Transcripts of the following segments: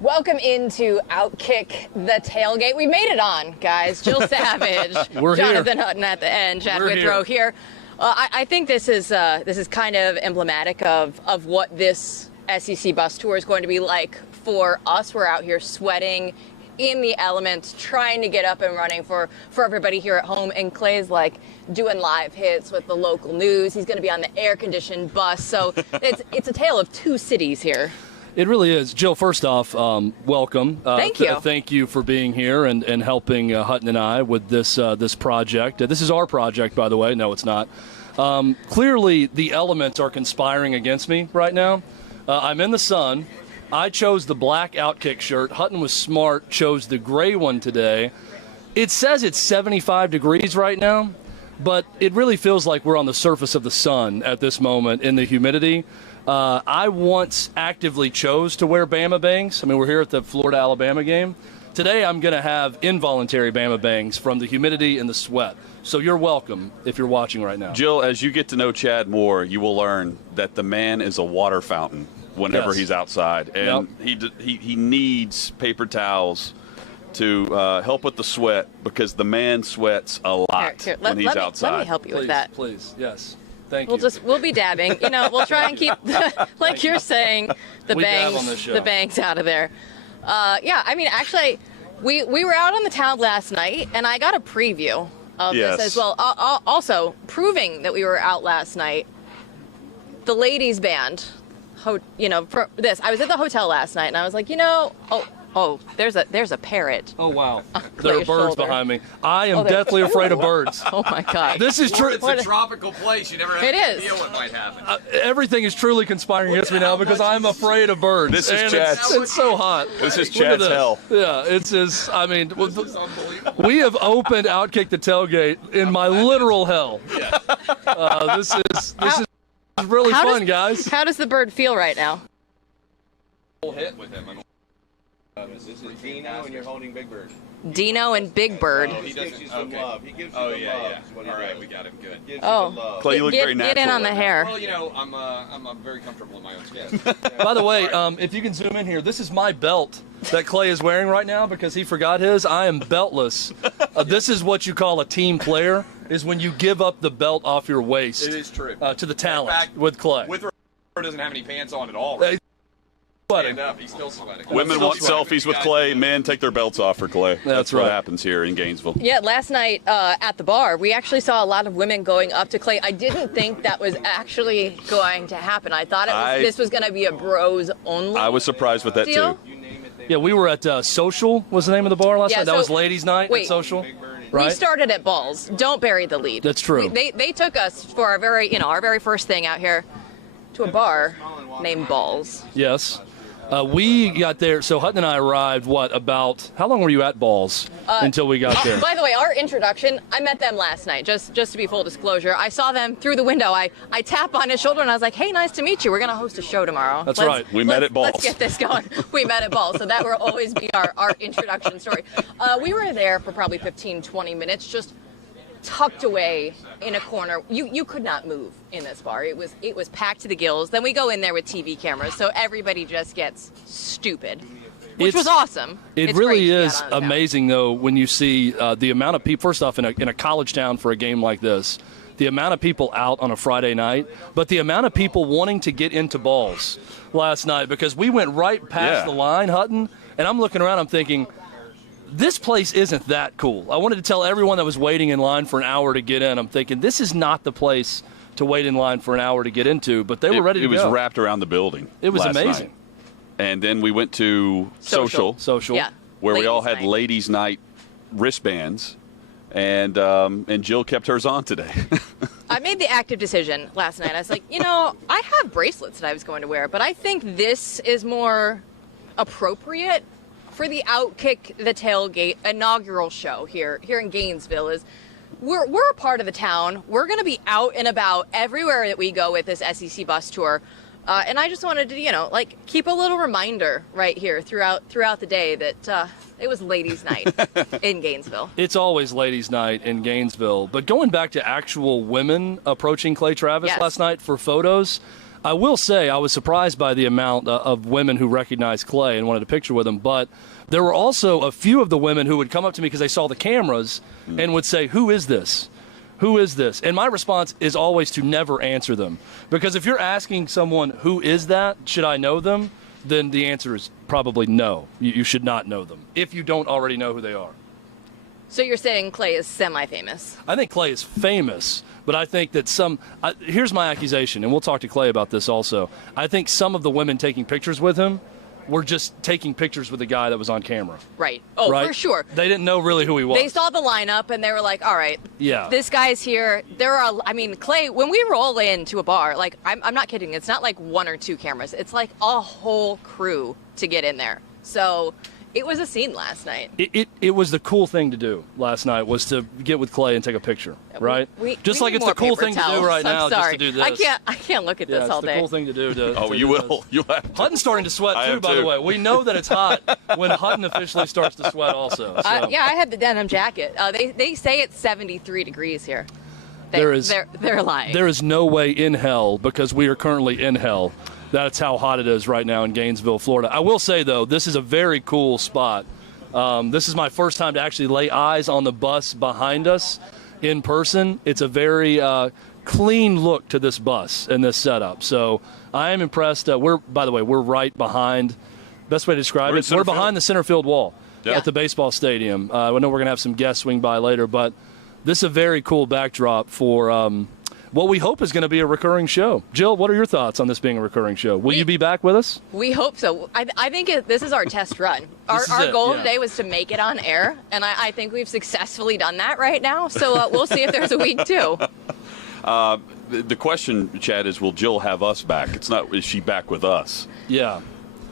Welcome into OutKick the Tailgate. We made it on, guys. Jill Savage, Jonathan Hutton at the end, Chad Withrow here. I think this is kind of emblematic of what this SEC bus tour is going to be like for us. We're out here sweating in the elements, trying to get up and running for everybody here at home. And Clay's like doing live hits with the local news. He's going to be on the air-conditioned bus. So it's a tale of two cities here. It really is. Jill, first off, welcome. Thank you. Thank you for being here and helping Hutton and I with this project. This is our project, by the way. No, it's not. Clearly, the elements are conspiring against me right now. I'm in the sun. I chose the black OutKick shirt. Hutton was smart, chose the gray one today. It says it's 75 degrees right now, but it really feels like we're on the surface of the sun at this moment in the humidity. I once actively chose to wear Bama bangs. I mean, we're here at the Florida-Alabama game. Today I'm going to have involuntary Bama bangs from the humidity and the sweat. So you're welcome if you're watching right now. Jill, as you get to know Chad more, you will learn that the man is a water fountain whenever he's outside. And he needs paper towels to help with the sweat because the man sweats a lot when he's outside. Let me help you with that. Please, yes. Thank you. We'll be dabbing. You know, we'll try and keep, like you're saying, the bangs out of there. Yeah, I mean, actually, we were out on the town last night, and I got a preview of this as well. Also, proving that we were out last night, the ladies band, for this. I was at the hotel last night, and I was like, there's a parrot. Oh, wow. There are birds behind me. I am deathly afraid of birds. Oh, my God. This is true. It's a tropical place. You never have any idea what might happen. Everything is truly conspiring against me now because I'm afraid of birds. This is Chad's. It's so hot. This is Chad's hell. Yeah, it's just, I mean, This is unbelievable. we have opened OutKick the Tailgate in my literal hell. Yeah. This is really fun, guys. How does the bird feel right now? Hit with him. This is Dino, and you're holding Big Bird. Dino and Big Bird. Oh, he doesn't. Okay. Love. He gives you Oh the yeah, love. yeah. Is what he All right, does. we got him good. Gives you Oh. the love. Clay, you look very natural. Get in on the hair. Well, I'm very comfortable in my own skin. By the way, if you can zoom in here, this is my belt that Clay is wearing right now because he forgot his. I am beltless. This is what you call a team player, is when you give up the belt off your waist. It is true. To the talent In fact, with Clay. Withrow doesn't have any pants on at all. He's sweating. Stand up. He's still sweating. Women want selfies with Clay. Men take their belts off for Clay. That's what right. happens here in Gainesville. Yeah, last night at the bar, we actually saw a lot of women going up to Clay. I didn't think that was actually going to happen. I thought this was going to be a bros only. I was surprised with that deal. too. Yeah, we were at Social, was the name of the bar last night? That so- was ladies' night wait. at Social, We right? started at Balls. Don't bury the lead. That's true. They took us for our very first thing out here to a bar named Balls. Yes. We got there, so Hutton and I arrived, how long were you at Balls until we got there? By the way, our introduction, I met them last night, just to be full disclosure. I saw them through the window. I tap on his shoulder and I was like, hey, nice to meet you. We're going to host a show tomorrow. That's right. We met at Balls. Let's get this going. We met at Balls, so that will always be our introduction story. We were there for probably 15, 20 minutes, just tucked away in a corner. You could not move in this bar. It was packed to the gills. Then we go in there with TV cameras, so everybody just gets stupid, which was awesome. It It's really great to be is out on the town. amazing, though, when you see the amount of people. First off, in a college town for a game like this, the amount of people out on a Friday night, but the amount of people wanting to get into Balls last night, because we went right past the line, Hutton, and I'm looking around, I'm thinking, this place isn't that cool. I wanted to tell everyone that was waiting in line for an hour to get in, I'm thinking, this is not the place to wait in line for an hour to get into, but they were ready to go. It was wrapped around the building. It was last amazing. night. And then we went to Social. Yeah. Where we all Ladies' had night. ladies' night wristbands, and Jill kept hers on today. I made the active decision last night. I was like, I have bracelets that I was going to wear, but I think this is more appropriate for the OutKick the Tailgate inaugural show here in Gainesville. Is we're a part of the town. We're going to be out and about everywhere that we go with this SEC bus tour. And I just wanted to, keep a little reminder right here throughout the day that it was ladies' night in Gainesville. It's always ladies' night in Gainesville. But going back to actual women approaching Clay Travis Yes. last night for photos, I will say I was surprised by the amount of women who recognized Clay and wanted a picture with him, but there were also a few of the women who would come up to me because they saw the cameras and would say, "Who is this? Who is this?" And my response is always to never answer them. Because if you're asking someone, "Who is that? Should I know them?" then the answer is probably no. You should not know them if you don't already know who they are. So you're saying Clay is semi-famous? I think Clay is famous, but I think that here's my accusation, and we'll talk to Clay about this also. I think some of the women taking pictures with him were just taking pictures with the guy that was on camera. Right. Oh, right? For sure. They didn't know really who he was. They saw the lineup and they were like, all right, this guy's here. Clay, when we roll into a bar, like, I'm not kidding. It's not like one or two cameras. It's like a whole crew to get in there. So it was a scene last night. It was the cool thing to do last night was to get with Clay and take a picture, right? Just like it's the cool thing to do right now just to do this. I can't look at this all day. It's the cool thing to do. Oh, you will. You'll have to. Hutton's starting to sweat too, by the way. We know that it's hot when Hutton officially starts to sweat also. So. I had the denim jacket. They say it's 73 degrees here. They're lying. There is no way in hell, because we are currently in hell. That's how hot it is right now in Gainesville, Florida. I will say, though, this is a very cool spot. This is my first time to actually lay eyes on the bus behind us in person. It's a very clean look to this bus and this setup. So I am impressed. By the way, we're right behind. Best way to describe it, we're behind the center field wall at the baseball stadium. I know we're going to have some guests swing by later, but this is a very cool backdrop for what we hope is going to be a recurring show. Jill, what are your thoughts on this being a recurring show? Will you be back with us? We hope so. I think this is our test run. Our goal today was to make it on air, and I think we've successfully done that right now. So we'll see if there's a week two. The question, Chad, is will Jill have us back? It's not, is she back with us? Yeah.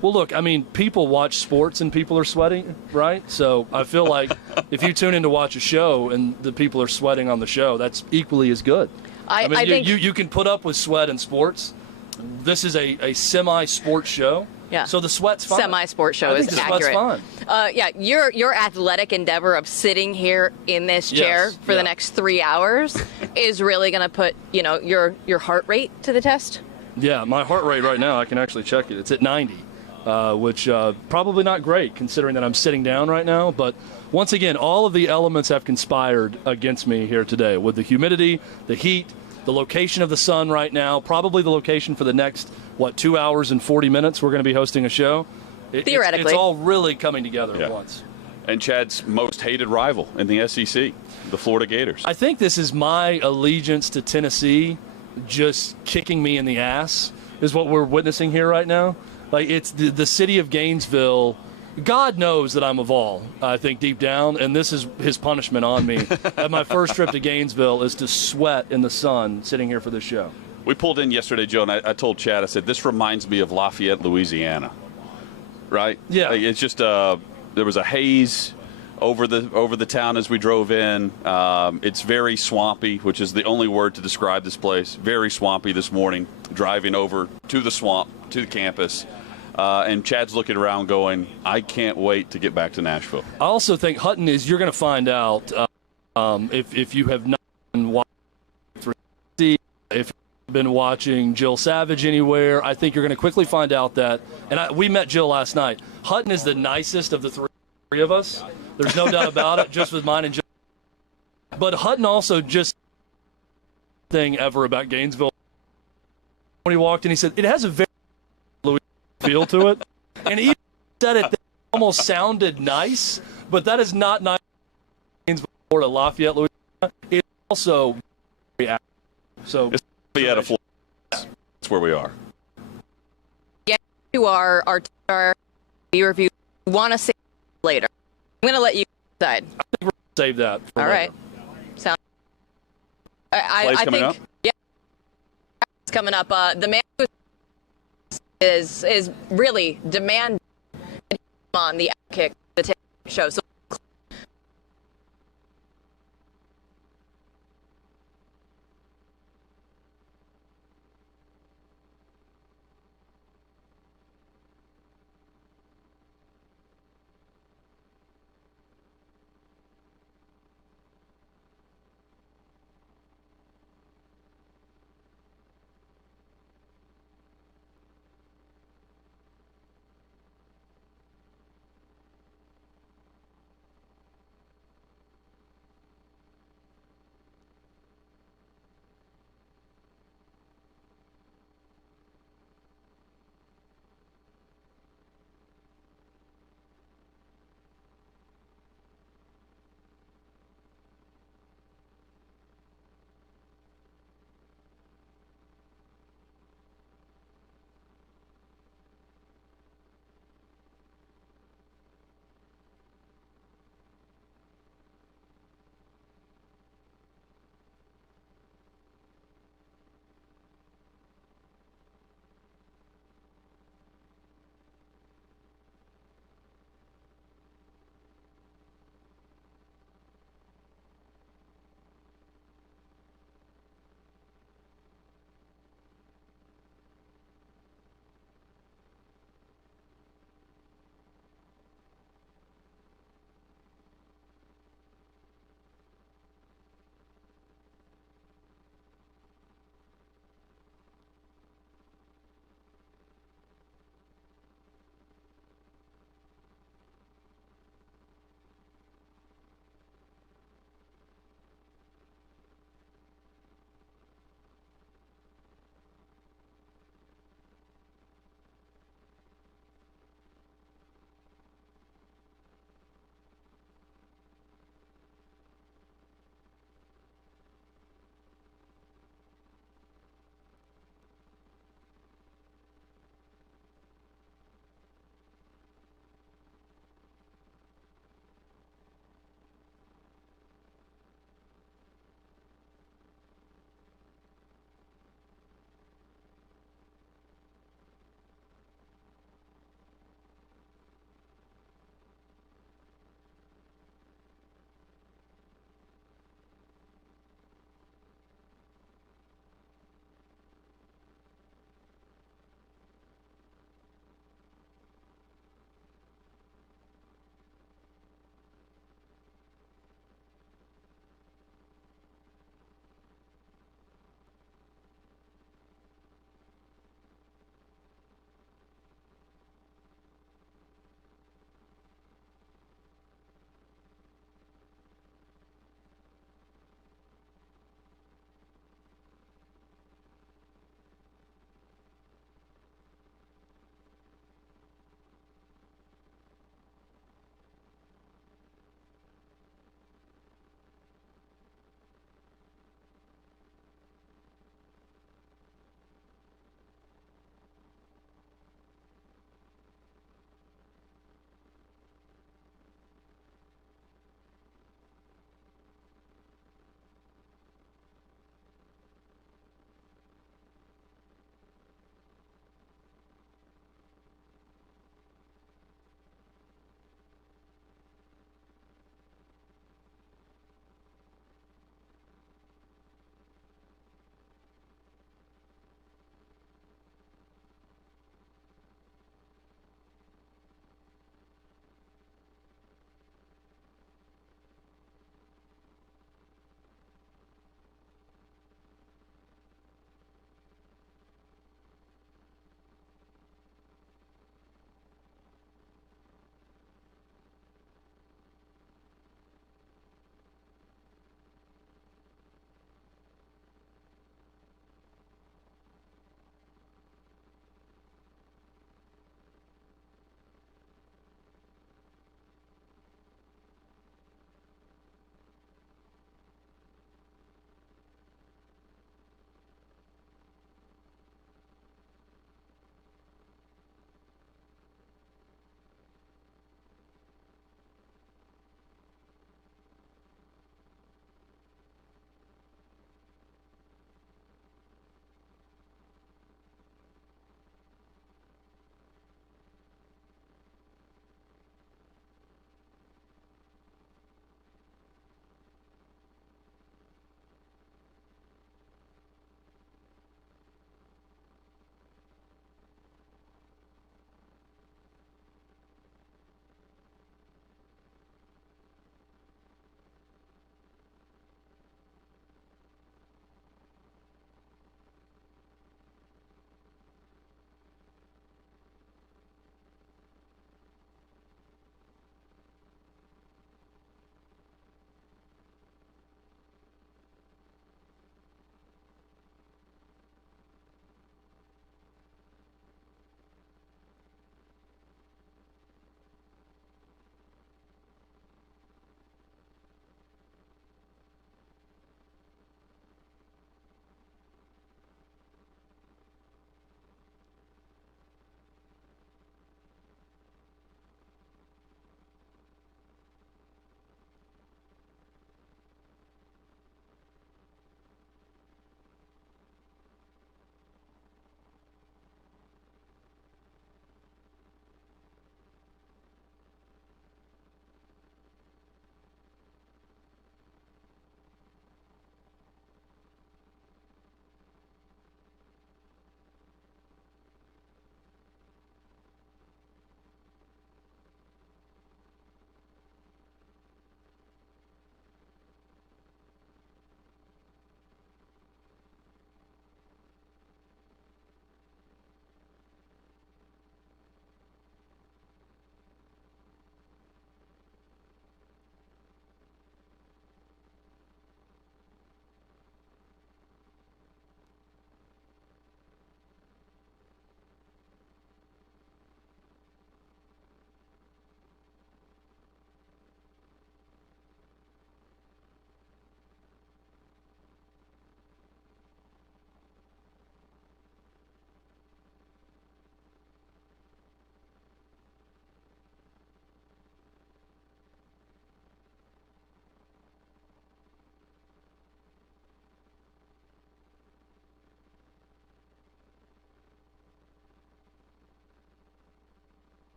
Well, look, I mean, people watch sports and people are sweating, right? So I feel like if you tune in to watch a show and the people are sweating on the show, that's equally as good. I think you can put up with sweat in sports. This is a semi-sports show. Yeah. So the sweat's fine. Semi-sports show is accurate. Sweat's fine. Your athletic endeavor of sitting here in this chair for the next 3 hours is really going to put, your heart rate to the test. Yeah, my heart rate right now, I can actually check it. It's at 90, which probably not great considering that I'm sitting down right now. But once again, all of the elements have conspired against me here today with the humidity, the heat, the location of the sun right now, probably the location for the next, 2 hours and 40 minutes we're going to be hosting a show. Theoretically. It's all really coming together at once. And Chad's most hated rival in the SEC, the Florida Gators. I think this is my allegiance to Tennessee just kicking me in the ass is what we're witnessing here right now. Like, it's the city of Gainesville. God knows that I'm a Vol, I think, deep down, and this is his punishment on me. At my first trip to Gainesville is to sweat in the sun sitting here for this show. We pulled in yesterday, Joe, and I told Chad, I said, this reminds me of Lafayette, Louisiana, right? Yeah. Like, it's just there was a haze over the town as we drove in. It's very swampy, which is the only word to describe this place. Very swampy this morning, driving over to the swamp, to the campus. And Chad's looking around going, I can't wait to get back to Nashville. I also think, Hutton, you're going to find out if you have not been watching, if you've been watching Jill Savage anywhere, I think you're going to quickly find out that, and we met Jill last night, Hutton is the nicest of the three of us. There's no doubt about it, just with mine and Jill. But Hutton also just thing ever about Gainesville. When he walked in, he said, it has a very feel to it, and he said it almost sounded nice, but that is not nice. Florida, Lafayette, Louisiana. It's also very active. So it's Florida. That's where we are. Yeah, to our review. We want to say later. I'm going to let you decide. I think we're going to save that. All right. Sounds. I think. Up? Yeah. It's coming up. The man who is really demand on the OutKick the Tailgate show. So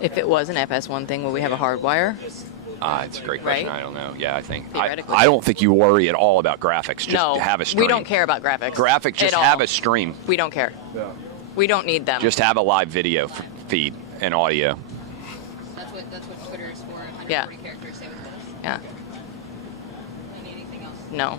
If it was an FS1 thing, will we have a hard wire? It's a great question. Right? I don't know. Yeah, I think. Theoretically. I don't think you worry at all about graphics. Just No, have a stream. we don't care about graphics. Just at have all. a stream. We don't care. Yeah. We don't need them. Just have a live video feed and audio. That's what Twitter is for. 140 Yeah. characters. Same with this. Yeah. Any anything else? No.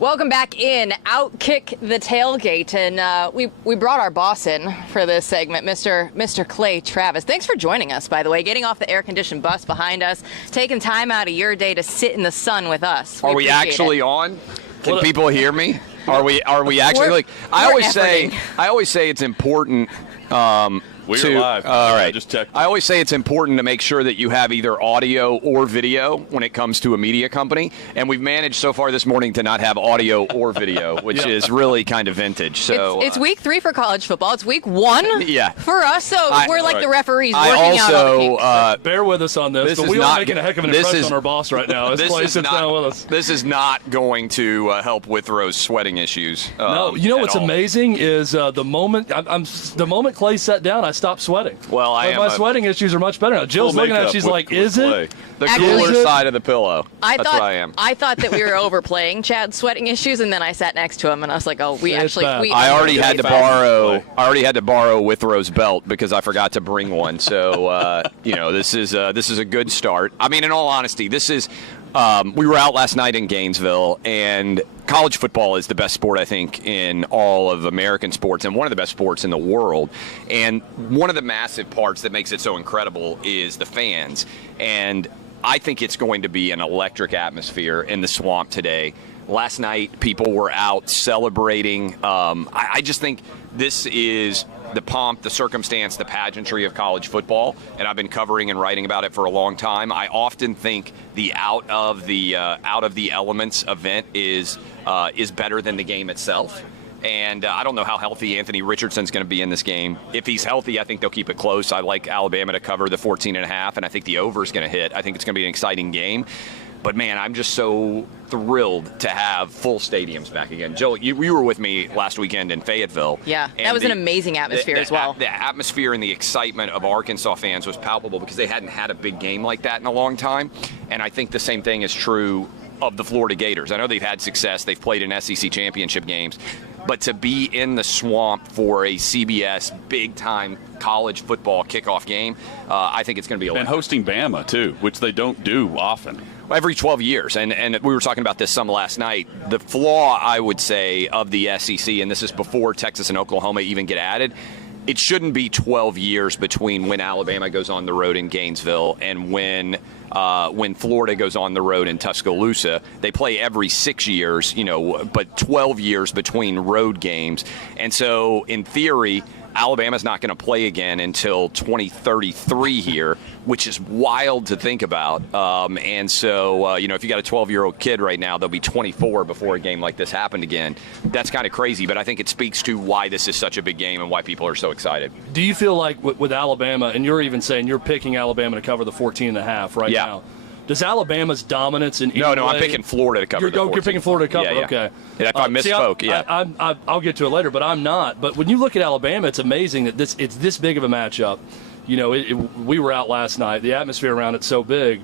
Welcome back in OutKick the Tailgate, and we brought our boss in for this segment, Mr. Clay Travis. Thanks for joining us, by the way, getting off the air-conditioned bus behind us, taking time out of your day to sit in the sun with us. Are we actually on? Can people hear me? Are we actually like? I always say it's important. We're live. All right. Just check. I always say it's important to make sure that you have either audio or video when it comes to a media company, and we've managed so far this morning to not have audio or video, which is really kind of vintage. So it's week 3 for college football. It's week 1 for us, so we're like the referees working out all the kinks. Bear with us on this, but we are making a heck of an impression on our boss right now. As Clay sits down with us. This is not going to help with Rose sweating issues. No, you know what's amazing is the moment Clay sat down, I stopped sweating. Well, my sweating issues are much better now. Jill's looking at it. She's like, "Is it the cooler side of the pillow?" That's what I am. I thought that we were overplaying Chad's sweating issues, and then I sat next to him, and I was like, "Oh, I already had to borrow Withrow's belt because I forgot to bring one. So this is a good start. I mean, in all honesty, this is. We were out last night in Gainesville, and college football is the best sport, I think, in all of American sports and one of the best sports in the world. And one of the massive parts that makes it so incredible is the fans. And I think it's going to be an electric atmosphere in the Swamp today. Last night, people were out celebrating. I just think this is the pomp, the circumstance, the pageantry of college football, and I've been covering and writing about it for a long time. I often think the out of the elements event is better than the game itself. And I don't know how healthy Anthony Richardson's going to be in this game. If he's healthy, I think they'll keep it close. I like Alabama to cover the 14.5, and I think the over is going to hit. I think it's going to be an exciting game. But, man, I'm just so thrilled to have full stadiums back again. Joe, you were with me last weekend in Fayetteville. Yeah, that was an amazing atmosphere as well. The atmosphere and the excitement of Arkansas fans was palpable because they hadn't had a big game like that in a long time. And I think the same thing is true of the Florida Gators. I know they've had success. They've played in SEC championship games. But to be in the Swamp for a CBS big-time college football kickoff game, I think it's going to be electric. And hosting Bama, too, which they don't do often. Every 12 years, and we were talking about this some last night. The flaw, I would say, of the SEC, and this is before Texas and Oklahoma even get added, it shouldn't be 12 years between when Alabama goes on the road in Gainesville and when Florida goes on the road in Tuscaloosa. They play every 6 years, but 12 years between road games. And so, in theory, Alabama's not going to play again until 2033 here, which is wild to think about. And so, if you got a 12-year-old kid right now, they'll be 24 before a game like this happened again. That's kind of crazy, but I think it speaks to why this is such a big game and why people are so excited. Do you feel like with Alabama, and you're even saying you're picking Alabama to cover the 14.5 right now, does Alabama's dominance in No, I'm picking Florida to cover the 14. You're picking Florida to cover, yeah. okay. If I misspoke, I'll get to it later, but I'm not. But when you look at Alabama, it's amazing that it's this big of a matchup. You know, we were out last night. The atmosphere around it's so big,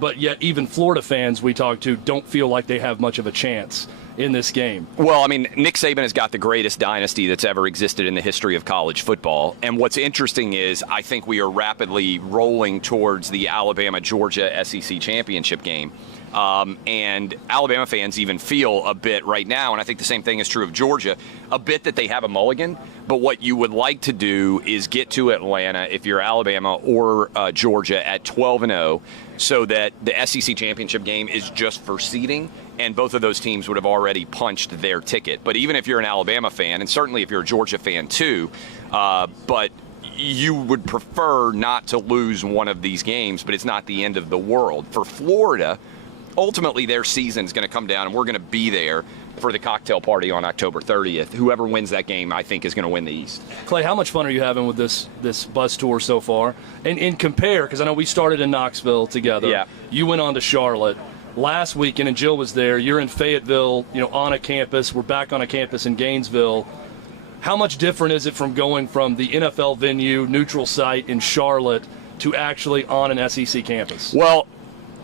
but yet even Florida fans we talk to don't feel like they have much of a chance in this game. Well, I mean, Nick Saban has got the greatest dynasty that's ever existed in the history of college football. And what's interesting is I think we are rapidly rolling towards the Alabama-Georgia SEC championship game. And Alabama fans even feel a bit right now, and I think the same thing is true of Georgia, a bit that they have a mulligan. But what you would like to do is get to Atlanta, if you're Alabama or Georgia, at 12-0, so that the SEC championship game is just for seeding, and both of those teams would have already punched their ticket. But even if you're an Alabama fan, and certainly if you're a Georgia fan too, but you would prefer not to lose one of these games, but it's not the end of the world. For Florida, ultimately their season is going to come down, and we're going to be there for the cocktail party on October 30th. Whoever wins that game, I think, is going to win the East. Clay, how much fun are you having with this bus tour so far? And compare, because I know we started in Knoxville together. Yeah. You went on to Charlotte. Last weekend, and Jill was there, you're in Fayetteville, you know, on a campus. We're back on a campus in Gainesville. How much different is it from going from the NFL venue, neutral site in Charlotte, to actually on an SEC campus? Well,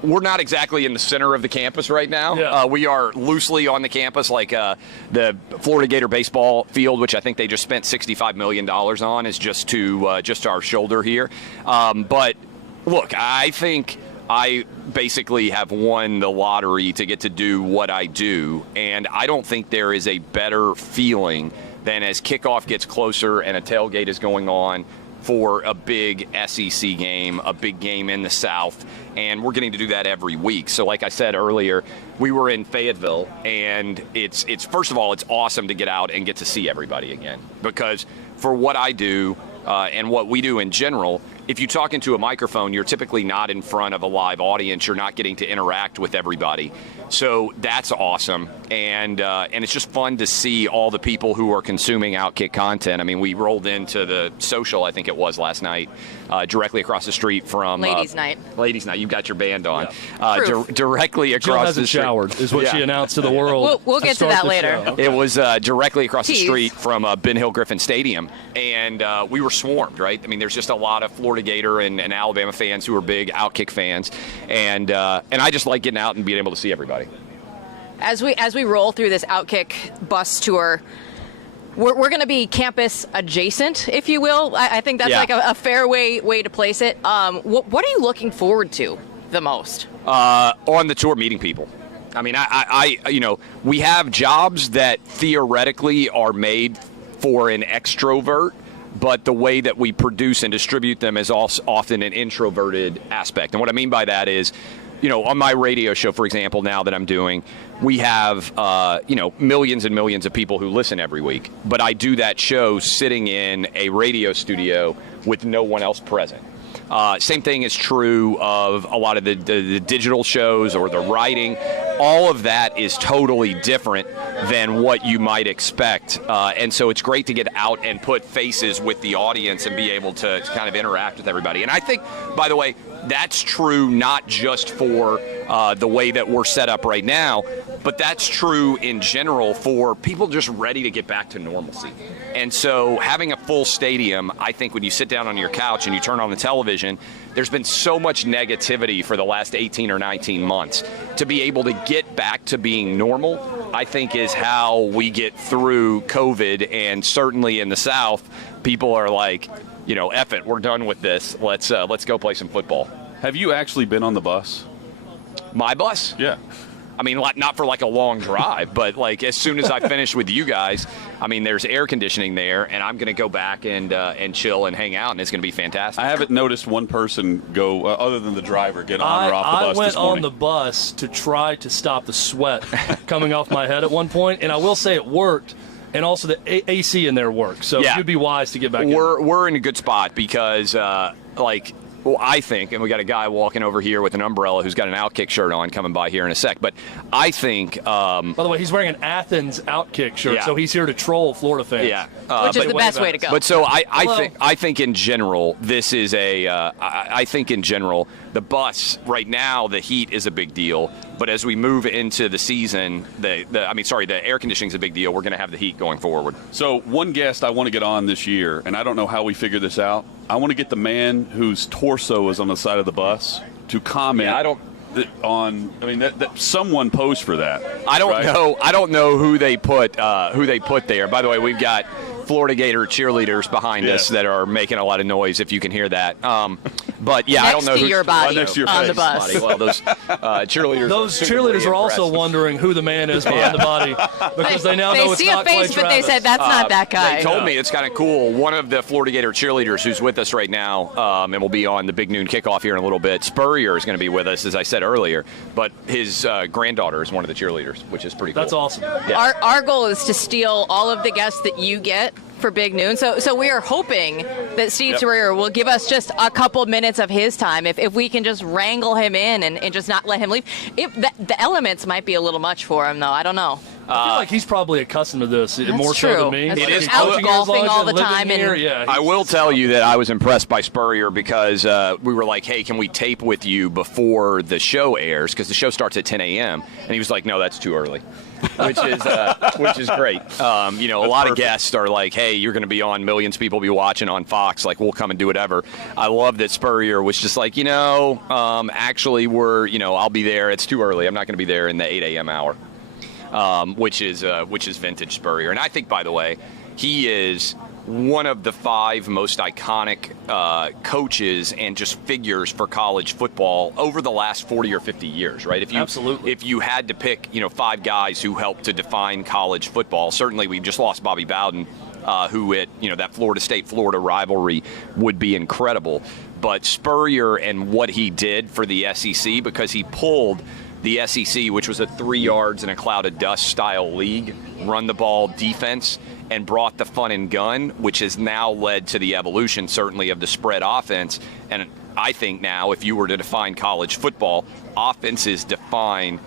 we're not exactly in the center of the campus right now. Yeah. We are loosely on the campus, like the Florida Gator baseball field, which I think they just spent $65 million on, is just to just our shoulder here. But look, I think I basically have won the lottery to get to do what I do, and I don't think there is a better feeling than as kickoff gets closer and a tailgate is going on for a big SEC game, a big game in the South, and we're getting to do that every week. So like I said earlier, we were in Fayetteville, and it's first of all, it's awesome to get out and get to see everybody again, because for what I do and what we do in general, if you talk into a microphone, you're typically not in front of a live audience. You're not getting to interact with everybody. So that's awesome. And it's just fun to see all the people who are consuming OutKick content. I mean, we rolled into the social, I think it was last night, directly across the street from Ladies' night. Ladies' night. You've got your band on. Yeah. Directly across Jill the hasn't street. showered, is what she announced to the world. We'll get to start that the later. show. It was directly across the Tease. street from Ben Hill Griffin Stadium, and we were swarmed, right? I mean, there's just a lot of Florida Gator and Alabama fans who are big OutKick fans, and I just like getting out and being able to see everybody. As we roll through this OutKick bus tour, we're going to be campus adjacent, if you will. I think that's like a fair way to place it. What are you looking forward to the most? On the tour, meeting people. I mean, I we have jobs that theoretically are made for an extrovert, but the way that we produce and distribute them is also often an introverted aspect. And what I mean by that is, on my radio show, for example, now that I'm doing, we have, millions and millions of people who listen every week. But I do that show sitting in a radio studio with no one else present. Same thing is true of a lot of the digital shows or the writing. All of that is totally different than what you might expect. And so it's great to get out and put faces with the audience and be able to kind of interact with everybody. And I think, by the way, that's true not just for the way that we're set up right now, but that's true in general for people just ready to get back to normalcy. And so having a full stadium, I think when you sit down on your couch and you turn on the television, there's been so much negativity for the last 18 or 19 months. To be able to get back to being normal, I think is how we get through COVID. And certainly in the South, people are like, F it, we're done with this. Let's go play some football. Have you actually been on the bus? My bus? Yeah. I mean, not for like a long drive, but like as soon as I finish with you guys, I mean, there's air conditioning there, and I'm going to go back and chill and hang out, and it's going to be fantastic. I haven't noticed one person go, other than the driver, get on or off the bus I went this morning. on the bus to try to stop the sweat coming off my head at one point, and I will say it worked. And also the AC in there works, so you'd be wise to get back in. We're in a good spot because, I think, and we got a guy walking over here with an umbrella who's got an OutKick shirt on coming by here in a sec, but I think... by the way, he's wearing an Athens OutKick shirt, so he's here to troll Florida fans. Yeah. Which is the best way to go. But so I think in general, this is I think in general, the bus right now, the heat is a big deal. But as we move into the season, the air conditioning is a big deal. We're going to have the heat going forward. So one guest I want to get on this year, and I don't know how we figure this out. I want to get the man whose torso is on the side of the bus to comment. That someone posed for that. I don't right? know. I don't know who they put there. By the way, we've got Florida Gator cheerleaders behind us that are making a lot of noise, if you can hear that. But yeah, I don't know next to your body next to your on face. the bus. Well, those cheerleaders. Those cheerleaders are also wondering who the man is behind the body because they now know it's not They see a Clay face, but they Travis. said that's not that guy. They told me it's kind of cool. One of the Florida Gator cheerleaders who's with us right now, and will be on the Big Noon kickoff here in a little bit. Spurrier is going to be with us, as I said earlier. But his granddaughter is one of the cheerleaders, which is pretty cool. That's awesome. Yeah. Our goal is to steal all of the guests that you get for Big Noon. So we are hoping that Steve Spurrier will give us just a couple minutes of his time. If we can just wrangle him in and just not let him leave. The elements might be a little much for him, though. I don't know. I feel like he's probably accustomed to this more true. so than me. That's Like, true. he's Out coaching golfing his life all the living time here. and- Yeah, I will tell you that I was impressed by Spurrier because we were like, hey, can we tape with you before the show airs? Because the show starts at 10 a.m. And he was like, no, that's too early, which is great. A lot of guests are like, hey, you're going to be on, millions of people will be watching on Fox. Like, we'll come and do whatever. I love that Spurrier was just like, actually, I'll be there. It's too early. I'm not going to be there in the 8 a.m. hour. Which is vintage Spurrier. And I think, by the way, he is one of the 5 most iconic coaches and just figures for college football over the last 40 or 50 years, right? Absolutely. If you had to pick, 5 guys who helped to define college football, certainly we just lost Bobby Bowden, who at, that Florida State-Florida rivalry would be incredible. But Spurrier and what he did for the SEC, because he pulled the SEC, which was a 3 yards in a cloud of dust style league, run the ball defense, and brought the fun and gun, which has now led to the evolution, certainly, of the spread offense. And I think now, if you were to define college football, offenses define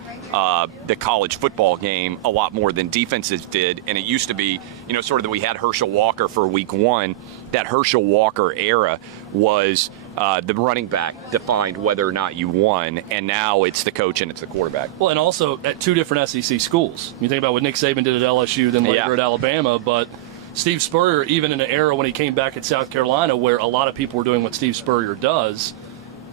the college football game a lot more than defenses did. And it used to be, sort of that we had Herschel Walker for week 1. That Herschel Walker era was the running back defined whether or not you won, and now it's the coach and it's the quarterback. Well, and also at 2 different SEC schools. You think about what Nick Saban did at LSU, then later at Alabama, but Steve Spurrier, even in an era when he came back at South Carolina where a lot of people were doing what Steve Spurrier does,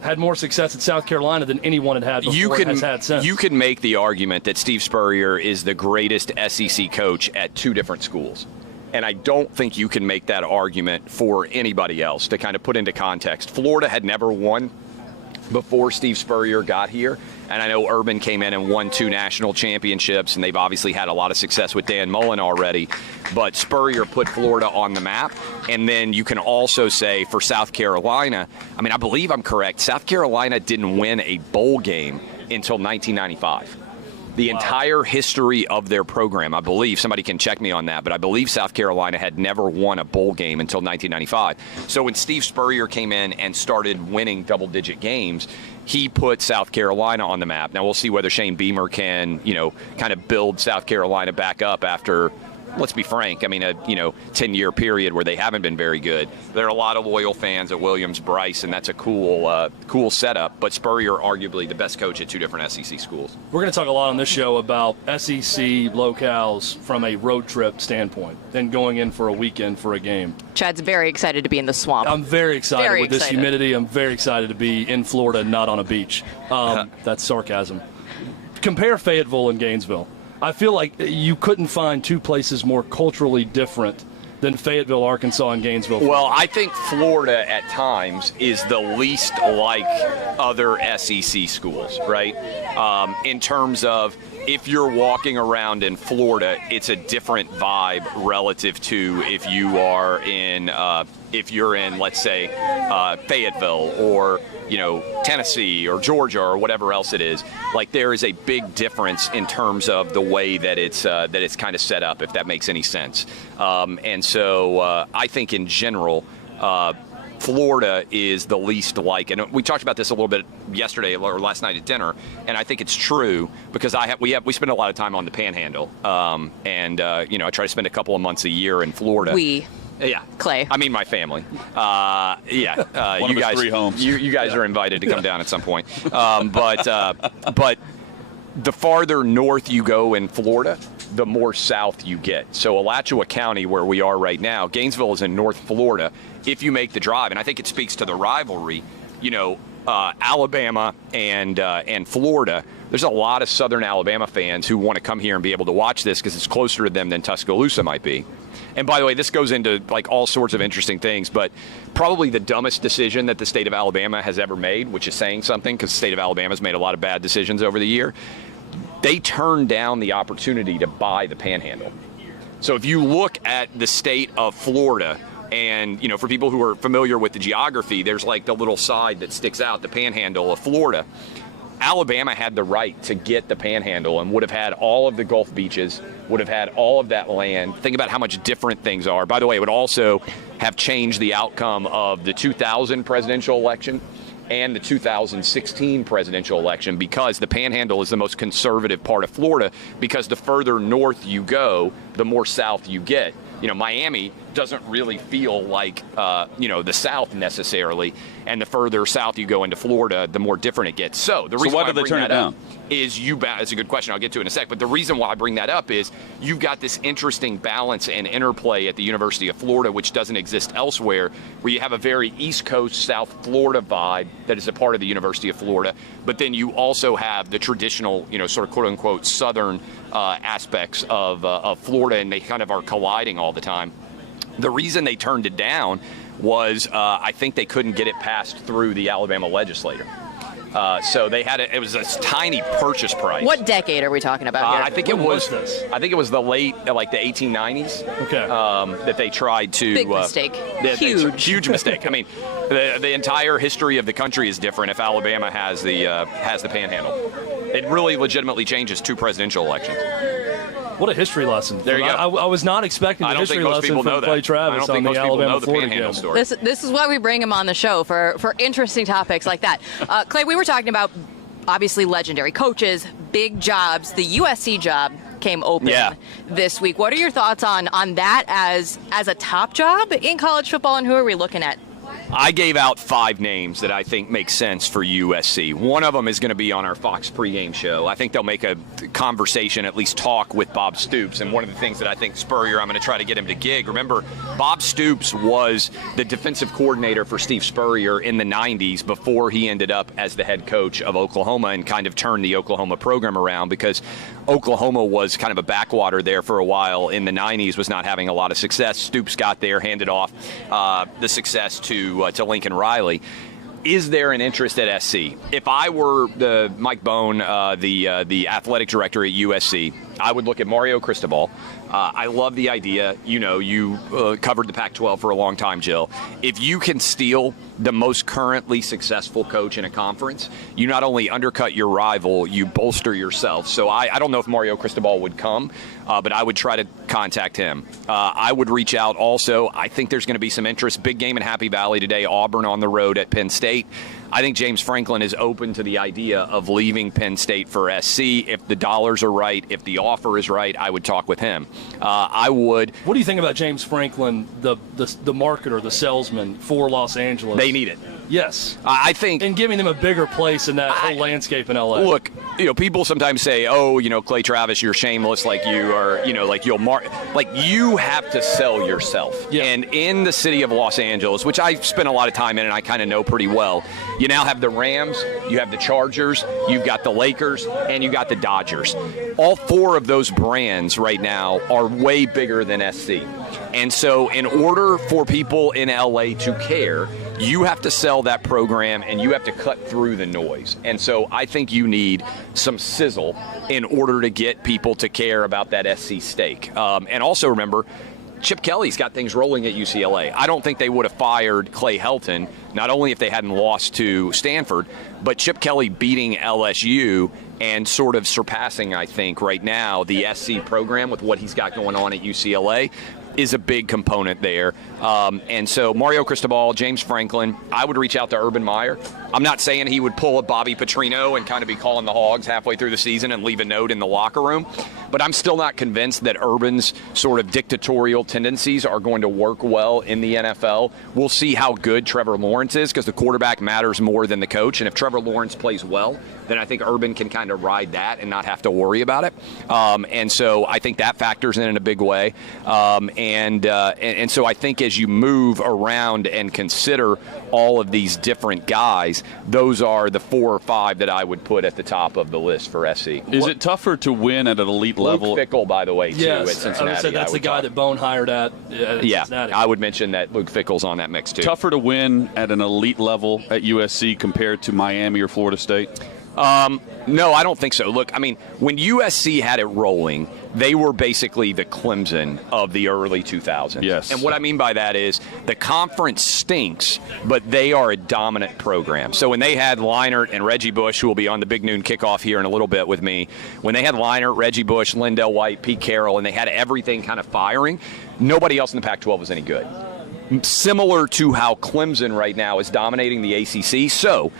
had more success at South Carolina than anyone had before and has had since. You can make the argument that Steve Spurrier is the greatest SEC coach at 2 different schools. And I don't think you can make that argument for anybody else. To kind of put into context, Florida had never won before Steve Spurrier got here. And I know Urban came in and won 2 national championships, and they've obviously had a lot of success with Dan Mullen already. But Spurrier put Florida on the map. And then you can also say for South Carolina, I believe I'm correct, South Carolina didn't win a bowl game until 1995. The entire history of their program, I believe, somebody can check me on that, but I believe South Carolina had never won a bowl game until 1995. So when Steve Spurrier came in and started winning double-digit games, he put South Carolina on the map. Now we'll see whether Shane Beamer can, kind of build South Carolina back up after, let's be frank, a 10-year period where they haven't been very good. There are a lot of loyal fans at Williams-Brice, and that's a cool setup. But Spurrier, arguably the best coach at 2 different SEC schools. We're going to talk a lot on this show about SEC locales from a road trip standpoint, then going in for a weekend for a game. Chad's very excited to be in the swamp. I'm very excited Very with this excited. humidity. I'm very excited to be in Florida, not on a beach. That's sarcasm. Compare Fayetteville and Gainesville. I feel like you couldn't find 2 places more culturally different than Fayetteville, Arkansas, and Gainesville. Well, I think Florida at times is the least like other SEC schools, right? In terms of if you're walking around in Florida, it's a different vibe relative to if you are in, let's say, Fayetteville or Tennessee or Georgia or whatever else it is. Like, there is a big difference in terms of the way that it's kind of set up, if that makes any sense. And so I think in general, Florida is the least like, and we talked about this a little bit yesterday or last night at dinner, and I think it's true because we spend a lot of time on the Panhandle, and I try to spend a couple of months a year in Florida. Yeah, Clay. I mean, my family. One you of his guys, 3 homes. You guys are invited to come down at some point. But the farther north you go in Florida, the more south you get. So Alachua County, where we are right now, Gainesville is in North Florida. If you make the drive, and I think it speaks to the rivalry, Alabama and Florida, there's a lot of Southern Alabama fans who want to come here and be able to watch this because it's closer to them than Tuscaloosa might be. And by the way, this goes into like all sorts of interesting things, but probably the dumbest decision that the state of Alabama has ever made, which is saying something because the state of Alabama has made a lot of bad decisions over the year. They turned down the opportunity to buy the Panhandle. So if you look at the state of Florida, and, for people who are familiar with the geography, there's like the little side that sticks out, the Panhandle of Florida. Alabama had the right to get the Panhandle and would have had all of the Gulf beaches, would have had all of that land. Think about how much different things are. By the way, it would also have changed the outcome of the 2000 presidential election and the 2016 presidential election because the Panhandle is the most conservative part of Florida because the further north you go, the more south you get. Miami doesn't really feel like, the South necessarily. And the further south you go into Florida, the more different it gets. So the reason why why did they turn it down? Is it's a good question. I'll get to it in a sec. But the reason why I bring that up is you've got this interesting balance and interplay at the University of Florida, which doesn't exist elsewhere, where you have a very East Coast, South Florida vibe that is a part of the University of Florida. But then you also have the traditional, sort of quote unquote Southern aspects of Florida, and they kind of are colliding all the time. The reason they turned it down was I think they couldn't get it passed through the Alabama legislature. So they had it was a tiny purchase price. What decade are we talking about here? I think it was the late, like the 1890s. Okay. That they tried to. Big mistake. Huge mistake. I mean, the entire history of the country is different if Alabama has the Panhandle. It really legitimately changes 2 presidential elections. What a history lesson. There you go. I was not expecting the history lesson from Clay Travis on the Alabama-Florida game. Story. This is why we bring him on the show, for interesting topics like that. Clay, we were talking about, obviously, legendary coaches, big jobs. The USC job came open this week. What are your thoughts on that as a top job in college football, and who are we looking at? I gave out 5 names that I think make sense for USC. One of them is going to be on our Fox pregame show. I think they'll make a conversation, at least talk with Bob Stoops. And one of the things that I think Spurrier, I'm going to try to get him to gig. Remember, Bob Stoops was the defensive coordinator for Steve Spurrier in the 90s before he ended up as the head coach of Oklahoma and kind of turned the Oklahoma program around because Oklahoma was kind of a backwater there for a while in the 90s, was not having a lot of success. Stoops got there, handed off the success to Lincoln Riley. Is there an interest at SC? If I were the Mike Bone, the athletic director at USC, I would look at Mario Cristobal. I love the idea. You covered the Pac-12 for a long time, Jill. If you can steal the most currently successful coach in a conference, you not only undercut your rival, you bolster yourself. So I don't know if Mario Cristobal would come, but I would try to contact him. I would reach out also. I think there's going to be some interest. Big game in Happy Valley today, Auburn on the road at Penn State. I think James Franklin is open to the idea of leaving Penn State for SC. If the dollars are right, if the offer is right, I would talk with him. I would. What do you think about James Franklin, the marketer, the salesman for Los Angeles? They need it. Yes. I think. And giving them a bigger place in that whole landscape in LA. Look, people sometimes say, Clay Travis, you're shameless, like you are, like you'll you have to sell yourself. Yeah. And in the city of Los Angeles, which I spent a lot of time in and I kind of know pretty well, you now have the Rams, you have the Chargers, you've got the Lakers, and you got the Dodgers. All 4 of those brands right now are way bigger than SC. And so in order for people in LA to care, you have to sell that program and you have to cut through the noise. And so I think you need some sizzle in order to get people to care about that SC stake. And also remember, Chip Kelly's got things rolling at UCLA. I don't think they would have fired Clay Helton, not only if they hadn't lost to Stanford, but Chip Kelly beating LSU and sort of surpassing, I think, right now the SC program with what he's got going on at UCLA. is a big component there. And so Mario Cristobal, James Franklin, I would reach out to Urban Meyer. I'm not saying he would pull a Bobby Petrino and kind of be calling the Hogs halfway through the season and leave a note in the locker room, but I'm still not convinced that Urban's sort of dictatorial tendencies are going to work well in the NFL. We'll see how good Trevor Lawrence is, because the quarterback matters more than the coach, and if Trevor Lawrence plays well, then I think Urban can kind of ride that and not have to worry about it. And so I think that factors in a big way. And so I think as you move around and consider all of these different guys, those are the 4 or 5 that I would put at the top of the list for SC. Is it tougher to win at an elite level? Luke Fickell, by the way, too, at Cincinnati. I would say that's the guy that Bone hired at Cincinnati. I would mention that Luke Fickell's on that mix, too. Tougher to win at an elite level at USC compared to Miami or Florida State? No, I don't think so. Look, I mean, when USC had it rolling, they were basically the Clemson of the early 2000s. Yes. And what I mean by that is the conference stinks, but they are a dominant program. So when they had Leinart and Reggie Bush, who will be on the Big Noon kickoff here in a little bit with me, when they had Leinart, Reggie Bush, Lindell White, Pete Carroll, and they had everything kind of firing, nobody else in the Pac-12 was any good. Similar to how Clemson right now is dominating the ACC. So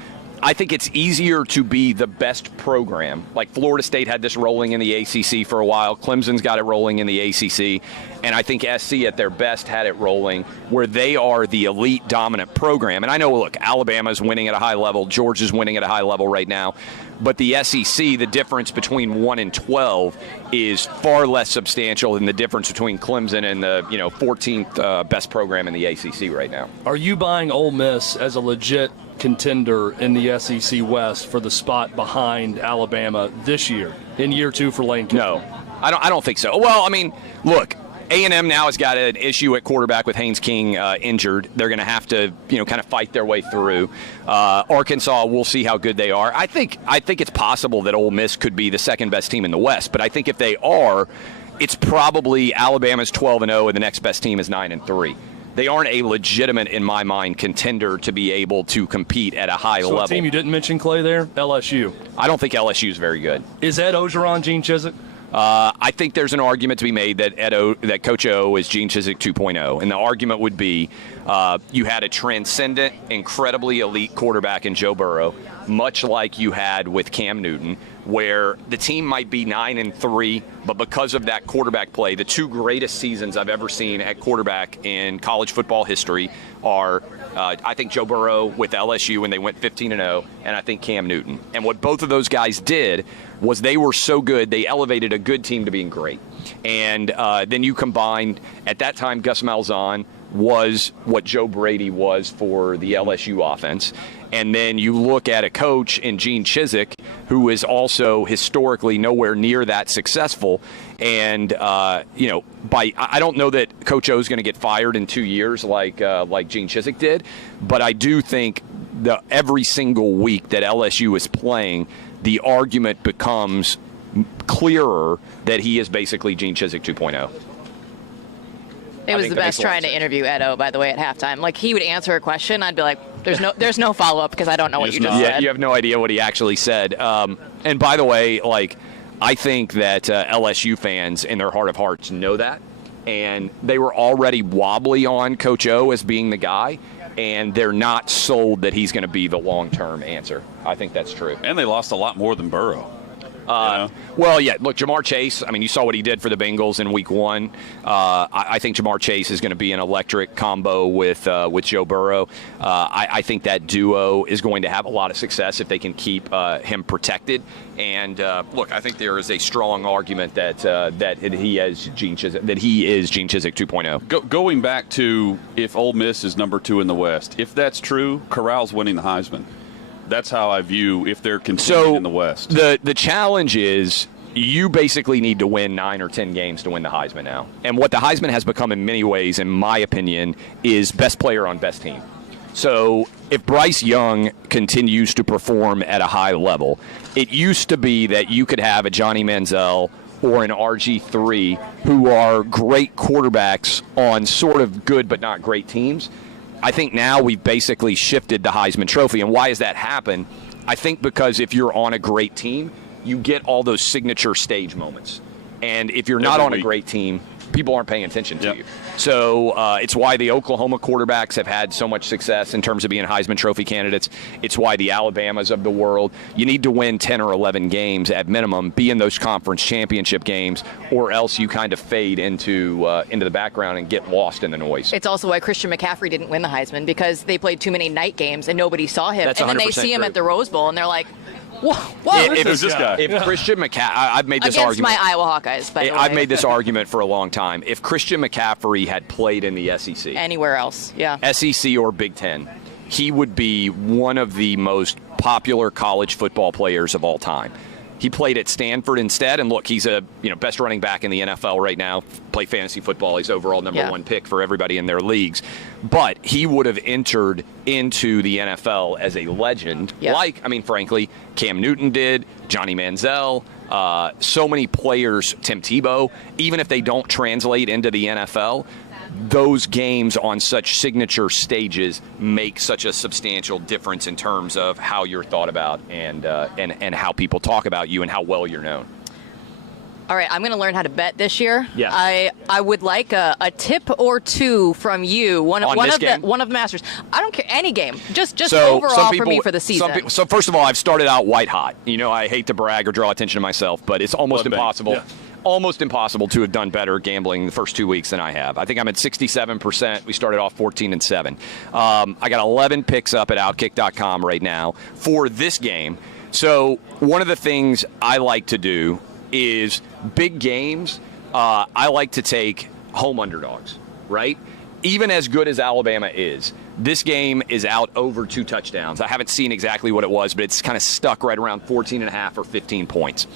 I think it's easier to be the best program. Like Florida State had this rolling in the ACC for a while. Clemson's got it rolling in the ACC. And I think SC at their best had it rolling where they are the elite dominant program. And I know, look, Alabama's winning at a high level. Georgia's winning at a high level right now. But the SEC, the difference between 1 and 12 is far less substantial than the difference between Clemson and the 14th best program in the ACC right now. Are you buying Ole Miss as a legit contender in the SEC West for the spot behind Alabama this year, in year 2 for Lane Kiffin? No, I don't think so. Well, I mean, look, A&M now has got an issue at quarterback with Haynes King injured. They're going to have to, kind of fight their way through. Arkansas, we'll see how good they are. I think it's possible that Ole Miss could be the second best team in the West, but I think if they are, it's probably Alabama's 12-0 and the next best team is 9-3. They aren't a legitimate, in my mind, contender to be able to compete at a high level. So a team you didn't mention, Clay, there? LSU. I don't think LSU is very good. Is Ed Ogeron Gene Chizik? I think there's an argument to be made that Coach O is Gene Chizik 2.0. And the argument would be you had a transcendent, incredibly elite quarterback in Joe Burrow, much like you had with Cam Newton, where the team might be 9-3, but because of that quarterback play, the 2 greatest seasons I've ever seen at quarterback in college football history are, I think, Joe Burrow with LSU when they went 15-0, and I think Cam Newton. And what both of those guys did was they were so good, they elevated a good team to being great. And then you combined, at that time, Gus Malzahn was what Joe Brady was for the LSU offense. And then you look at a coach in Gene Chizik, who is also historically nowhere near that successful. And, I don't know that Coach O is going to get fired in 2 years like Gene Chizik did. But I do think that every single week that LSU is playing, the argument becomes clearer that he is basically Gene Chizik 2.0. It was the best trying to interview Edo, by the way, at halftime. Like, he would answer a question, I'd be like, there's no follow-up because I don't know what you just said. Yeah, you have no idea what he actually said. And by the way, I think that LSU fans in their heart of hearts know that. And they were already wobbly on Coach O as being the guy. And they're not sold that he's going to be the long-term answer. I think that's true. And they lost a lot more than Burrow. Well, yeah, look, Jamar Chase, I mean, you saw what he did for the Bengals in week 1. I think Jamar Chase is going to be an electric combo with Joe Burrow. I think that duo is going to have a lot of success if they can keep him protected. And, look, I think there is a strong argument that he is Gene Chizik 2.0. Going back to if Ole Miss is number 2 in the West, if that's true, Corral's winning the Heisman. That's how I view if they're continuing in the West. The challenge is you basically need to win 9 or 10 games to win the Heisman now. And what the Heisman has become in many ways, in my opinion, is best player on best team. So if Bryce Young continues to perform at a high level, it used to be that you could have a Johnny Manziel or an RG3 who are great quarterbacks on sort of good but not great teams. I think now we've basically shifted the Heisman Trophy. And why has that happened? I think because if you're on a great team, you get all those signature stage moments. And if you're not on a great team, people aren't paying attention to you. So it's why the Oklahoma quarterbacks have had so much success in terms of being Heisman Trophy candidates. It's why the Alabamas of the world, you need to win 10 or 11 games at minimum, be in those conference championship games, or else you kind of fade into the background and get lost in the noise. It's also why Christian McCaffrey didn't win the Heisman, because they played too many night games and nobody saw him. That's and then they 100% see him true. at the Rose Bowl and they're like, whoa, Who's this guy? If Christian McCaffrey, I've made this against argument. my Iowa Hawkeyes, by the way. I've made this argument for a long time. If Christian McCaffrey had played in the SEC, anywhere else, SEC or Big Ten, he would be one of the most popular college football players of all time. He played at Stanford instead, and look, he's a best running back in the NFL right now. Play fantasy football. He's overall number one pick for everybody in their leagues. But he would have entered into the NFL as a legend, frankly, Cam Newton did, Johnny Manziel, so many players, Tim Tebow. Even if they don't translate into the NFL, those games on such signature stages make such a substantial difference in terms of how you're thought about and how people talk about you and how well you're known. All right, I'm going to learn how to bet this year. Yes. I would like a tip or two from you. One of the Masters. I don't care, any game. Just overall for me for the season. So first of all, I've started out white hot. I hate to brag or draw attention to myself, but it's almost impossible. Yeah. Almost impossible to have done better gambling the first 2 weeks than I have. I think I'm at 67%. We started off 14-7. I got 11 picks up at OutKick.com right now for this game. So one of the things I like to do is big games. I like to take home underdogs, right? Even as good as Alabama is, this game is out over 2 touchdowns. I haven't seen exactly what it was, but it's kind of stuck right around 14.5 or 15 points.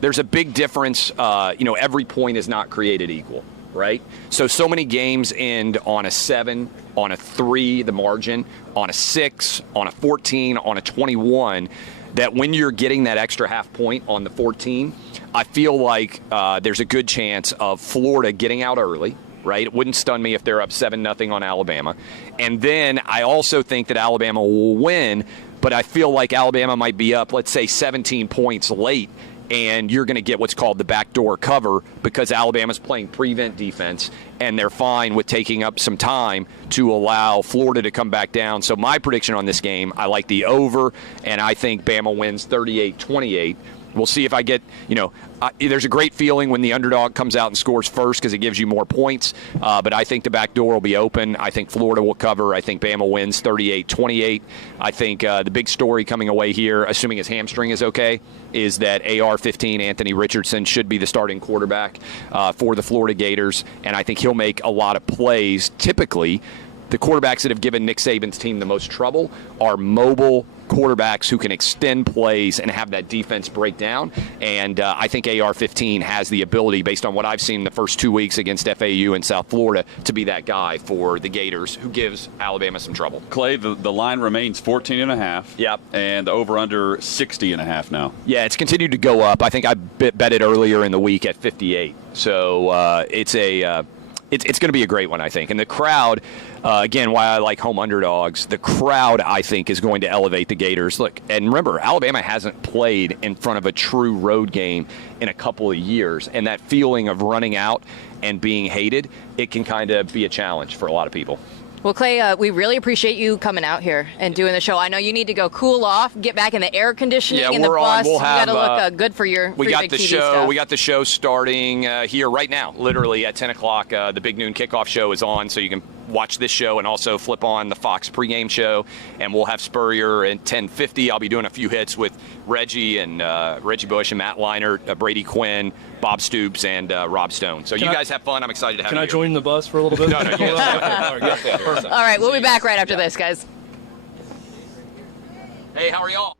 There's a big difference. Every point is not created equal, right? So many games end on a 7, on a 3, the margin, on a 6, on a 14, on a 21, that when you're getting that extra half point on the 14, I feel like there's a good chance of Florida getting out early, right? It wouldn't stun me if they're up 7-0 on Alabama. And then I also think that Alabama will win, but I feel like Alabama might be up, let's say, 17 points late, and you're going to get what's called the backdoor cover because Alabama's playing prevent defense, and they're fine with taking up some time to allow Florida to come back down. So my prediction on this game, I like the over, and I think Bama wins 38-28. We'll see if I get, there's a great feeling when the underdog comes out and scores first because it gives you more points. But I think the back door will be open. I think Florida will cover. I think Bama wins 38-28. I think the big story coming away here, assuming his hamstring is okay, is that AR-15 Anthony Richardson should be the starting quarterback for the Florida Gators. And I think he'll make a lot of plays. Typically, the quarterbacks that have given Nick Saban's team the most trouble are mobile quarterbacks who can extend plays and have that defense break down. And I think AR-15 has the ability, based on what I've seen the first 2 weeks against FAU and South Florida, to be that guy for the Gators who gives Alabama some trouble. Clay, the line remains 14.5. Yep. And the over-under 60.5 now. Yeah, it's continued to go up. I think I bet it earlier in the week at 58. So it's going to be a great one, I think. And the crowd, again, why I like home underdogs, the crowd, I think, is going to elevate the Gators. Look, and remember, Alabama hasn't played in front of a true road game in a couple of years. And that feeling of running out and being hated, it can kind of be a challenge for a lot of people. Well, Clay, we really appreciate you coming out here and doing the show. I know you need to go cool off, get back in the air conditioning in the bus. We'll have, you got to look good for your big TV stuff. We got the show starting here right now, literally at 10 o'clock. The Big Noon Kickoff show is on, so you can watch this show and also flip on the Fox pregame show. And we'll have Spurrier at 10:50. I'll be doing a few hits with Reggie and Reggie Bush and Matt Leinart, Brady Quinn, Bob Stoops, and Rob Stone. So you guys have fun. I'm excited to have you. Can I join the bus for a little bit? No, you guys. All right, we'll be back right after this, guys. Hey, how are y'all?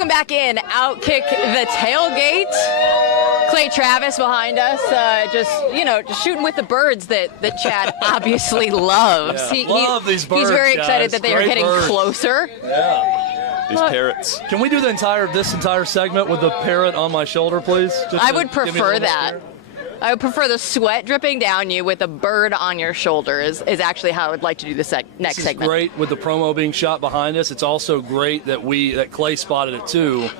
Welcome back in. OutKick the Tailgate. Clay Travis behind us, just shooting with the birds that Chad obviously loves. Yeah, love these birds, He's very excited guys. that they are Great getting birds. closer. Yeah. These parrots. Can we do this entire segment with the parrot on my shoulder, please? Just I to would give me a prefer little that. bit I would prefer the sweat dripping down you with a bird on your shoulder is actually how I would like to do the next This is segment. great with the promo being shot behind us. It's also great that Clay spotted it too.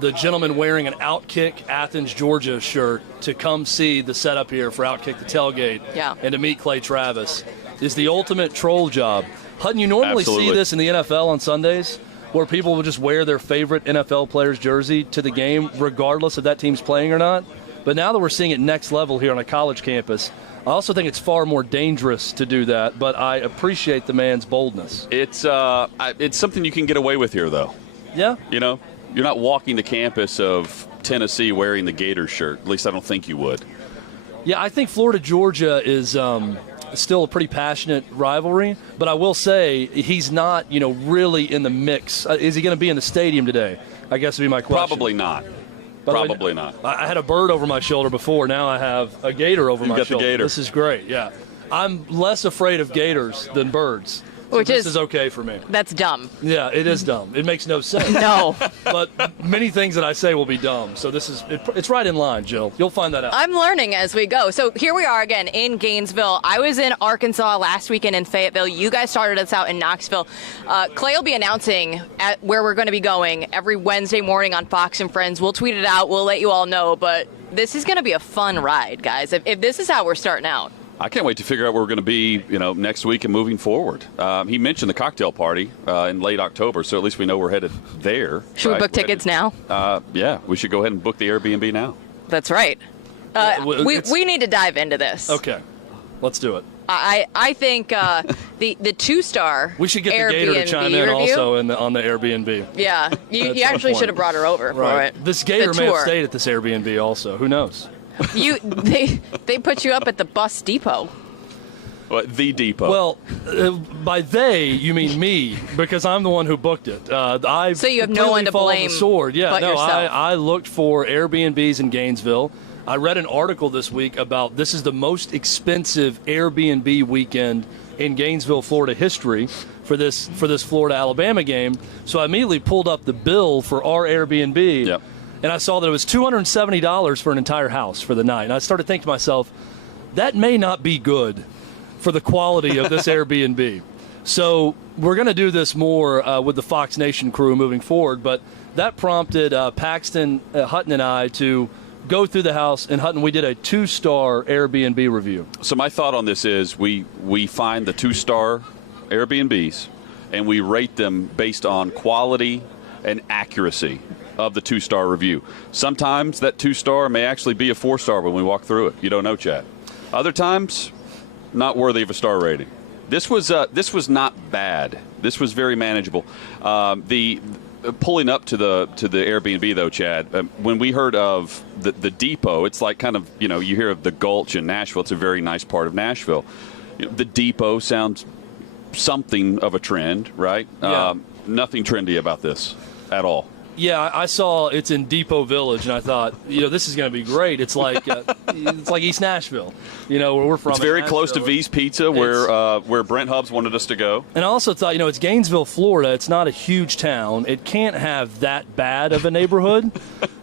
The gentleman wearing an OutKick Athens, Georgia shirt to come see the setup here for OutKick the Tailgate and to meet Clay Travis is the ultimate troll job. Hutton, you normally see this in the NFL on Sundays where people will just wear their favorite NFL player's jersey to the game regardless if that team's playing or not. But now that we're seeing it next level here on a college campus, I also think it's far more dangerous to do that, but I appreciate the man's boldness. It's something you can get away with here, though. Yeah. You know, you're not walking the campus of Tennessee wearing the Gators shirt. At least I don't think you would. Yeah, I think Florida-Georgia is still a pretty passionate rivalry, but I will say he's not, really in the mix. Is he going to be in the stadium today? I guess would be my question. Probably not. Probably not. I had a bird over my shoulder before. Now I have a gator over my shoulder. You got the gator. This is great, yeah. I'm less afraid of gators than birds. So this is okay for me. That's dumb. Yeah, it is dumb. It makes no sense. No. But many things that I say will be dumb. So it's right in line, Jill. You'll find that out. I'm learning as we go. So here we are again in Gainesville. I was in Arkansas last weekend in Fayetteville. You guys started us out in Knoxville. Clay will be announcing where we're going to be going every Wednesday morning on Fox and Friends. We'll tweet it out. We'll let you all know. But this is going to be a fun ride, guys. If this is how we're starting out. I can't wait to figure out where we're going to be, next week and moving forward. He mentioned the cocktail party in late October, so at least we know we're headed there. Should we book tickets now? Yeah, we should go ahead and book the Airbnb now. That's right. We need to dive into this. Okay, let's do it. I think the 2-star we should get Airbnb the Gator to chime in review. also on the Airbnb. Yeah, you actually should have brought her over for it. This Gator may have stayed at this Airbnb also. Who knows? They put you up at the bus depot. What, the depot? Well, by they you mean me because I'm the one who booked it. So you have no one to blame. The sword. Yeah, but yourself. I looked for Airbnbs in Gainesville. I read an article this week about this is the most expensive Airbnb weekend in Gainesville, Florida history for this Florida-Alabama game. So I immediately pulled up the bill for our Airbnb. Yep. And I saw that it was $270 for an entire house for the night. And I started thinking to myself, that may not be good for the quality of this Airbnb. So we're going to do this more with the Fox Nation crew moving forward. But that prompted Paxton, Hutton, and I to go through the house. And Hutton, we did a 2-star Airbnb review. So my thought on this is we find the 2-star Airbnbs and we rate them based on quality and accuracy of the 2-star review. Sometimes that 2-star may actually be a 4-star when we walk through it. You don't know, Chad. Other times, not worthy of a star rating. This was not bad. This was very manageable. The pulling up to the Airbnb though, Chad. When we heard of the depot, it's like kind of you hear of the Gulch in Nashville. It's a very nice part of Nashville. The depot sounds something of a trend, right? Yeah. Nothing trendy about this at all. Yeah, I saw it's in Depot Village, and I thought, this is going to be great. It's like East Nashville, where we're from. It's very close to V's Pizza, where Brent Hubbs wanted us to go. And I also thought, it's Gainesville, Florida. It's not a huge town. It can't have that bad of a neighborhood.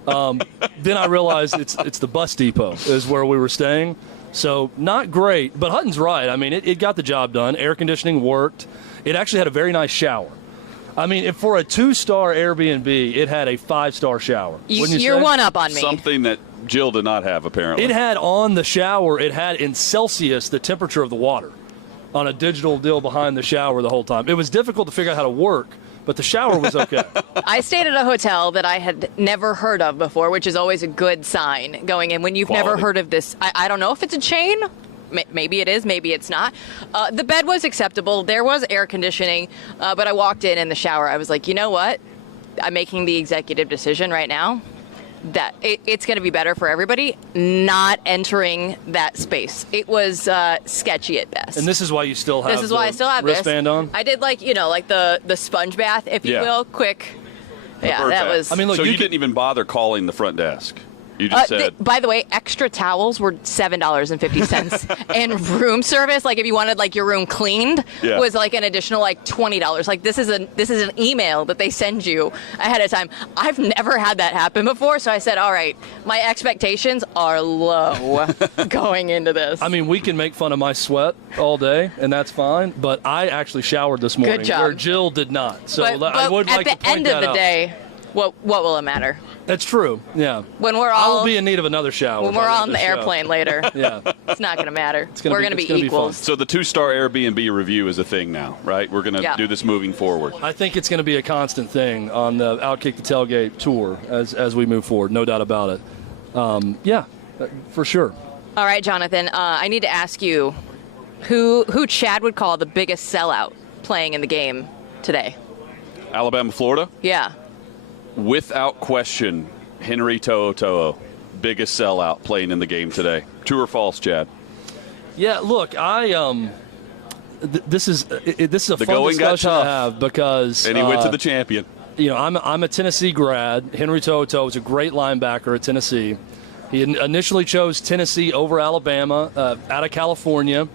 Then I realized it's the bus depot is where we were staying. So not great, but Hutton's right. I mean, it got the job done. Air conditioning worked. It actually had a very nice shower. I mean, if for a 2-star Airbnb, it had a 5-star shower. You're one up on me. Something that Jill did not have, apparently. It had on the shower, it had in Celsius the temperature of the water on a digital deal behind the shower the whole time. It was difficult to figure out how to work, but the shower was okay. I stayed at a hotel that I had never heard of before, which is always a good sign going in. When you've never heard of this, I don't know if it's a chain. Maybe it is, maybe it's not. The bed was acceptable. There was air conditioning, but I walked in the shower. I was like, you know what? I'm making the executive decision right now that it's going to be better for everybody not entering that space. It was sketchy at best. And this is why you still have why I still have wristband this. on? I did like the sponge bath, if you will, quick Yeah, that was. I mean, look, so you didn't even bother calling the front desk. You just said. By the way, extra towels were $7.50, and room service, like if you wanted like your room cleaned, was like an additional like $20. Like this is an email that they send you ahead of time. I've never had that happen before, so I said, all right, my expectations are low going into this. I mean, we can make fun of my sweat all day, and that's fine. But I actually showered this morning, Good job. where Jill did not. So but I would like to point that out. At the end of the day, what will it matter? That's true. Yeah. When we're all, I'll be in need of another shower. When we're all on the airplane later, it's not going to matter. We're going to be equals. So the 2-star Airbnb review is a thing now, right? We're going to do this moving forward. I think it's going to be a constant thing on the OutKick the Tailgate tour as we move forward. No doubt about it. Yeah, for sure. All right, Jonathan. I need to ask you who Chad would call the biggest sellout playing in the game today. Alabama, Florida? Yeah. Without question, Henry To'oTo'o, biggest sellout playing in the game today. True or false, Chad? Yeah, look, this is a the fun going got discussion tough. to have because And he went to the champion. You know, I'm a Tennessee grad. Henry To'oTo'o is a great linebacker at Tennessee. He initially chose Tennessee over Alabama out of California,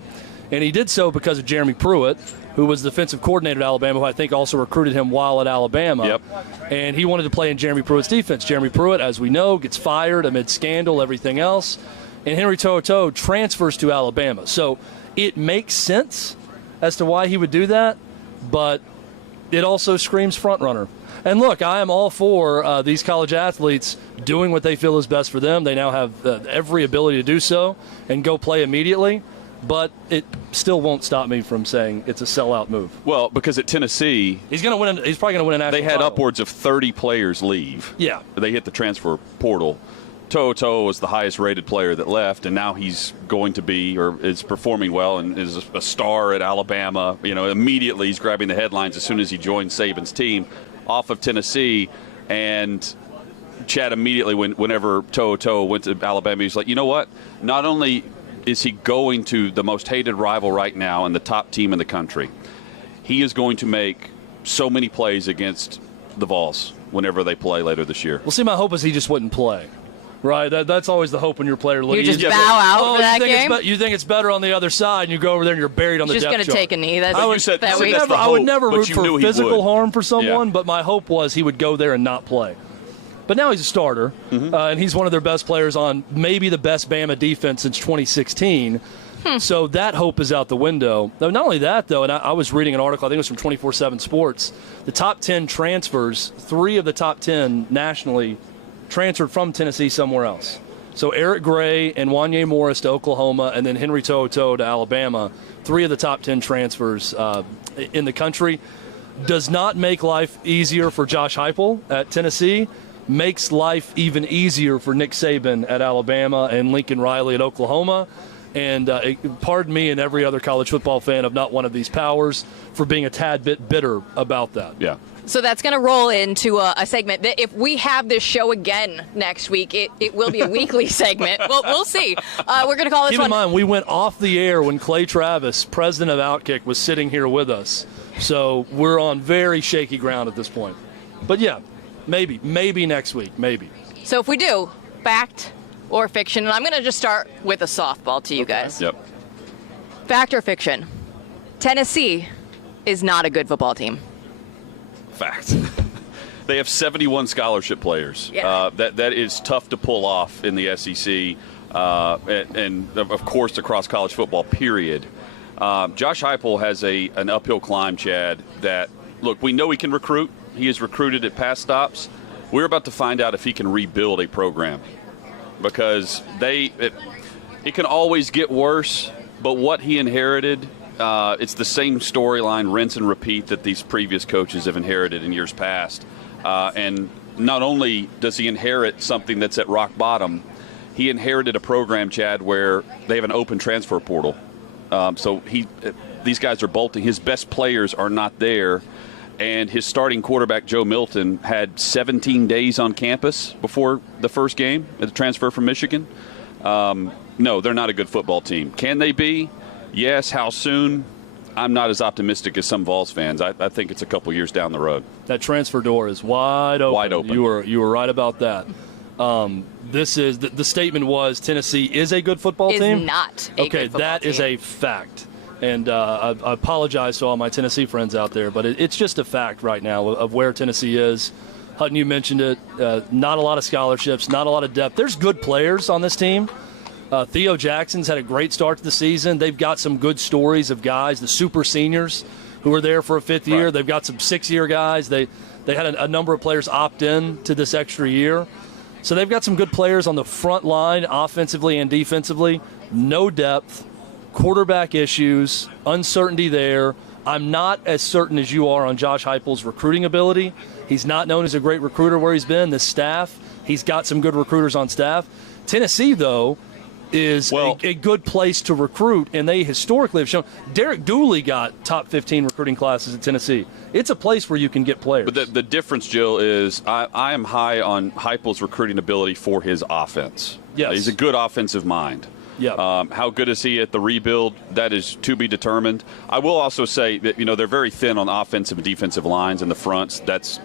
and he did so because of Jeremy Pruitt, who was the defensive coordinator at Alabama, who I think also recruited him while at Alabama. Yep. And he wanted to play in Jeremy Pruitt's defense. Jeremy Pruitt, as we know, gets fired amid scandal, everything else. And Henry To'oTo'o transfers to Alabama. So it makes sense as to why he would do that, but it also screams front runner. And look, I am all for these college athletes doing what they feel is best for them. They now have every ability to do so and go play immediately. But it still won't stop me from saying it's a sellout move. Well, because at Tennessee, he's probably going to win a national they had title. upwards of 30 players leave. Yeah. They hit the transfer portal. To'oTo'o was the highest-rated player that left, and now he's going to be or is performing well and is a star at Alabama. You know, immediately he's grabbing the headlines as soon as he joined Saban's team off of Tennessee. And Chad immediately, whenever To'oTo'o went to Alabama, he's like, you know what? Not only is he going to the most hated rival right now and the top team in the country, he is going to make so many plays against the Vols whenever they play later this year. Well, see, my hope is he just wouldn't play. Right? That's always the hope when your player leaves. You just bow out for that game? You think it's better on the other side, and you go over there and you're buried on the depth chart. Just going to take a knee. That's I would never root for physical harm for someone, but my hope was he would go there and not play. But now he's a starter, and he's one of their best players on maybe the best Bama defense since 2016. So that hope is out the window. Not only that, though, and I was reading an article, I think it was from 24/7 Sports, the top 10 transfers, 3 of the top 10 nationally transferred from Tennessee somewhere else. So Eric Gray and Wanye Morris to Oklahoma, and then Henry To'oTo'o to Alabama, 3 of the top 10 transfers in the country. Does not make life easier for Josh Heupel at Tennessee. Makes life even easier for Nick Saban at Alabama and Lincoln Riley at Oklahoma. And pardon me and every other college football fan of not one of these powers for being a tad bit bitter about that. Yeah. So that's going to roll into a segment that if we have this show again next week, it will be a weekly segment. We'll see. We're going to call this Keep one. in mind, we went off the air when Clay Travis, president of OutKick, was sitting here with us. So we're on very shaky ground at this point. But yeah, maybe next week, maybe. So if we do, fact or fiction, and I'm going to just start with a softball to you guys. Yep. Fact or fiction? Tennessee is not a good football team. Fact. They have 71 scholarship players. Yeah. That is tough to pull off in the SEC, and of course across college football, period. Josh Heupel has an uphill climb, Chad, that, look, we know he can recruit. He has recruited at past stops. We're about to find out if he can rebuild a program, because it can always get worse, but what he inherited, it's the same storyline, rinse and repeat, that these previous coaches have inherited in years past. And not only does he inherit something that's at rock bottom, he inherited a program, Chad, where they have an open transfer portal. So these guys are bolting. His best players are not there. And his starting quarterback, Joe Milton, had 17 days on campus before the first game at the transfer from Michigan. No, they're not a good football team. Can they be? Yes. How soon? I'm not as optimistic as some Vols fans. I think it's a couple years down the road. That transfer door is wide open. Wide open. You were right about that. This is the statement was Tennessee is a good football team. Is not a good football that team. is a fact. And I apologize to all my Tennessee friends out there, but it's just a fact right now of where Tennessee is. Hutton, you mentioned it. Not a lot of scholarships, not a lot of depth. There's good players on this team. Theo Jackson's had a great start to the season. They've got some good stories of guys, the super seniors who are there for a fifth year. Right. They've got some 6-year guys. They had a number of players opt in to this extra year. So they've got some good players on the front line, offensively and defensively. No depth, quarterback issues, uncertainty there. I'm not as certain as you are on Josh Heupel's recruiting ability. He's not known as a great recruiter where he's been. The staff, he's got some good recruiters on staff. Tennessee, though, is a good place to recruit, and they historically have shown. Derek Dooley got top 15 recruiting classes at Tennessee. It's a place where you can get players. But the difference, Jill, is I am high on Heupel's recruiting ability for his offense. Yes. He's a good offensive mind. Yeah. How good is he at the rebuild? That is to be determined. I will also say that they're very thin on offensive and defensive lines in the fronts. That's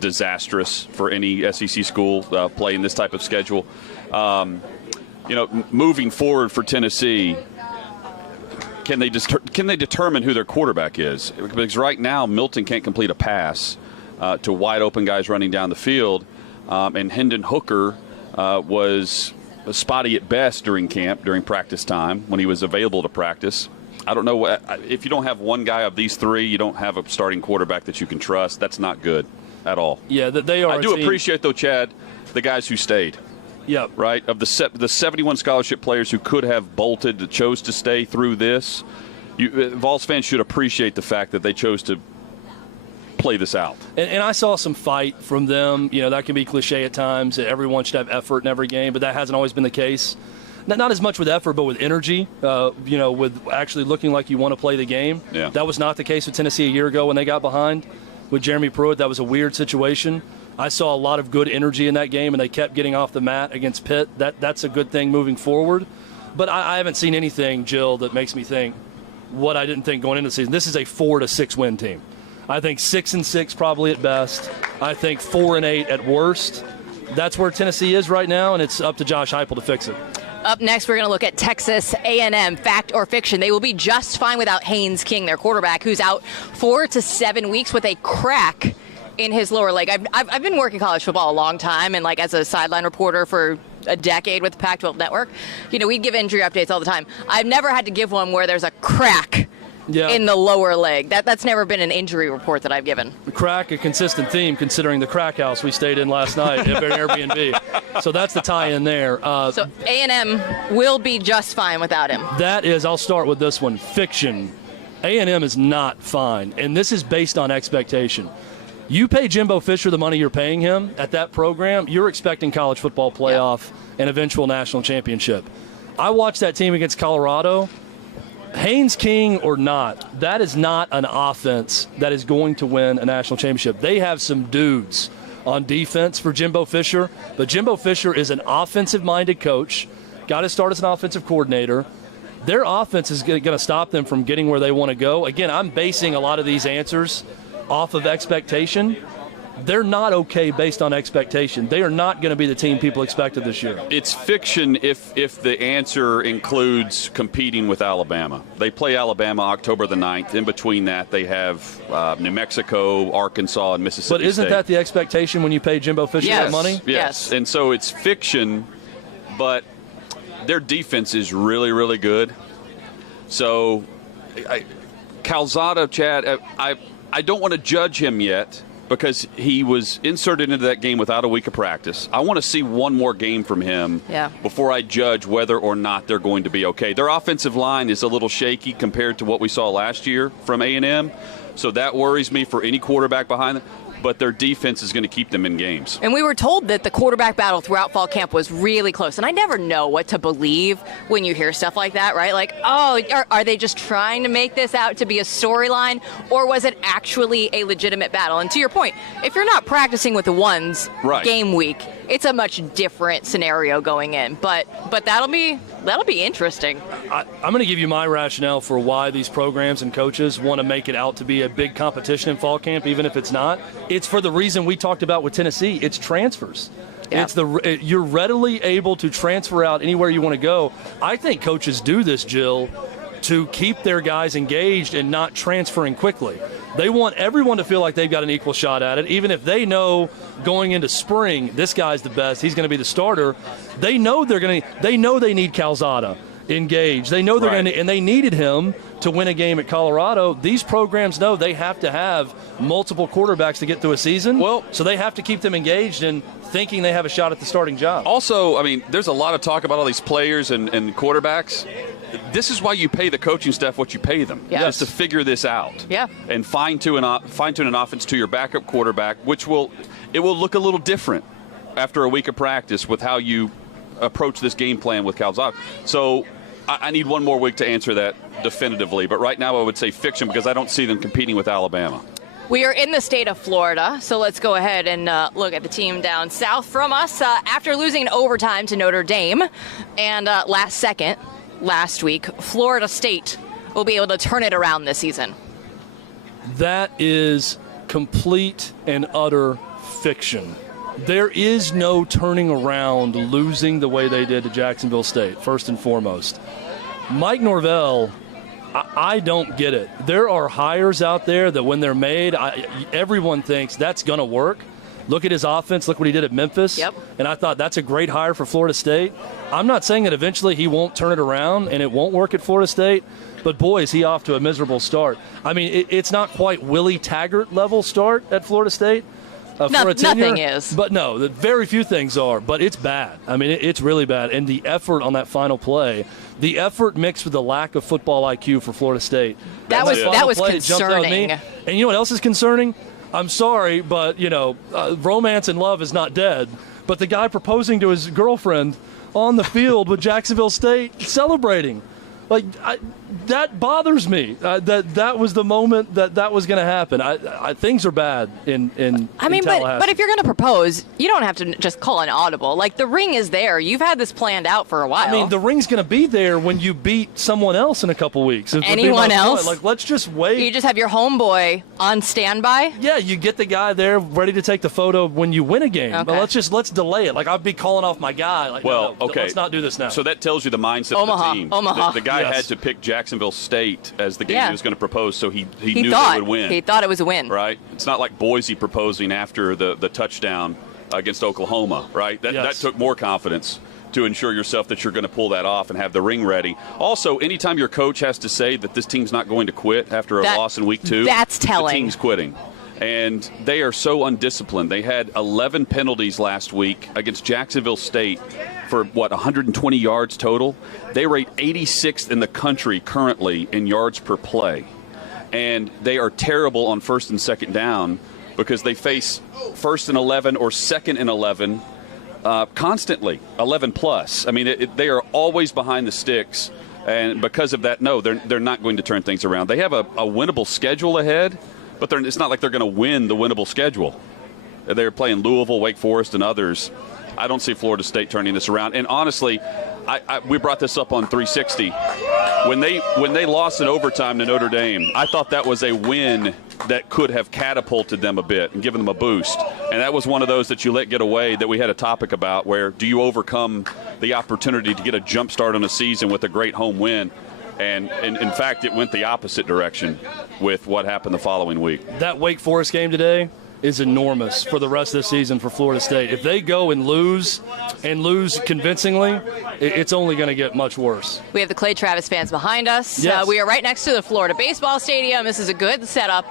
disastrous for any SEC school playing this type of schedule. Moving forward for Tennessee, can they determine who their quarterback is? Because right now Milton can't complete a pass to wide open guys running down the field, and Hendon Hooker was spotty at best during camp, during practice time when he was available to practice. I don't know if you don't have one guy of these three, you don't have a starting quarterback that you can trust. That's not good at all. Yeah, they are. I do appreciate though, Chad, the guys who stayed. Yeah. Right? Of the 71 scholarship players who could have bolted, that chose to stay through this, Vols fans should appreciate the fact that they chose to play this out. And I saw some fight from them. That can be cliche at times. Everyone should have effort in every game, but that hasn't always been the case. Not as much with effort, but with energy, with actually looking like you want to play the game. Yeah. That was not the case with Tennessee a year ago when they got behind with Jeremy Pruitt. That was a weird situation. I saw a lot of good energy in that game, and they kept getting off the mat against Pitt. That's a good thing moving forward. But I haven't seen anything, Jill, that makes me think what I didn't think going into the season. This is a 4 to 6 win team. I think 6-6 probably at best. I think 4-8 at worst. That's where Tennessee is right now, and it's up to Josh Heupel to fix it. Up next, we're going to look at Texas A&M, fact or fiction. They will be just fine without Haynes King, their quarterback, who's out 4 to 7 weeks with a crack in his lower leg. I've been working college football a long time, and as a sideline reporter for a decade with the Pac-12 Network, we'd give injury updates all the time. I've never had to give one where there's a crack in the lower leg. That's never been an injury report that I've given. Crack, a consistent theme considering the crack house we stayed in last night at Airbnb. So that's the tie-in there. So A&M will be just fine without him. That is, I'll start with this one, fiction. A&M is not fine, and this is based on expectation. You pay Jimbo Fisher the money you're paying him at that program, you're expecting college football playoff and eventual national championship. I watched that team against Colorado. Haynes King or not, that is not an offense that is going to win a national championship. They have some dudes on defense for Jimbo Fisher, but Jimbo Fisher is an offensive-minded coach, got to start as an offensive coordinator. Their offense is going to stop them from getting where they want to go. Again, I'm basing a lot of these answers off of expectation. They're not okay based on expectation. They are not going to be the team people expected this year. It's fiction if the answer includes competing with Alabama. They play Alabama October the 9th. In between that, they have New Mexico, Arkansas, and Mississippi But isn't State. that the expectation when you pay Jimbo Fisher that money? Yes. And so it's fiction, but their defense is really, really good. So Calzada, Chad, I don't want to judge him yet because he was inserted into that game without a week of practice. I want to see one more game from him before I judge whether or not they're going to be okay. Their offensive line is a little shaky compared to what we saw last year from A&M, so that worries me for any quarterback behind them. But their defense is going to keep them in games. And we were told that the quarterback battle throughout fall camp was really close. And I never know what to believe when you hear stuff like that, right? Are they just trying to make this out to be a storyline? Or was it actually a legitimate battle? And to your point, if you're not practicing with the ones game week, it's a much different scenario going in. But that'll be interesting. I'm going to give you my rationale for why these programs and coaches want to make it out to be a big competition in fall camp, even if it's not. It's for the reason we talked about with Tennessee. It's transfers. Yeah. You're readily able to transfer out anywhere you want to go. I think coaches do this, Jill, to keep their guys engaged and not transferring quickly. They want everyone to feel like they've got an equal shot at it, even if they know going into spring, this guy's the best, he's going to be the starter. They know they need Calzada engaged. They know they're going to, and they needed him to win a game at Colorado. These programs know they have to have multiple quarterbacks to get through a season. Well, so they have to keep them engaged and thinking they have a shot at the starting job. Also, I mean, there's a lot of talk about all these players and quarterbacks. This is why you pay the coaching staff what you pay them, just to figure this out. Yeah. And fine-tune an offense to your backup quarterback, which will look a little different after a week of practice with how you approach this game plan with Calzada. So I need one more week to answer that definitively. But right now I would say fiction because I don't see them competing with Alabama. We are in the state of Florida, so let's go ahead and look at the team down south from us. After losing in overtime to Notre Dame and last week, Florida State will be able to turn it around this season. That is complete and utter fiction. There is no turning around losing the way they did to Jacksonville State, first and foremost. Mike Norvell, I don't get it. There are hires out there that when they're made, everyone thinks that's going to work. Look at his offense. Look what he did at Memphis. Yep. And I thought that's a great hire for Florida State. I'm not saying that eventually he won't turn it around and it won't work at Florida State, but boy, is he off to a miserable start. I mean, it's not quite Willie Taggart level start at Florida State. For a tenure, nothing is. But no, very few things are. But it's bad. I mean, it's really bad. And the effort on that final play, the effort mixed with the lack of football IQ for Florida State. That was concerning. Jumped out at me. And you know what else is concerning? I'm sorry, but, romance and love is not dead. But the guy proposing to his girlfriend on the field with Jacksonville State celebrating. That bothers me. That was the moment that was going to happen. Things are bad in Tallahassee. But if you're going to propose, you don't have to just call an audible. Like, the ring is there. You've had this planned out for a while. I mean, the ring's going to be there when you beat someone else in a couple weeks. Anyone else? Let's just wait. You just have your homeboy on standby? Yeah, you get the guy there ready to take the photo when you win a game. Okay. But let's delay it. I'd be calling off my guy. Okay. Let's not do this now. So that tells you the mindset of the team. Omaha. The guy had to pick Jacksonville State as the game he was going to propose, so he knew they would win. He thought it was a win. Right? It's not like Boise proposing after the touchdown against Oklahoma, right? That took more confidence to ensure yourself that you're going to pull that off and have the ring ready. Also, anytime your coach has to say that this team's not going to quit after a loss in week 2, that's telling. The team's quitting. And they are so undisciplined. They had 11 penalties last week against Jacksonville State for, 120 yards total. They rate 86th in the country currently in yards per play. And they are terrible on first and second down because they face first and 11 or second and 11 constantly, 11 plus. I mean, they are always behind the sticks. And because of that, no, they're not going to turn things around. They have a winnable schedule ahead. But it's not like they're going to win the winnable schedule. They're playing Louisville, Wake Forest, and others. I don't see Florida State turning this around. And honestly, we brought this up on 360. When they lost in overtime to Notre Dame, I thought that was a win that could have catapulted them a bit and given them a boost. And that was one of those that you let get away that we had a topic about, where do you overcome the opportunity to get a jump start on a season with a great home win? And in fact, it went the opposite direction with what happened the following week. That Wake Forest game today is enormous for the rest of the season for Florida State. If they go and lose convincingly, it's only going to get much worse. We have the Clay Travis fans behind us. Yes. We are right next to the Florida Baseball Stadium. This is a good setup.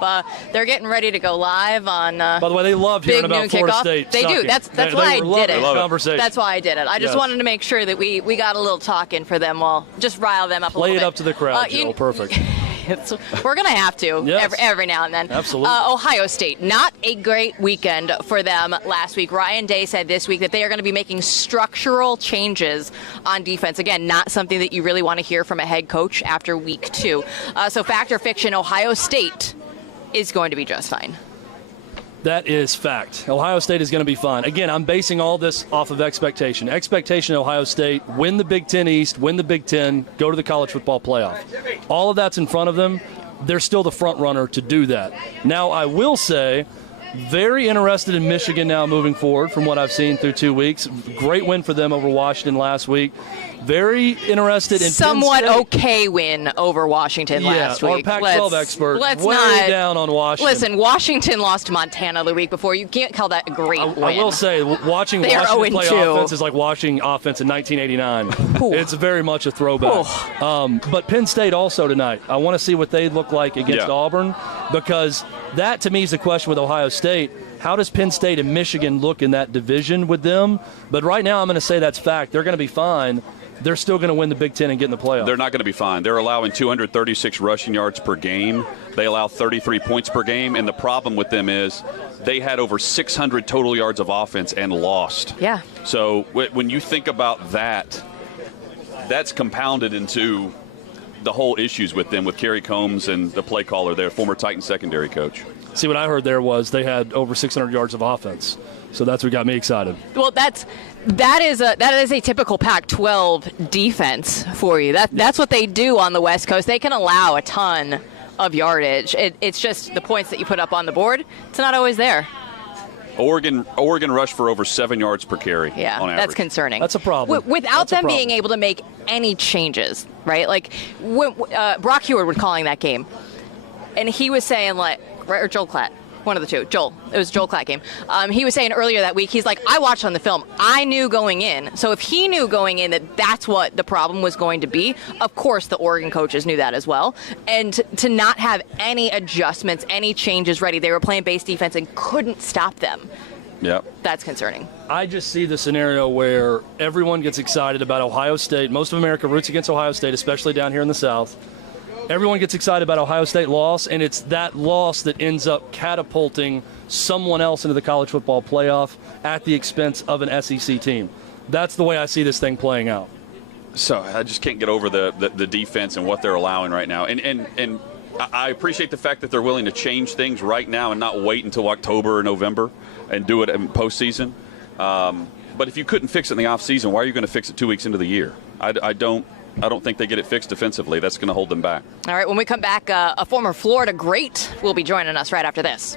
They're getting ready to go live on By the way, they love hearing about Florida kickoff. State. They do. That's why I did it. Conversation. That's why I did it. I just wanted to make sure that we got a little talk in for them. Well, just rile them up a little bit. Play it up to the crowd, Jill. Perfect. We're going to have to every now and then. Absolutely. Ohio State, not a great weekend for them last week. Ryan Day said this week that they are going to be making structural changes on defense. Again, not something that you really want to hear from a head coach after week 2. So fact or fiction, Ohio State is going to be just fine. That is fact. Ohio State is going to be fine. Again, I'm basing all this off of expectation. Expectation Ohio State, win the Big Ten East, win the Big Ten, go to the college football playoff. All of that's in front of them. They're still the front runner to do that. Now, I will say, very interested in Michigan now moving forward from what I've seen through 2 weeks. Great win for them over Washington last week. Very interested in somewhat okay win over Washington last week. Our Pac-12 expert way down on Washington. Listen, Washington lost to Montana the week before. You can't call that a great win. I will say, watching Washington play offense is like watching offense in 1989. It's very much a throwback. But Penn State also tonight. I want to see what they look like against Auburn, because that to me is the question with Ohio State. How does Penn State and Michigan look in that division with them? But right now I'm going to say that's fact. They're going to be fine. They're still going to win the Big Ten and get in the playoffs. They're not going to be fine. They're allowing 236 rushing yards per game. They allow 33 points per game, and the problem with them is they had over 600 total yards of offense and lost. Yeah. So when you think about that, that's compounded into the whole issues with them, with Kerry Combs and the play caller there, former Titan secondary coach. See, what I heard there was they had over 600 yards of offense. So that's what got me excited. Well, that is a typical Pac-12 defense for you. That's what they do on the West Coast. They can allow a ton of yardage. It's just the points that you put up on the board, it's not always there. Oregon rushed for over 7 yards per carry. Yeah, on average. that's concerning. That's a problem. Without them being able to make any changes, right? Like Brock Heward was calling that game, and he was saying or Joel Klatt. One of the two. Joel. It was Joel Klatt game. He was saying earlier that week, he's like, I watched on the film. I knew going in. So if he knew going in that that's what the problem was going to be, of course the Oregon coaches knew that as well. And to not have any adjustments, any changes ready, they were playing base defense and couldn't stop them. Yep. That's concerning. I just see the scenario where everyone gets excited about Ohio State. Most of America roots against Ohio State, especially down here in the South. Everyone gets excited about Ohio State loss, and it's that loss that ends up catapulting someone else into the college football playoff at the expense of an SEC team. That's the way I see this thing playing out. So I just can't get over the defense and what they're allowing right now. And I appreciate the fact that they're willing to change things right now and not wait until October or November and do it in postseason. But if you couldn't fix it in the offseason, why are you going to fix it 2 weeks into the year? I don't think they get it fixed defensively. That's going to hold them back. All right, when we come back, a former Florida great will be joining us right after this.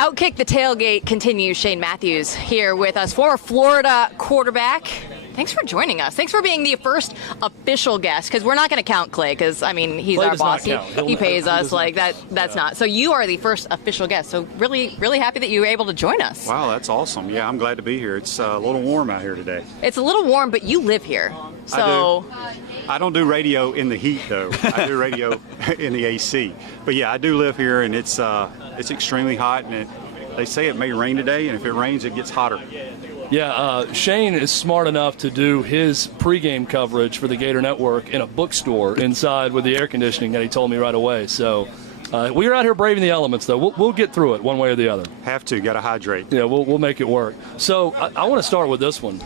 OutKick the Tailgate continues. Shane Matthews here with us, former Florida quarterback. Thanks for joining us. Thanks for being the first official guest, because we're not going to count Clay, because, I mean, he's Clay our does boss. not count. He pays us. Like, count. that's not. So you are the first official guest. So really, really happy that you were able to join us. Wow, that's awesome. Yeah, I'm glad to be here. It's a little warm out here today. It's a little warm, but you live here. So I don't do radio in the heat, though. I do radio in the AC. But yeah, I do live here, and it's extremely hot, and they say it may rain today, and if it rains, it gets hotter. Yeah, Shane is smart enough to do his pregame coverage for the Gator Network in a bookstore inside with the air conditioning that he told me right away. So we're out here braving the elements, though. We'll get through it one way or the other. Have to, got to hydrate. Yeah, we'll make it work. So I want to start with this one.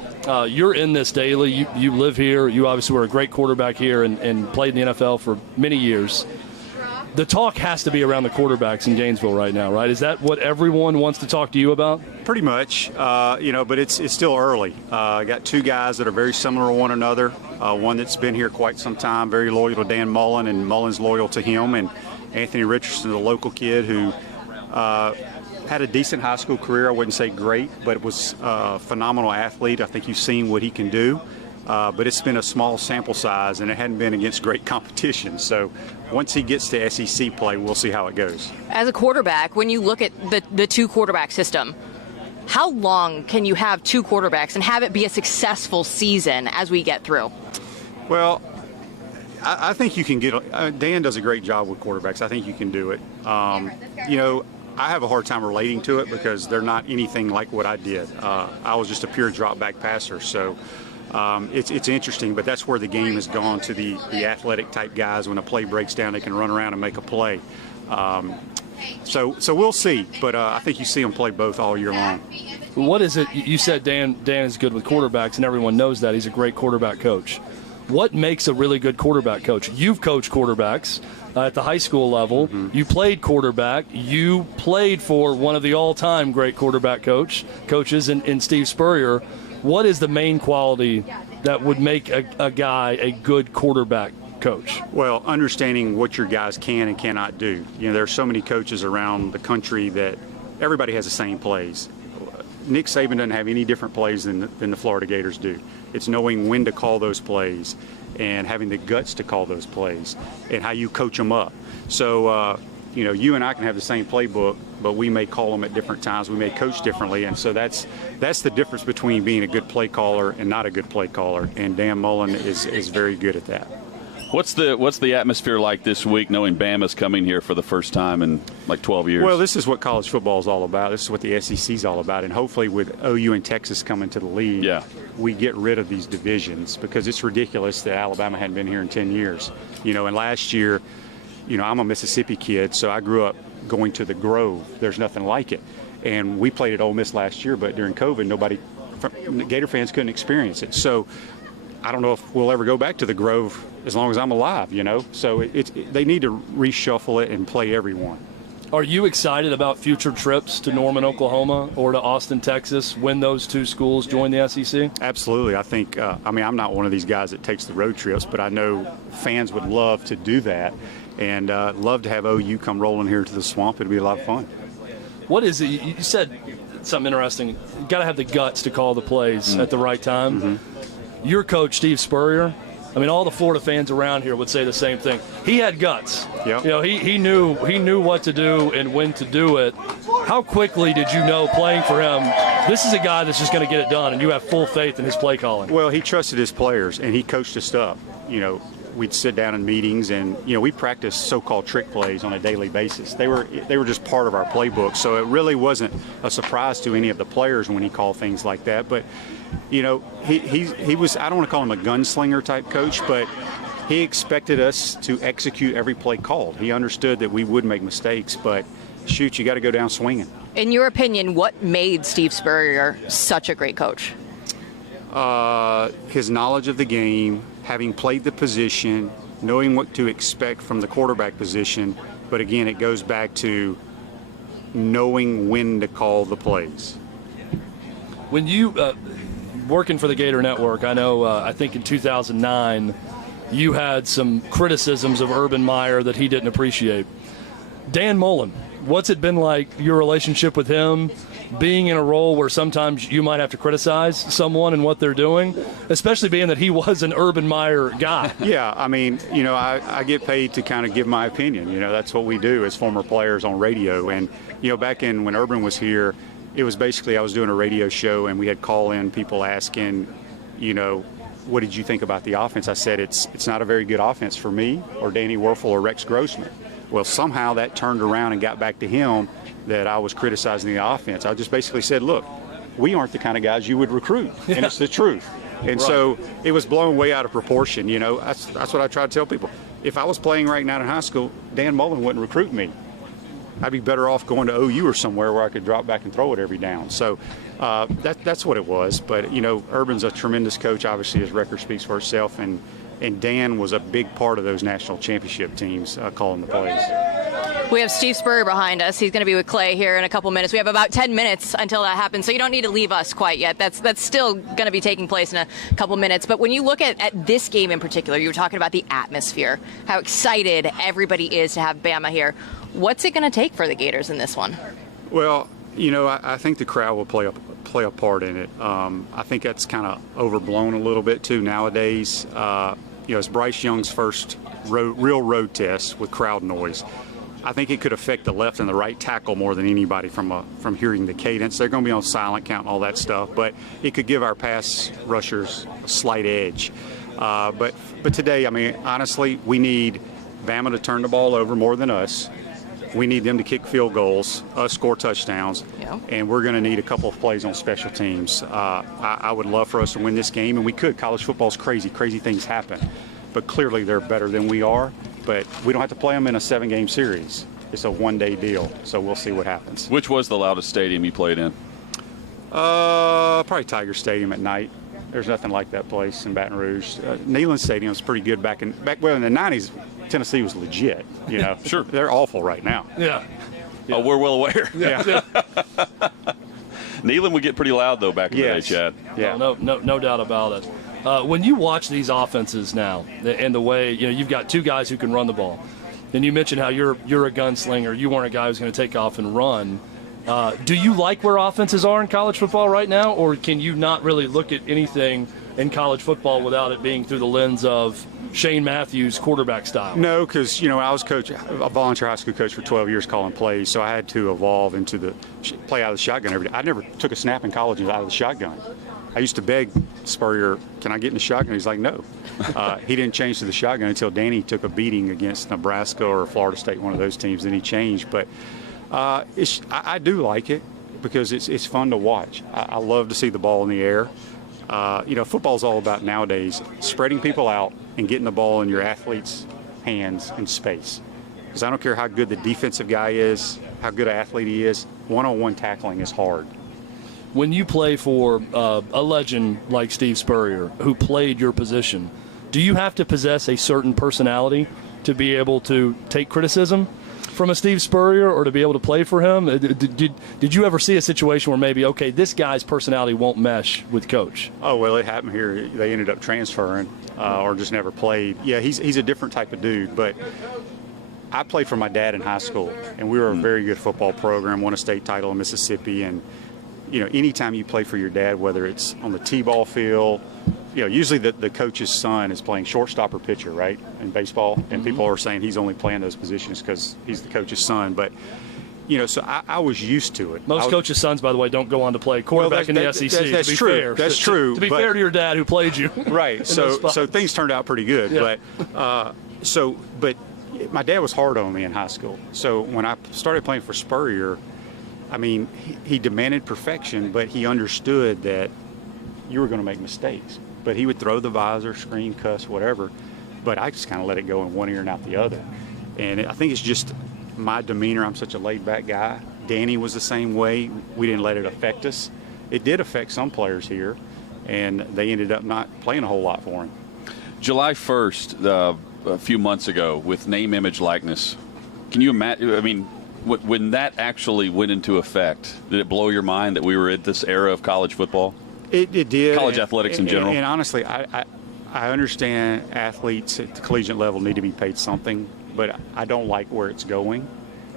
You're in this daily. You live here. You obviously were a great quarterback here and played in the NFL for many years. The talk has to be around the quarterbacks in Gainesville right now, right? Is that what everyone wants to talk to you about? Pretty much, but it's still early. I got two guys that are very similar to one another. One that's been here quite some time, very loyal to Dan Mullen, and Mullen's loyal to him. And Anthony Richardson, a local kid who had a decent high school career. I wouldn't say great, but was a phenomenal athlete. I think you've seen what he can do. But it's been a small sample size, and it hadn't been against great competition. So once he gets to SEC play, we'll see how it goes. as a quarterback, when you look at the two quarterback system, how long can you have two quarterbacks and have it be a successful season as we get through? Well, I think you can get Dan does a great job with quarterbacks. I think you can do it. I have a hard time relating to it because they're not anything like what I did. I was just a pure drop back passer. So it's interesting, but that's where the game has gone to the athletic type guys. When a play breaks down, they can run around and make a play. So we'll see, but I think you see them play both all year long. What is it? You said Dan is good with quarterbacks, and everyone knows that. He's a great quarterback coach. What makes a really good quarterback coach? You've coached quarterbacks at the high school level. Mm-hmm. You played quarterback. You played for one of the all-time great quarterback coaches in Steve Spurrier. What is the main quality that would make a guy a good quarterback coach? Well, understanding what your guys can and cannot do. There are so many coaches around the country that everybody has the same plays. Nick Saban doesn't have any different plays than the Florida Gators do. It's knowing when to call those plays and having the guts to call those plays and how you coach them up. So, you and I can have the same playbook, but we may call them at different times. We may coach differently, and so that's the difference between being a good play caller and not a good play caller. And Dan Mullen is very good at that. What's the atmosphere like this week, knowing Bama's coming here for the first time in like 12 years? Well, this is what college football is all about. This is what the SEC is all about. And hopefully with OU and Texas coming to the league, we get rid of these divisions, because it's ridiculous that Alabama hadn't been here in 10 years. And last year, I'm a Mississippi kid, so I grew up going to the Grove. There's nothing like it. And we played at Ole Miss last year, but during COVID, Gator fans couldn't experience it. So I don't know if we'll ever go back to the Grove as long as I'm alive, So they need to reshuffle it and play everyone. Are you excited about future trips to Norman, Oklahoma, or to Austin, Texas, when those two schools join the SEC? Absolutely. I think, I'm not one of these guys that takes the road trips, but I know fans would love to do that, and love to have OU come rolling here to the Swamp. It'd be a lot of fun. What is it? You said something interesting. You got to have the guts to call the plays at the right time. Mm-hmm. Your coach, Steve Spurrier, all the Florida fans around here would say the same thing. He had guts. Yep. He knew what to do and when to do it. How quickly did you know, playing for him, this is a guy that's just going to get it done, and you have full faith in his play calling? Well, he trusted his players, and he coached us up. We'd sit down in meetings, and we practiced so-called trick plays on a daily basis. They were just part of our playbook, so it really wasn't a surprise to any of the players when he called things like that. But he was, I don't want to call him a gunslinger type coach, but he expected us to execute every play called. He understood that we would make mistakes, but shoot, you got to go down swinging. In your opinion, what made Steve Spurrier such a great coach? His knowledge of the game, having played the position, knowing what to expect from the quarterback position, but again, it goes back to knowing when to call the plays. When you working for the Gator Network, I know I think in 2009 you had some criticisms of Urban Meyer that he didn't appreciate. Dan Mullen, what's it been like, your relationship with him, being in a role where sometimes you might have to criticize someone and what they're doing, especially being that he was an Urban Meyer guy? Yeah, I mean, I get paid to kind of give my opinion. That's what we do as former players on radio. And, back when Urban was here, it was basically I was doing a radio show and we had call-in people asking, what did you think about the offense? I said, it's not a very good offense for me or Danny Werfel or Rex Grossman. Well, somehow that turned around and got back to him that I was criticizing the offense. I just basically said, look, we aren't the kind of guys you would recruit, and it's the truth. And so it was blown way out of proportion. That's what I try to tell people. If I was playing right now in high school, Dan Mullen wouldn't recruit me. I'd be better off going to OU or somewhere where I could drop back and throw it every down. So that's what it was. But, Urban's a tremendous coach. Obviously, his record speaks for itself. And Dan was a big part of those national championship teams calling the plays. We have Steve Spurrier behind us. He's going to be with Clay here in a couple minutes. We have about 10 minutes until that happens, so you don't need to leave us quite yet. That's still going to be taking place in a couple minutes. But when you look at this game in particular, you were talking about the atmosphere, how excited everybody is to have Bama here. What's it going to take for the Gators in this one? Well, I think the crowd will play a part in it. I think that's kind of overblown a little bit too nowadays. It's Bryce Young's first real road test with crowd noise. I think it could affect the left and the right tackle more than anybody from hearing the cadence. They're going to be on silent count and all that stuff, but it could give our pass rushers a slight edge. But today, I mean, honestly, we need Bama to turn the ball over more than us. We need them to kick field goals, us score touchdowns, and we're going to need a couple of plays on special teams. I would love for us to win this game, and we could. College football's crazy. Crazy things happen. But clearly they're better than we are. But we don't have to play them in a 7-game series. It's a one-day deal, so we'll see what happens. Which was the loudest stadium you played in? Probably Tiger Stadium at night. There's nothing like that place in Baton Rouge. Neyland Stadium was pretty good back in the 90s. Tennessee was legit. Sure. They're awful right now. Yeah. Oh, we're well aware. Yeah. Neyland would get pretty loud though back in the day, Chad. Yeah. No doubt about it. When you watch these offenses now, and the way you've got two guys who can run the ball, and you mentioned how you're a gunslinger, you weren't a guy who's going to take off and run. Do you like where offenses are in college football right now, or can you not really look at anything in college football without it being through the lens of Shane Matthews quarterback style? No, because I was a volunteer high school coach for 12 years calling plays, so I had to evolve into the play out of the shotgun every day. I never took a snap in college out of the shotgun. I used to beg Spurrier, can I get in the shotgun? He's like, no. He didn't change to the shotgun until Danny took a beating against Nebraska or Florida State, one of those teams, then he changed. But I do like it because it's fun to watch. I love to see the ball in the air. Football's all about nowadays spreading people out and getting the ball in your athlete's hands in space. Because I don't care how good the defensive guy is, how good an athlete he is, one-on-one tackling is hard. When you play for a legend like Steve Spurrier, who played your position, do you have to possess a certain personality to be able to take criticism from a Steve Spurrier or to be able to play for him? Did you ever see a situation where maybe, okay, this guy's personality won't mesh with Coach? Oh, well, it happened here. They ended up transferring or just never played. Yeah, he's a different type of dude, but I played for my dad in high school, and we were a very good football program, won a state title in Mississippi, and anytime you play for your dad, whether it's on the T-ball field, usually the coach's son is playing shortstop or pitcher, right, in baseball, and people are saying he's only playing those positions because he's the coach's son. But, so I was used to it. Most coaches' sons, by the way, don't go on to play quarterback in the SEC. That's true. Fair. That's true. To be fair to your dad who played you. Right. So things turned out pretty good. Yeah. But my dad was hard on me in high school. So when I started playing for Spurrier, I mean, he demanded perfection, but he understood that you were going to make mistakes. But he would throw the visor, scream, cuss, whatever. But I just kind of let it go in one ear and out the other. And I think it's just my demeanor. I'm such a laid-back guy. Danny was the same way. We didn't let it affect us. It did affect some players here, and they ended up not playing a whole lot for him. July 1st, a few months ago, with name, image, likeness, can you imagine? I mean, when that actually went into effect, did it blow your mind that we were at this era of college football? It did. College athletics in general. And honestly, I understand athletes at the collegiate level need to be paid something, but I don't like where it's going.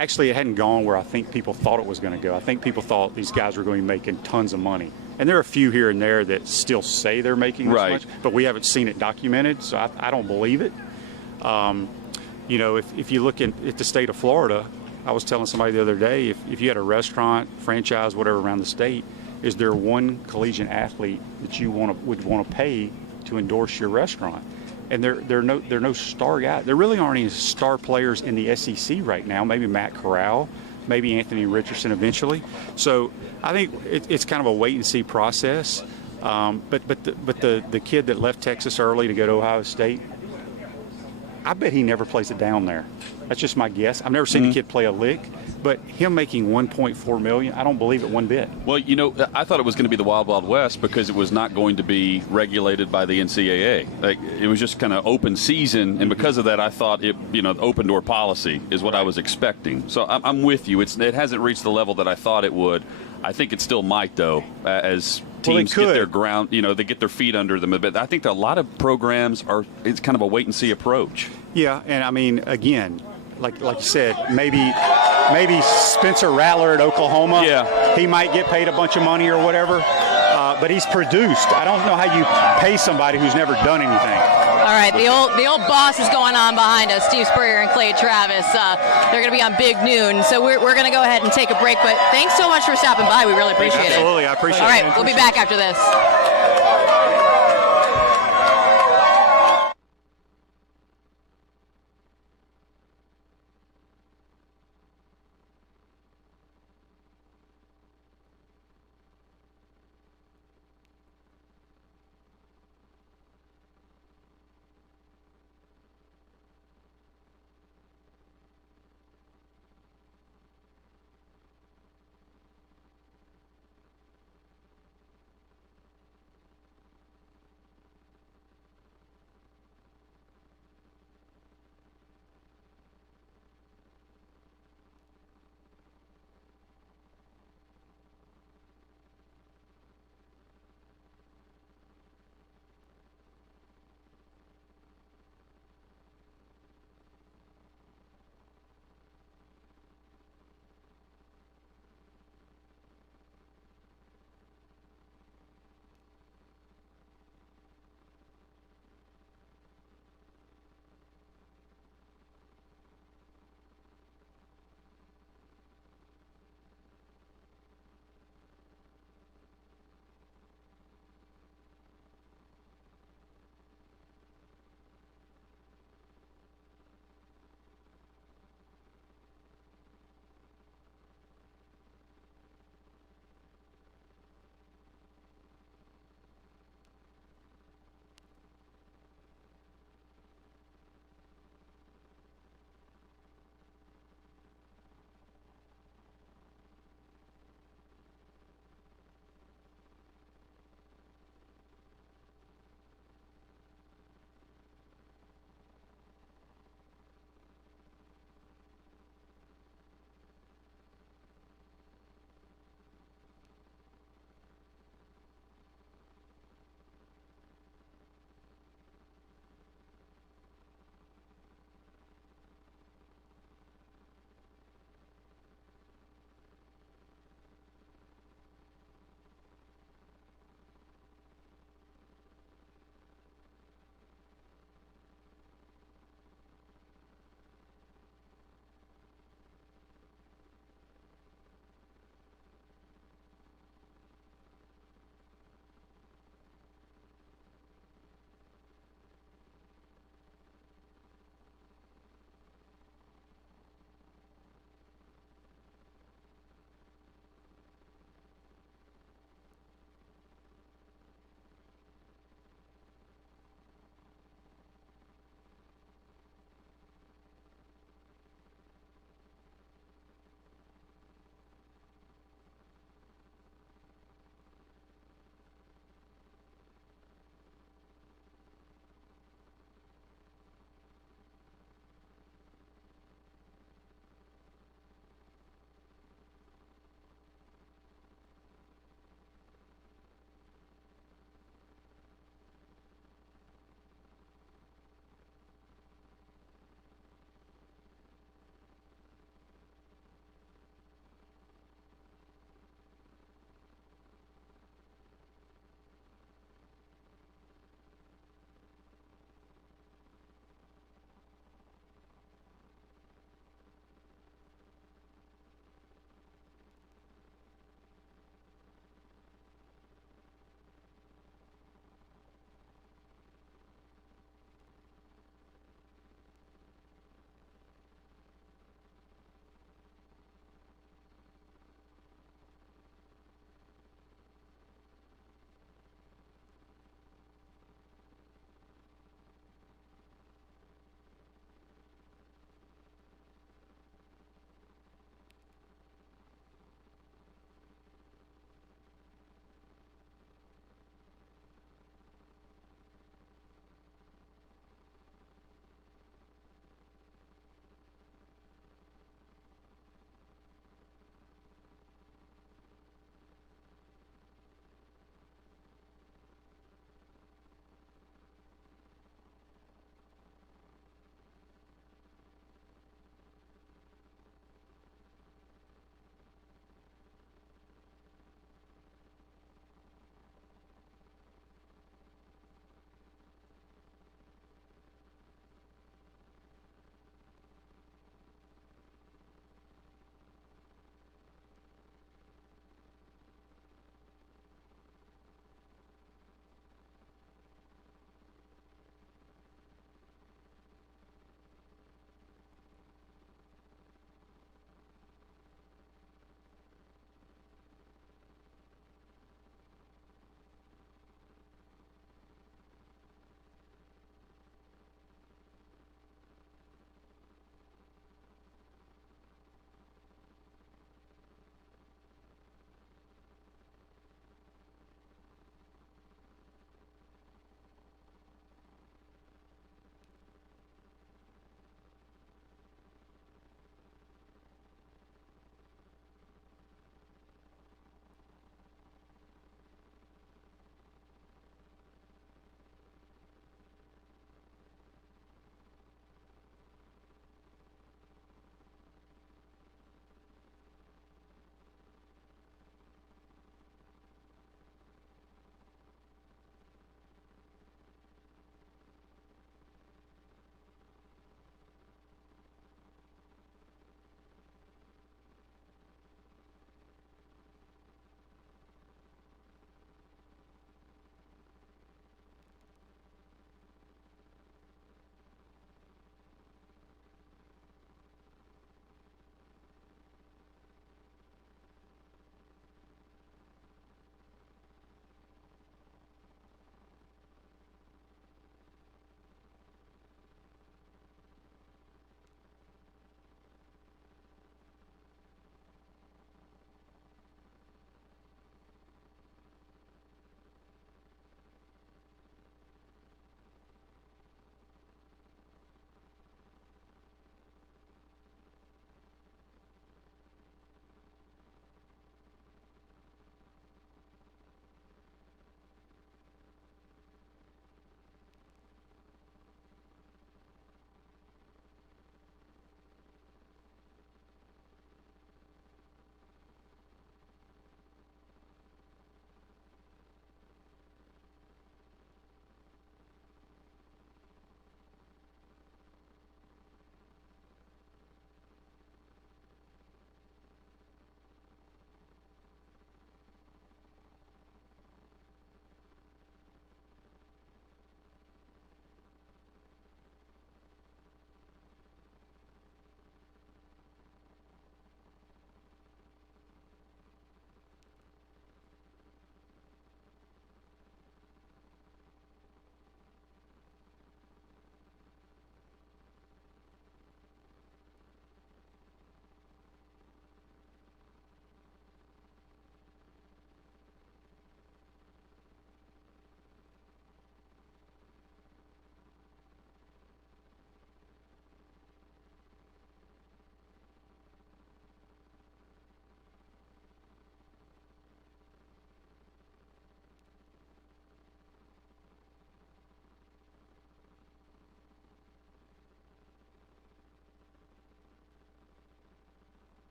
actually, it hadn't gone where I think people thought it was going to go. I think people thought these guys were going to be making tons of money. And there are a few here and there that still say they're making this much, but we haven't seen it documented, so I don't believe it. You know, if you look at the state of Florida, I was telling somebody the other day, if you had a restaurant, franchise, whatever around the state, is there one collegiate athlete that you would want to pay to endorse your restaurant? And there are no star guys. There really aren't any star players in the SEC right now. Maybe Matt Corral, maybe Anthony Richardson eventually. So I think it's kind of a wait and see process. But the kid that left Texas early to go to Ohio State, I bet he never plays it down there. That's just my guess. I've never seen the kid play a lick, but him making $1.4 million, I don't believe it one bit. Well, you know, I thought it was going to be the Wild Wild West because it was not going to be regulated by the NCAA. Like, it was just kind of open season, and because of that, I thought it, you know, open door policy is what I was expecting. So I'm with you. It hasn't reached the level that I thought it would. I think it still might, though, as teams get their ground, you know, they get their feet under them a bit. I think that a lot of programs it's kind of a wait and see approach. Yeah, and I mean, again, like you said, maybe Spencer Rattler at Oklahoma, he might get paid a bunch of money or whatever, but he's produced. I don't know how you pay somebody who's never done anything. All right, the old boss is going on behind us, Steve Spurrier and Clay Travis. They're going to be on Big Noon, so we're going to go ahead and take a break. But thanks so much for stopping by. We really appreciate it. Absolutely, I appreciate it. All right, we'll be back after this.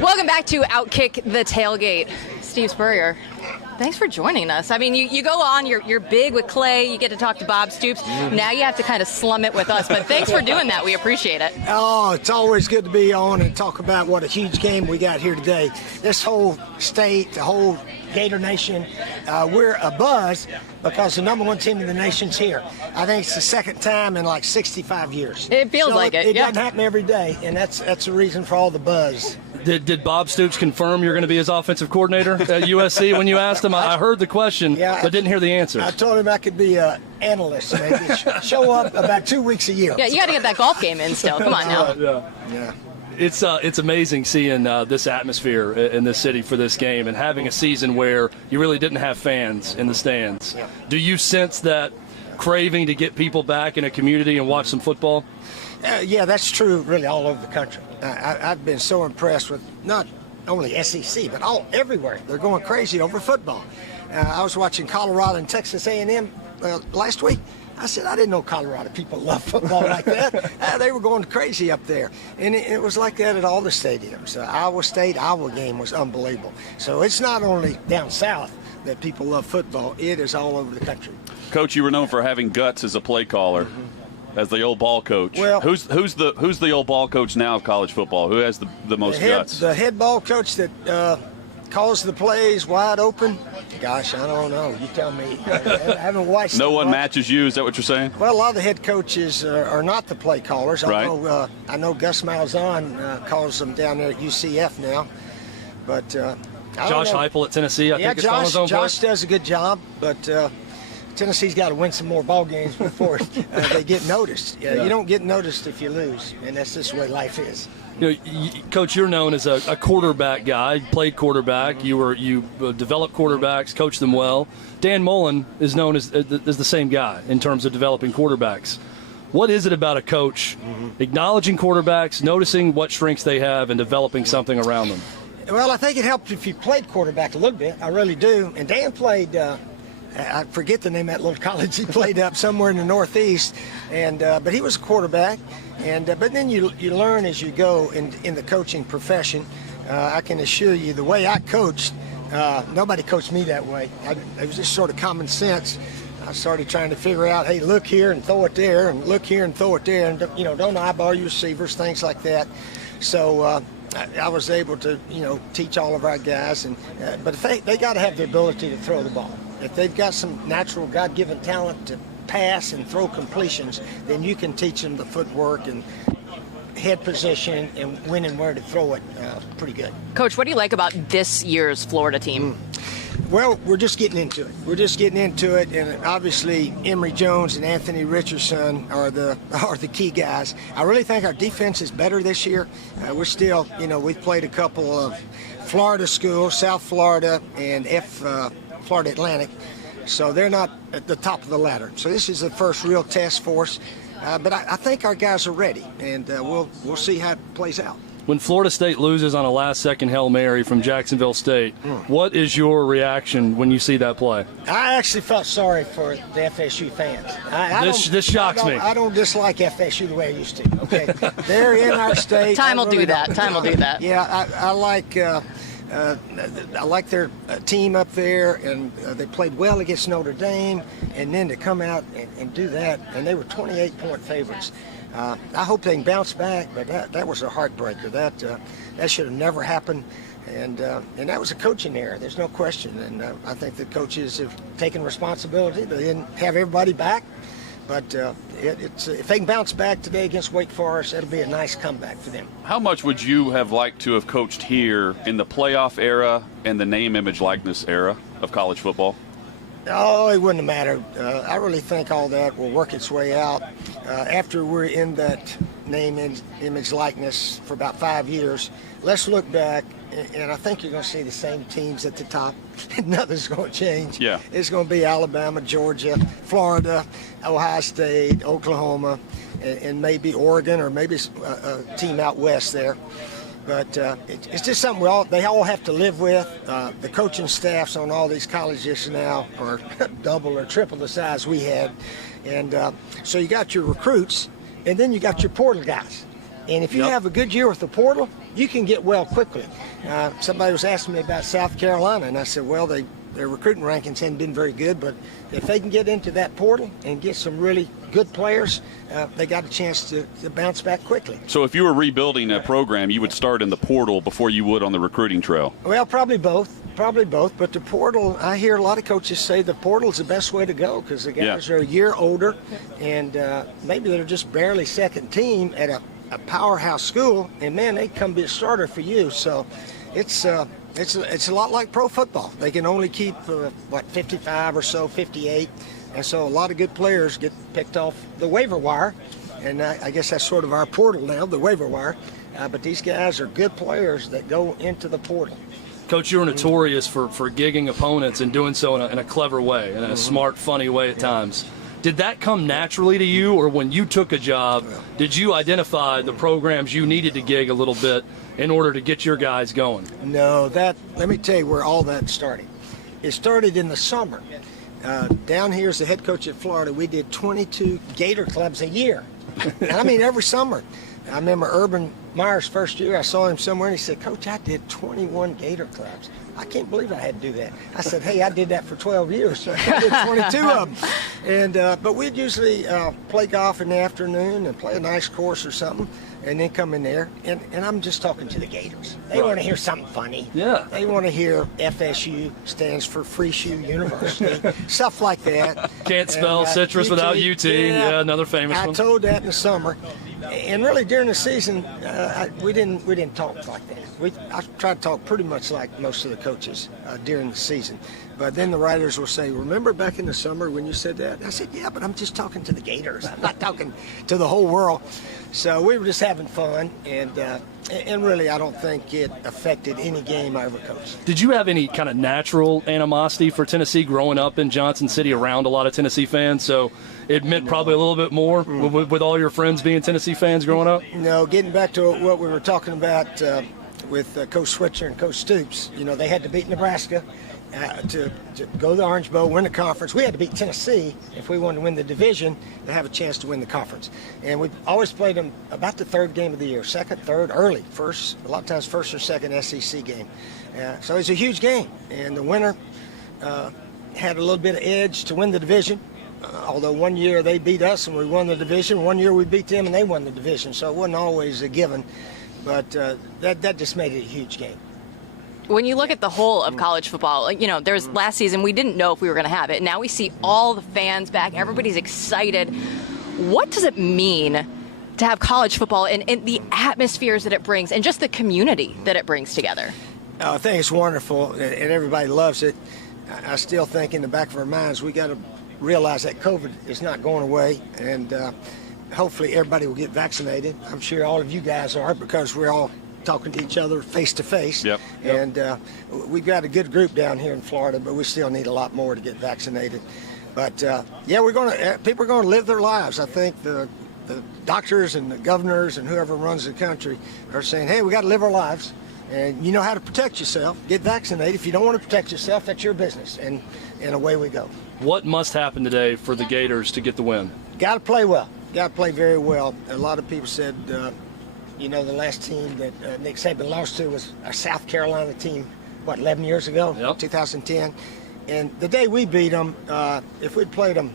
Welcome back to OutKick the Tailgate. Steve Spurrier, thanks for joining us. I mean, you go on, you're big with Clay, you get to talk to Bob Stoops. Now you have to kind of slum it with us, but thanks for doing that. We appreciate it. Oh, it's always good to be on and talk about what a huge game we got here today. This whole state, the whole Gator Nation, we're a buzz because the number one team in the nation's here. I think it's the second time in like 65 years. It feels like it. It doesn't happen every day, and that's the reason for all the buzz. Did Bob Stoops confirm you're going to be his offensive coordinator at USC when you asked him? I heard the question, but didn't hear the answer. I told him I could be an analyst, maybe. Show up about 2 weeks a year. Yeah, you got to get that golf game in still. Come on now. Yeah. It's amazing seeing this atmosphere in this city for this game and having a season where you really didn't have fans in the stands. Yeah. Do you sense that craving to get people back in a community and watch some football? Yeah, that's true really all over the country. I've been so impressed with not only SEC, but everywhere. They're going crazy over football. I was watching Colorado and Texas A&M last week. I said, I didn't know Colorado people love football like that. They were going crazy up there. And it was like that at all the stadiums. Iowa State, Iowa game was unbelievable. So it's not only down south that people love football. It is all over the country. Coach, you were known for having guts as a play caller. As the old ball coach, well, who's the old ball coach now of college football? Who has the most guts? The head ball coach that calls the plays wide open. Gosh, I don't know. You tell me. I haven't watched. No one matches you. Is that what you're saying? Well, a lot of the head coaches are not the play callers. Right. I know Gus Malzahn calls them down there at UCF now, but Josh Heupel at Tennessee, I think is calling his own Josh play. does a good job, but. Tennessee's got to win some more ball games before they get noticed. You don't get noticed if you lose, and that's just the way life is. Coach, you're known as a quarterback guy. You played quarterback. You developed quarterbacks, coached them well. Dan Mullen is known as the same guy in terms of developing quarterbacks. What is it about a coach acknowledging quarterbacks, noticing what strengths they have, and developing something around them? Well, I think it helps if you played quarterback a little bit. I really do. And Dan played. I forget the name of that little college he played up somewhere in the Northeast, but he was a quarterback. But then you learn as you go in the coaching profession. I can assure you, the way I coached, nobody coached me that way. It was just sort of common sense. I started trying to figure out, hey, look here and throw it there, and look here and throw it there, and don't eyeball your receivers, things like that. So I was able to teach all of our guys, but they got to have the ability to throw the ball. If they've got some natural God-given talent to pass and throw completions, then you can teach them the footwork and head position and when and where to throw it pretty good. Coach, what do you like about this year's Florida team? Well, we're just getting into it. And obviously Emory Jones and Anthony Richardson are the key guys. I really think our defense is better this year. We're still, we've played a couple of Florida schools, South Florida and Florida Atlantic, so they're not at the top of the ladder. So this is the first real test for us, but I think our guys are ready, and we'll see how it plays out. When Florida State loses on a last-second Hail Mary from Jacksonville State, what is your reaction when you see that play? I actually felt sorry for the FSU fans. This shocks me. I don't dislike FSU the way I used to. Okay, they're in our state. Time will do that. Yeah, I like their team up there, and they played well against Notre Dame, and then to come out and do that, and they were 28-point favorites. I hope they can bounce back, but that was a heartbreaker. That should have never happened, and that was a coaching error. There's no question, and I think the coaches have taken responsibility. They didn't have everybody back, but if they can bounce back today against Wake Forest, that'll be a nice comeback for them. How much would you have liked to have coached here in the playoff era and the name, image, likeness era of college football? Oh, it wouldn't have mattered. I really think all that will work its way out. After we're in that name, image, likeness for about 5 years, let's look back, and I think you're going to see the same teams at the top. Nothing's going to change. Yeah. It's going to be Alabama, Georgia, Florida, Ohio State, Oklahoma, and maybe Oregon, or maybe a team out west there. But it's just something they all have to live with. The coaching staffs on all these colleges now are double or triple the size we had. And so you got your recruits, and then you got your portal guys. And if you have a good year with the portal, you can get well quickly. somebody was asking me about South Carolina, and I said, well, their recruiting rankings hadn't been very good, but if they can get into that portal and get some really good players, they got a chance to bounce back quickly. So if you were rebuilding a program, you would start in the portal before you would on the recruiting trail? Well, probably both. But the portal, I hear a lot of coaches say the portal's the best way to go because the guys are a year older, and maybe they're just barely second team at a powerhouse school, and man, they come be a starter for you. So it's a lot like pro football. They can only keep 55 or so, 58, and so a lot of good players get picked off the waiver wire, and I guess that's sort of our portal now, the waiver wire. But these guys are good players that go into the portal. Coach, you're notorious for gigging opponents and doing so in a clever way, in a smart, funny way at times. Did that come naturally to you, or when you took a job, did you identify the programs you needed to gig a little bit in order to get your guys going? No, let me tell you where all that started. It started in the summer. Down here as the head coach at Florida, we did 22 Gator clubs a year. I mean, every summer. I remember Urban Meyer's first year, I saw him somewhere, and he said, Coach, I did 21 Gator clubs. I can't believe I had to do that. I said, hey, I did that for 12 years. So I did 22 of them. And, but we'd usually play golf in the afternoon and play a nice course or something, and then come in there. And I'm just talking to the Gators. They want to hear something funny. Yeah. They want to hear FSU stands for Free Shoe University, stuff like that. Can't spell citrus without UT. Yeah, another famous one. I told that in the summer. And really, during the season, we didn't talk like that. I tried to talk pretty much like most of the coaches during the season. But then the writers will say, remember back in the summer when you said that? And I said, yeah, but I'm just talking to the Gators. I'm not talking to the whole world. So we were just having fun, and really I don't think it affected any game I ever coached. Did you have any kind of natural animosity for Tennessee growing up in Johnson City around a lot of Tennessee fans? So it meant probably a little bit more with all your friends being Tennessee fans growing up? No, getting back to what we were talking about with Coach Switzer and Coach Stoops, they had to beat Nebraska. To go to the Orange Bowl, win the conference. We had to beat Tennessee if we wanted to win the division to have a chance to win the conference. And we always played them about the third game of the year, second, third, early, first, a lot of times first or second SEC game. So it's a huge game. And the winner had a little bit of edge to win the division. Although one year they beat us and we won the division, one year we beat them and they won the division. So it wasn't always a given. But that just made it a huge game. When you look at the whole of college football, there's last season we didn't know if we were going to have it. Now we see all the fans back. Everybody's excited. What does it mean to have college football and the atmospheres that it brings and just the community that it brings together? I think it's wonderful, and everybody loves it. I still think in the back of our minds we got to realize that COVID is not going away, and hopefully everybody will get vaccinated. I'm sure all of you guys are, because we're all talking to each other face to face. Yep. And we've got a good group down here in Florida, but we still need a lot more to get vaccinated. But people are going to live their lives. I think the doctors and the governors and whoever runs the country are saying, hey, we got to live our lives, and you know how to protect yourself. Get vaccinated. If you don't want to protect yourself, that's your business. And away we go. What must happen today for the Gators to get the win? Got to play well. Got to play very well. A lot of people said, the last team that Nick Saban lost to was our South Carolina team, 11 years ago, Yep. 2010. And the day we beat them, if we'd played them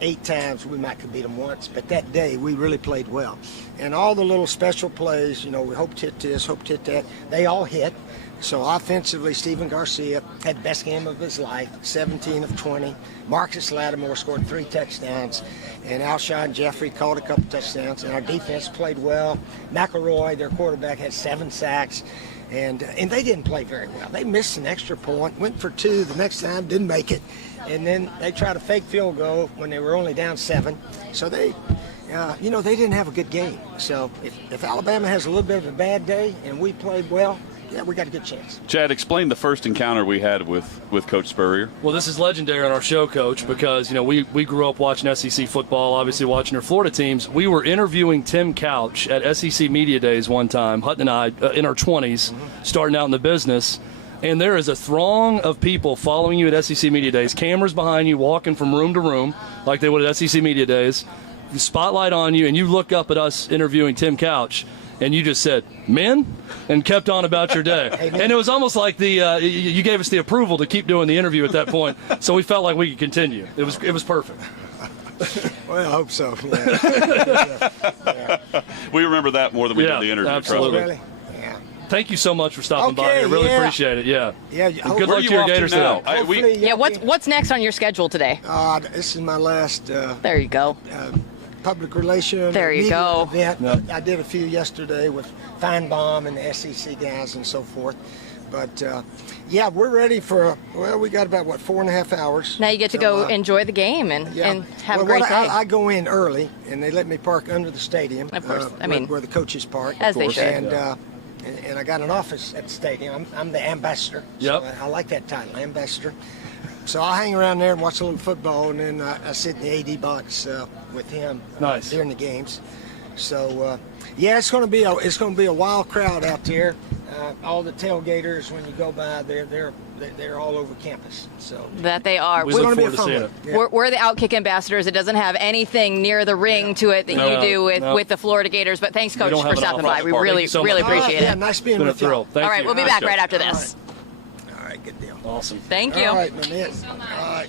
8 times, we might could beat them once. But that day, we really played well. And all the little special plays, we hoped to hit this, hoped to hit that, they all hit. So offensively, Stephen Garcia had the best game of his life, 17 of 20. Marcus Lattimore scored 3 touchdowns. And Alshon Jeffrey caught a couple touchdowns. And our defense played well. McElroy, their quarterback, had 7 sacks. And they didn't play very well. They missed an extra point, went for 2 the next time, didn't make it. And then they tried a fake field goal when they were only down 7. So they didn't have a good game. So if Alabama has a little bit of a bad day and we played well, yeah, we got a good chance. Chad, explain the first encounter we had with Coach Spurrier. Well, this is legendary on our show, Coach, because, we grew up watching SEC football, obviously watching your Florida teams. We were interviewing Tim Couch at SEC Media Days one time, Hutton and I, in our 20s, starting out in the business. And there is a throng of people following you at SEC Media Days, cameras behind you, walking from room to room like they would at SEC Media Days, spotlight on you, and you look up at us interviewing Tim Couch. and you just said, "Men," and kept on about your day. And it was almost like you gave us the approval to keep doing the interview at that point, so we felt like we could continue. It was perfect. Well, I hope so. Yeah. We remember that more than we did the interview. Absolutely. Really? Yeah. Thank you so much for stopping by here. Really appreciate it. Yeah. Yeah. Good luck to your Gators now. today. What's next on your schedule today? This is my last. There you go. Public relation. There you go. Event. Yep. I did a few yesterday with Feinbaum and the SEC guys and so forth. But yeah, we're ready for. Well, we got about 4.5 hours. Now you get to go enjoy the game and have a great day. I go in early, and they let me park under the stadium. Of course, where the coaches park. As they should. And I got an office at the stadium. I'm the ambassador. Yep. So I like that title, ambassador. So I hang around there and watch a little football, and then I sit in the AD box with him during the games. So yeah, it's going to be a wild crowd out there. All the tailgaters, when you go by, they're all over campus. So that they are. We look forward to seeing it. Yeah. We're the OutKick ambassadors. It doesn't have anything near the ring to it that you do with the Florida Gators. But thanks, Coach, for stopping by. We really appreciate it. Yeah, nice being with you. All right, we'll be back right after this. All right, good deal. Awesome. Thank you. All right, my man. All right.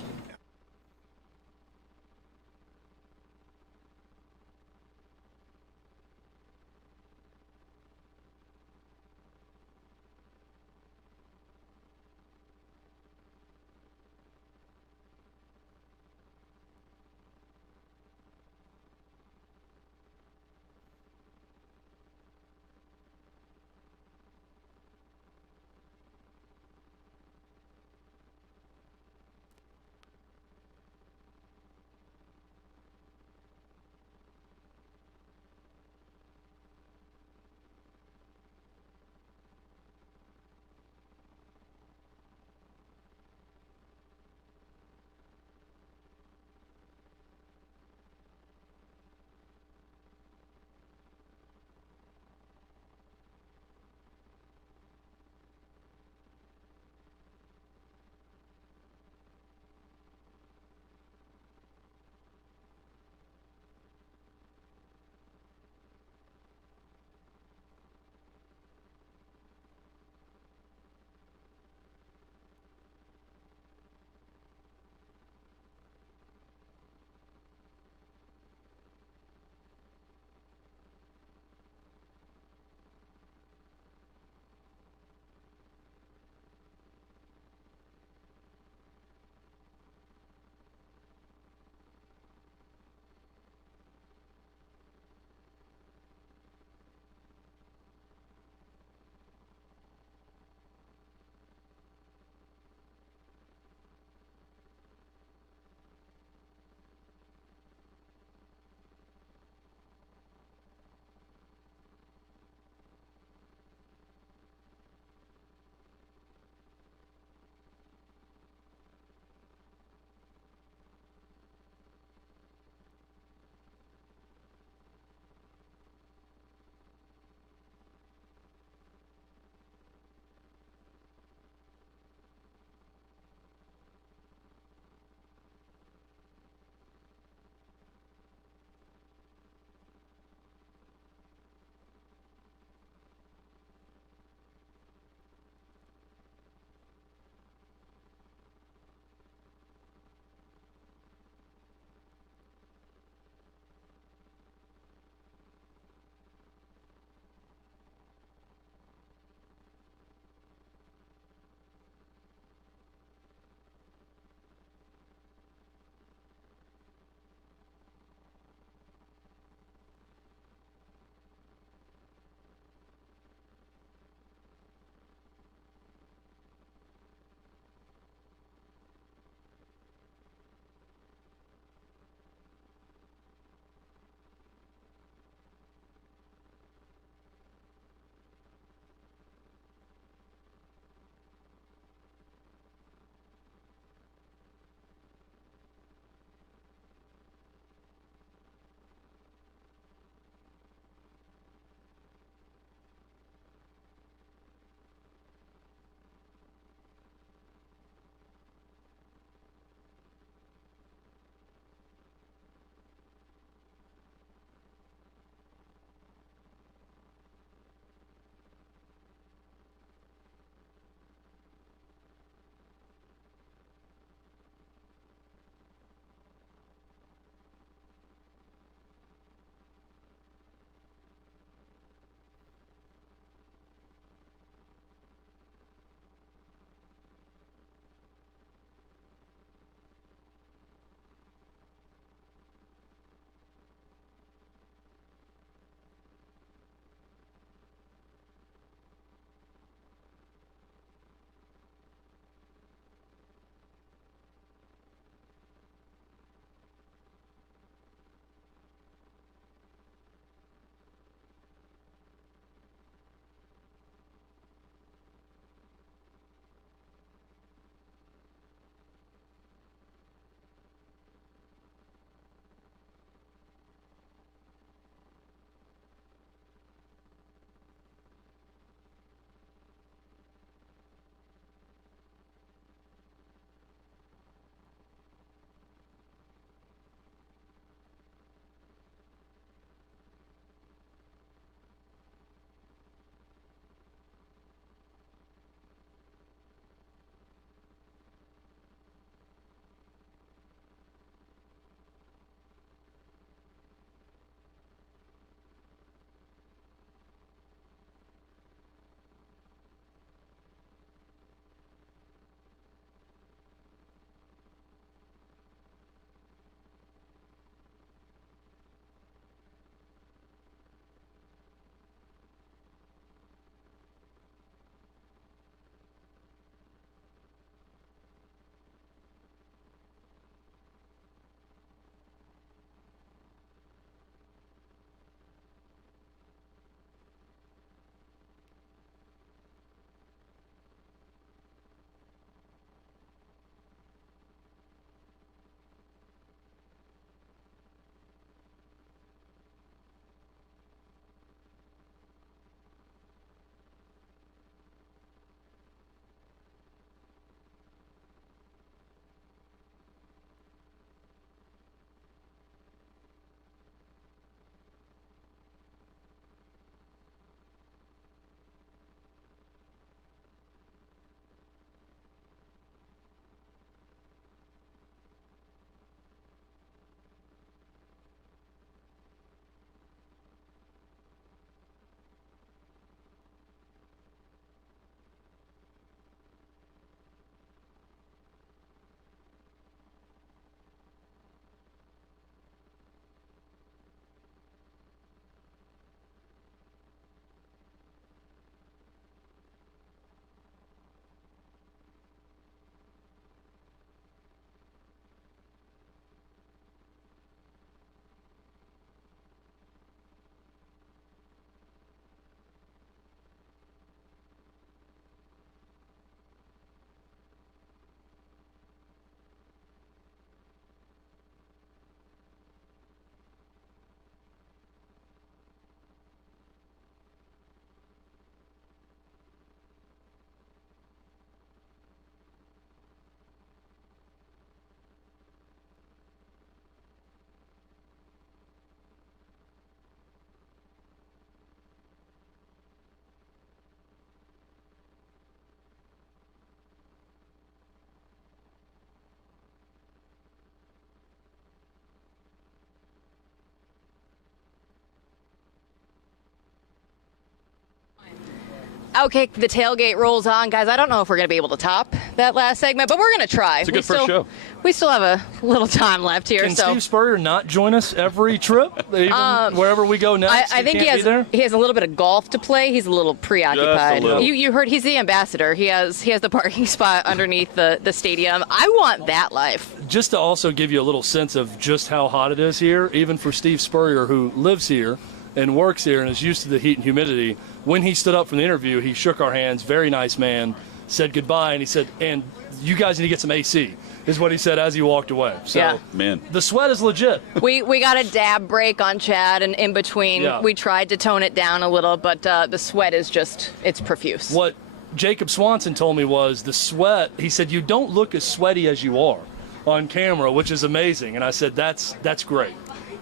OutKick the Tailgate rolls on, guys. I don't know if we're going to be able to top that last segment, but we're going to try. It's a good first show. We still have a little time left here. Can Steve Spurrier not join us every trip, even wherever we go next? I think he has a little bit of golf to play. He's a little preoccupied. Just a little. You heard he's the ambassador. He has the parking spot underneath the stadium. I want that life. Just to also give you a little sense of just how hot it is here, even for Steve Spurrier, who lives here and works here and is used to the heat and humidity. When he stood up from the interview, he shook our hands, very nice man, said goodbye, and he said, and you guys need to get some AC, is what he said as he walked away. So, yeah. Man, the sweat is legit. We got a dab break on Chad, and in between, we tried to tone it down a little, but the sweat is just, it's profuse. What Jacob Swanson told me was the sweat, he said, you don't look as sweaty as you are on camera, which is amazing. And I said, that's great.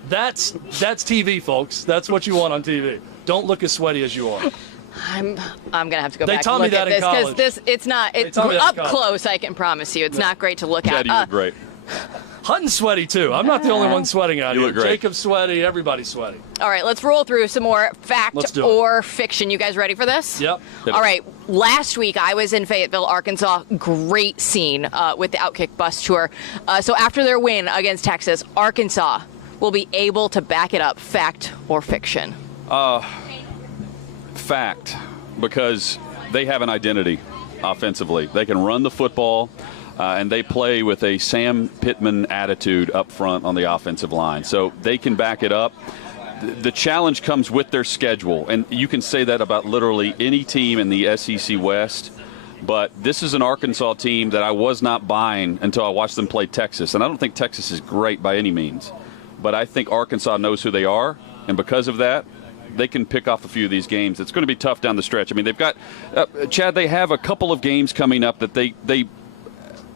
That's TV, folks. That's what you want on TV. Don't look as sweaty as you are. I'm gonna have to go They back taught and me look that at in this college. because it's not up close. I can promise you, it's not great to look Chad, you at. look great. Hutton's sweaty too. I'm not the only one sweating out You here. look great. Jacob's sweaty. Everybody's sweaty. All right, let's roll through some more fact Let's do it. or fiction. You guys ready for this? Yep. All right. Last week I was in Fayetteville, Arkansas. Great scene with the OutKick Bus tour. So after their win against Texas, Arkansas will be able to back it up. Fact or fiction? Fact, because they have an identity offensively. They can run the football, and they play with a Sam Pittman attitude up front on the offensive line. So they can back it up. The challenge comes with their schedule, and you can say that about literally any team in the SEC West. But this is an Arkansas team that I was not buying until I watched them play Texas. And I don't think Texas is great by any means. But I think Arkansas knows who they are, and because of that, they can pick off a few of these games. It's going to be tough down the stretch. I mean, they've got Chad. They have a couple of games coming up that they.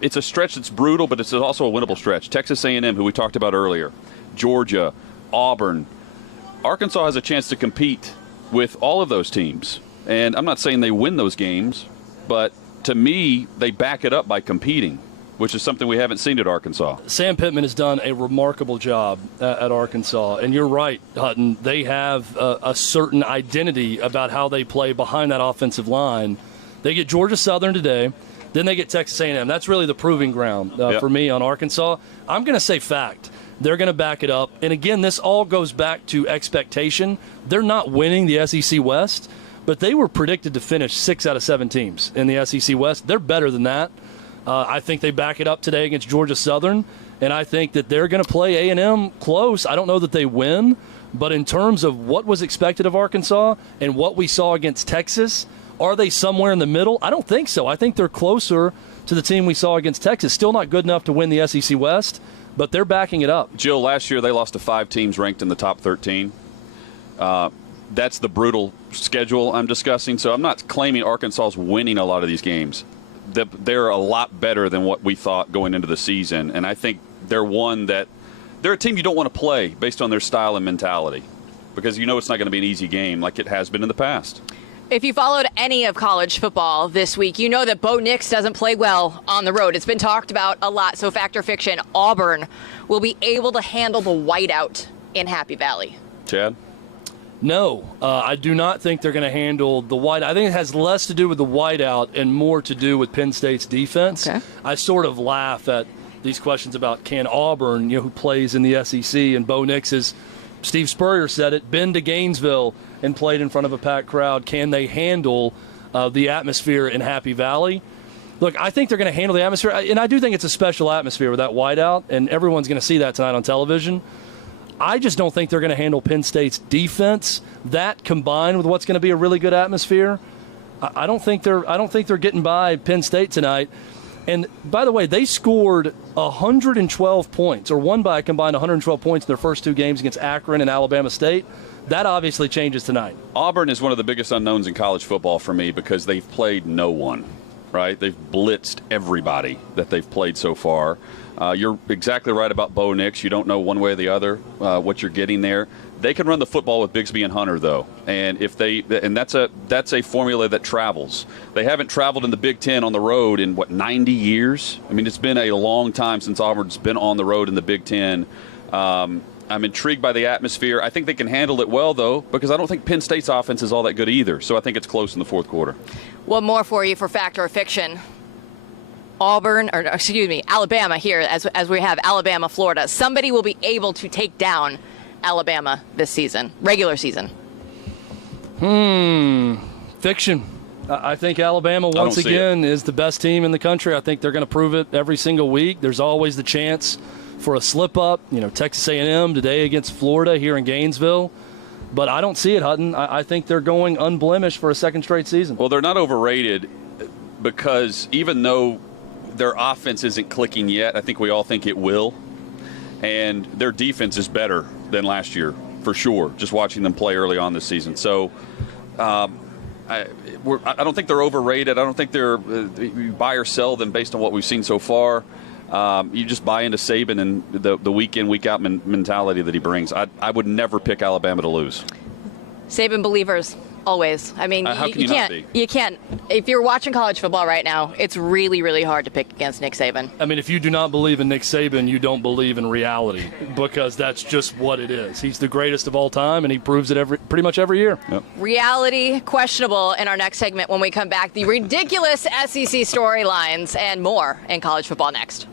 It's a stretch that's brutal, but it's also a winnable stretch. Texas A&M, who we talked about earlier, Georgia, Auburn. Arkansas has a chance to compete with all of those teams, and I'm not saying they win those games, but to me, they back it up by competing, which is something we haven't seen at Arkansas. Sam Pittman has done a remarkable job at Arkansas. And you're right, Hutton. They have a certain identity about how they play behind that offensive line. They get Georgia Southern today. Then they get Texas A&M. That's really the proving ground for me on Arkansas. I'm going to say fact. They're going to back it up. And, again, this all goes back to expectation. They're not winning the SEC West, but they were predicted to finish 6 out of 7 teams in the SEC West. They're better than that. I think they back it up today against Georgia Southern, and I think that they're going to play A&M close. I don't know that they win, but in terms of what was expected of Arkansas and what we saw against Texas, are they somewhere in the middle? I don't think so. I think they're closer to the team we saw against Texas. Still not good enough to win the SEC West, but they're backing it up. Jill, last year they lost to 5 teams ranked in the top 13. That's the brutal schedule I'm discussing, so I'm not claiming Arkansas's winning a lot of these games. They're a lot better than what we thought going into the season, and I think they're a team you don't want to play based on their style and mentality, because you know it's not going to be an easy game like it has been in the past. If you followed any of college football this week, you know that Bo Nix doesn't play well on the road. It's been talked about a lot. So fact or fiction, Auburn will be able to handle the whiteout in Happy Valley. Chad? No, I do not think they're going to handle the whiteout. I think it has less to do with the whiteout and more to do with Penn State's defense. Okay. I sort of laugh at these questions about can Auburn, who plays in the SEC, and Bo Nix is, Steve Spurrier said it, been to Gainesville and played in front of a packed crowd. Can they handle the atmosphere in Happy Valley? Look, I think they're going to handle the atmosphere, and I do think it's a special atmosphere with that whiteout, and everyone's going to see that tonight on television. I just don't think they're going to handle Penn State's defense. That combined with what's going to be a really good atmosphere, I don't think they're getting by Penn State tonight. And by the way, they scored 112 points, or won by a combined 112 points in their first 2 games against Akron and Alabama State. That obviously changes tonight. Auburn is one of the biggest unknowns in college football for me because they've played no one, right? They've blitzed everybody that they've played so far. You're exactly right about Bo Nix. You don't know one way or the other what you're getting there. They can run the football with Bigsby and Hunter, though, and that's a formula that travels. They haven't traveled in the Big Ten on the road in 90 years. I mean, it's been a long time since Auburn's been on the road in the Big Ten. I'm intrigued by the atmosphere. I think they can handle it well, though, because I don't think Penn State's offense is all that good either. So I think it's close in the fourth quarter. One more for you for fact or fiction. Alabama here, as we have Alabama, Florida. Somebody will be able to take down Alabama this season, regular season. Fiction. I think Alabama, once again, is the best team in the country. I think they're going to prove it every single week. There's always the chance for a slip-up. Texas A&M today against Florida here in Gainesville. But I don't see it, Hutton. I think they're going unblemished for a second straight season. Well, they're not overrated because even though their offense isn't clicking yet, I think we all think it will. And their defense is better than last year, for sure, just watching them play early on this season. So I don't think they're overrated. I don't think they're you buy or sell them based on what we've seen so far. You just buy into Saban and the week in, week out mentality that he brings. I would never pick Alabama to lose. Saban believers, always. I mean, how can you you can't. not be? You can't. If you're watching college football right now, it's really, really hard to pick against Nick Saban. I mean, if you do not believe in Nick Saban, you don't believe in reality, because that's just what it is. He's the greatest of all time, and he proves it pretty much every year. Yep. Reality questionable in our next segment when we come back. The ridiculous SEC storylines and more in college football next.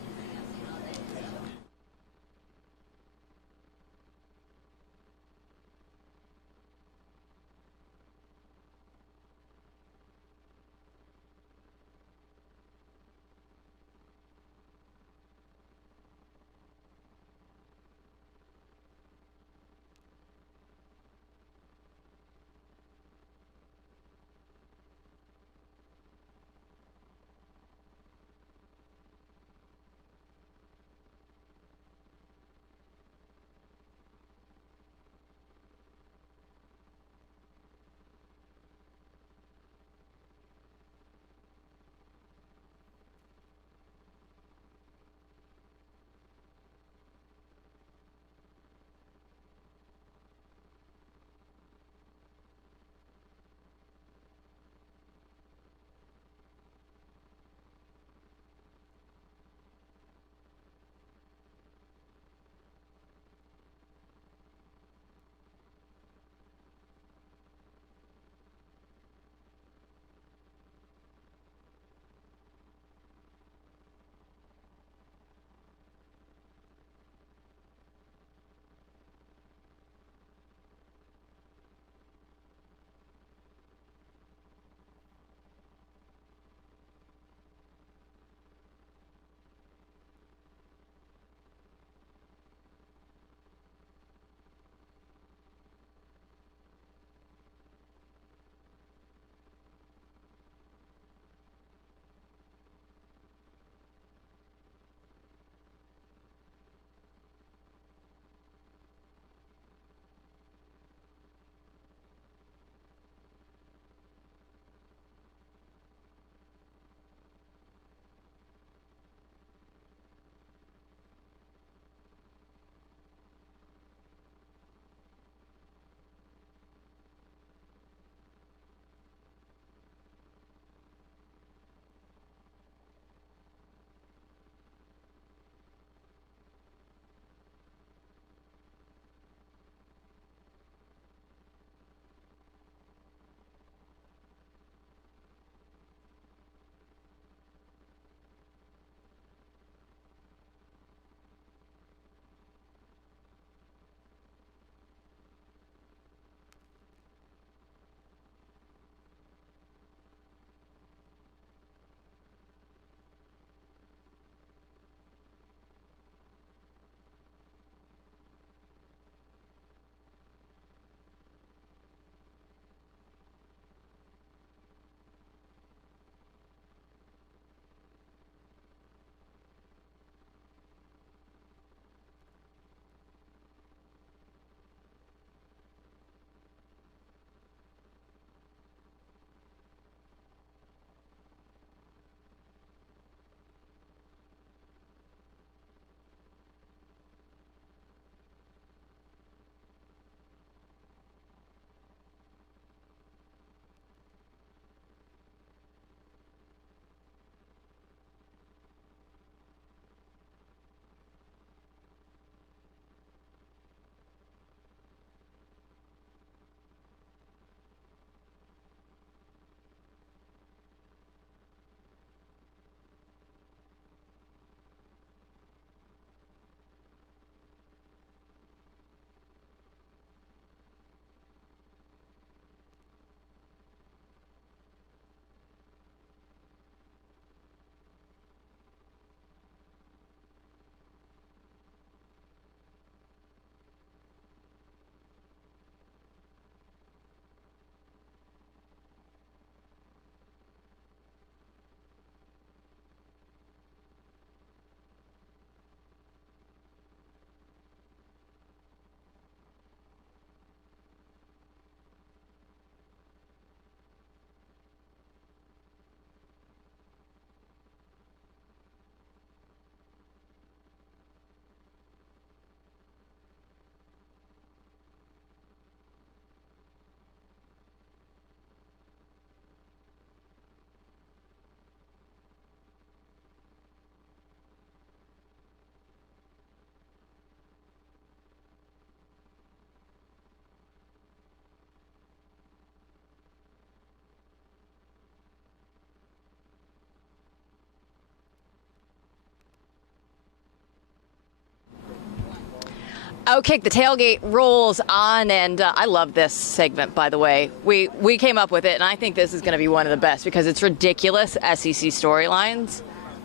OutKick the Tailgate rolls on, and I love this segment, by the way. We came up with it, and I think this is going to be one of the best because it's ridiculous SEC storylines.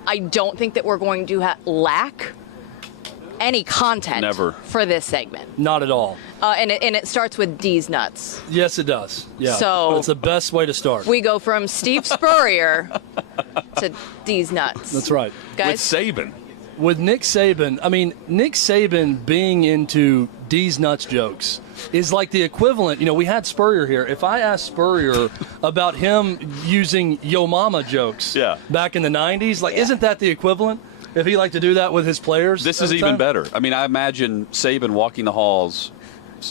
I don't think that we're going to lack any content for this segment. Not at all. And it starts with Deez Nuts. Yes, it does. Yeah. So it's the best way to start. We go from Steve Spurrier to Deez Nuts. That's right. Guys? With Saban. With Nick Saban, I mean, Nick Saban being into Deez Nuts jokes is like the equivalent. You know, we had Spurrier here. If I asked Spurrier about him using Yo Mama jokes back in the 90s, like, isn't that the equivalent? If he liked to do that with his players? This is even better. I mean, I imagine Saban walking the halls,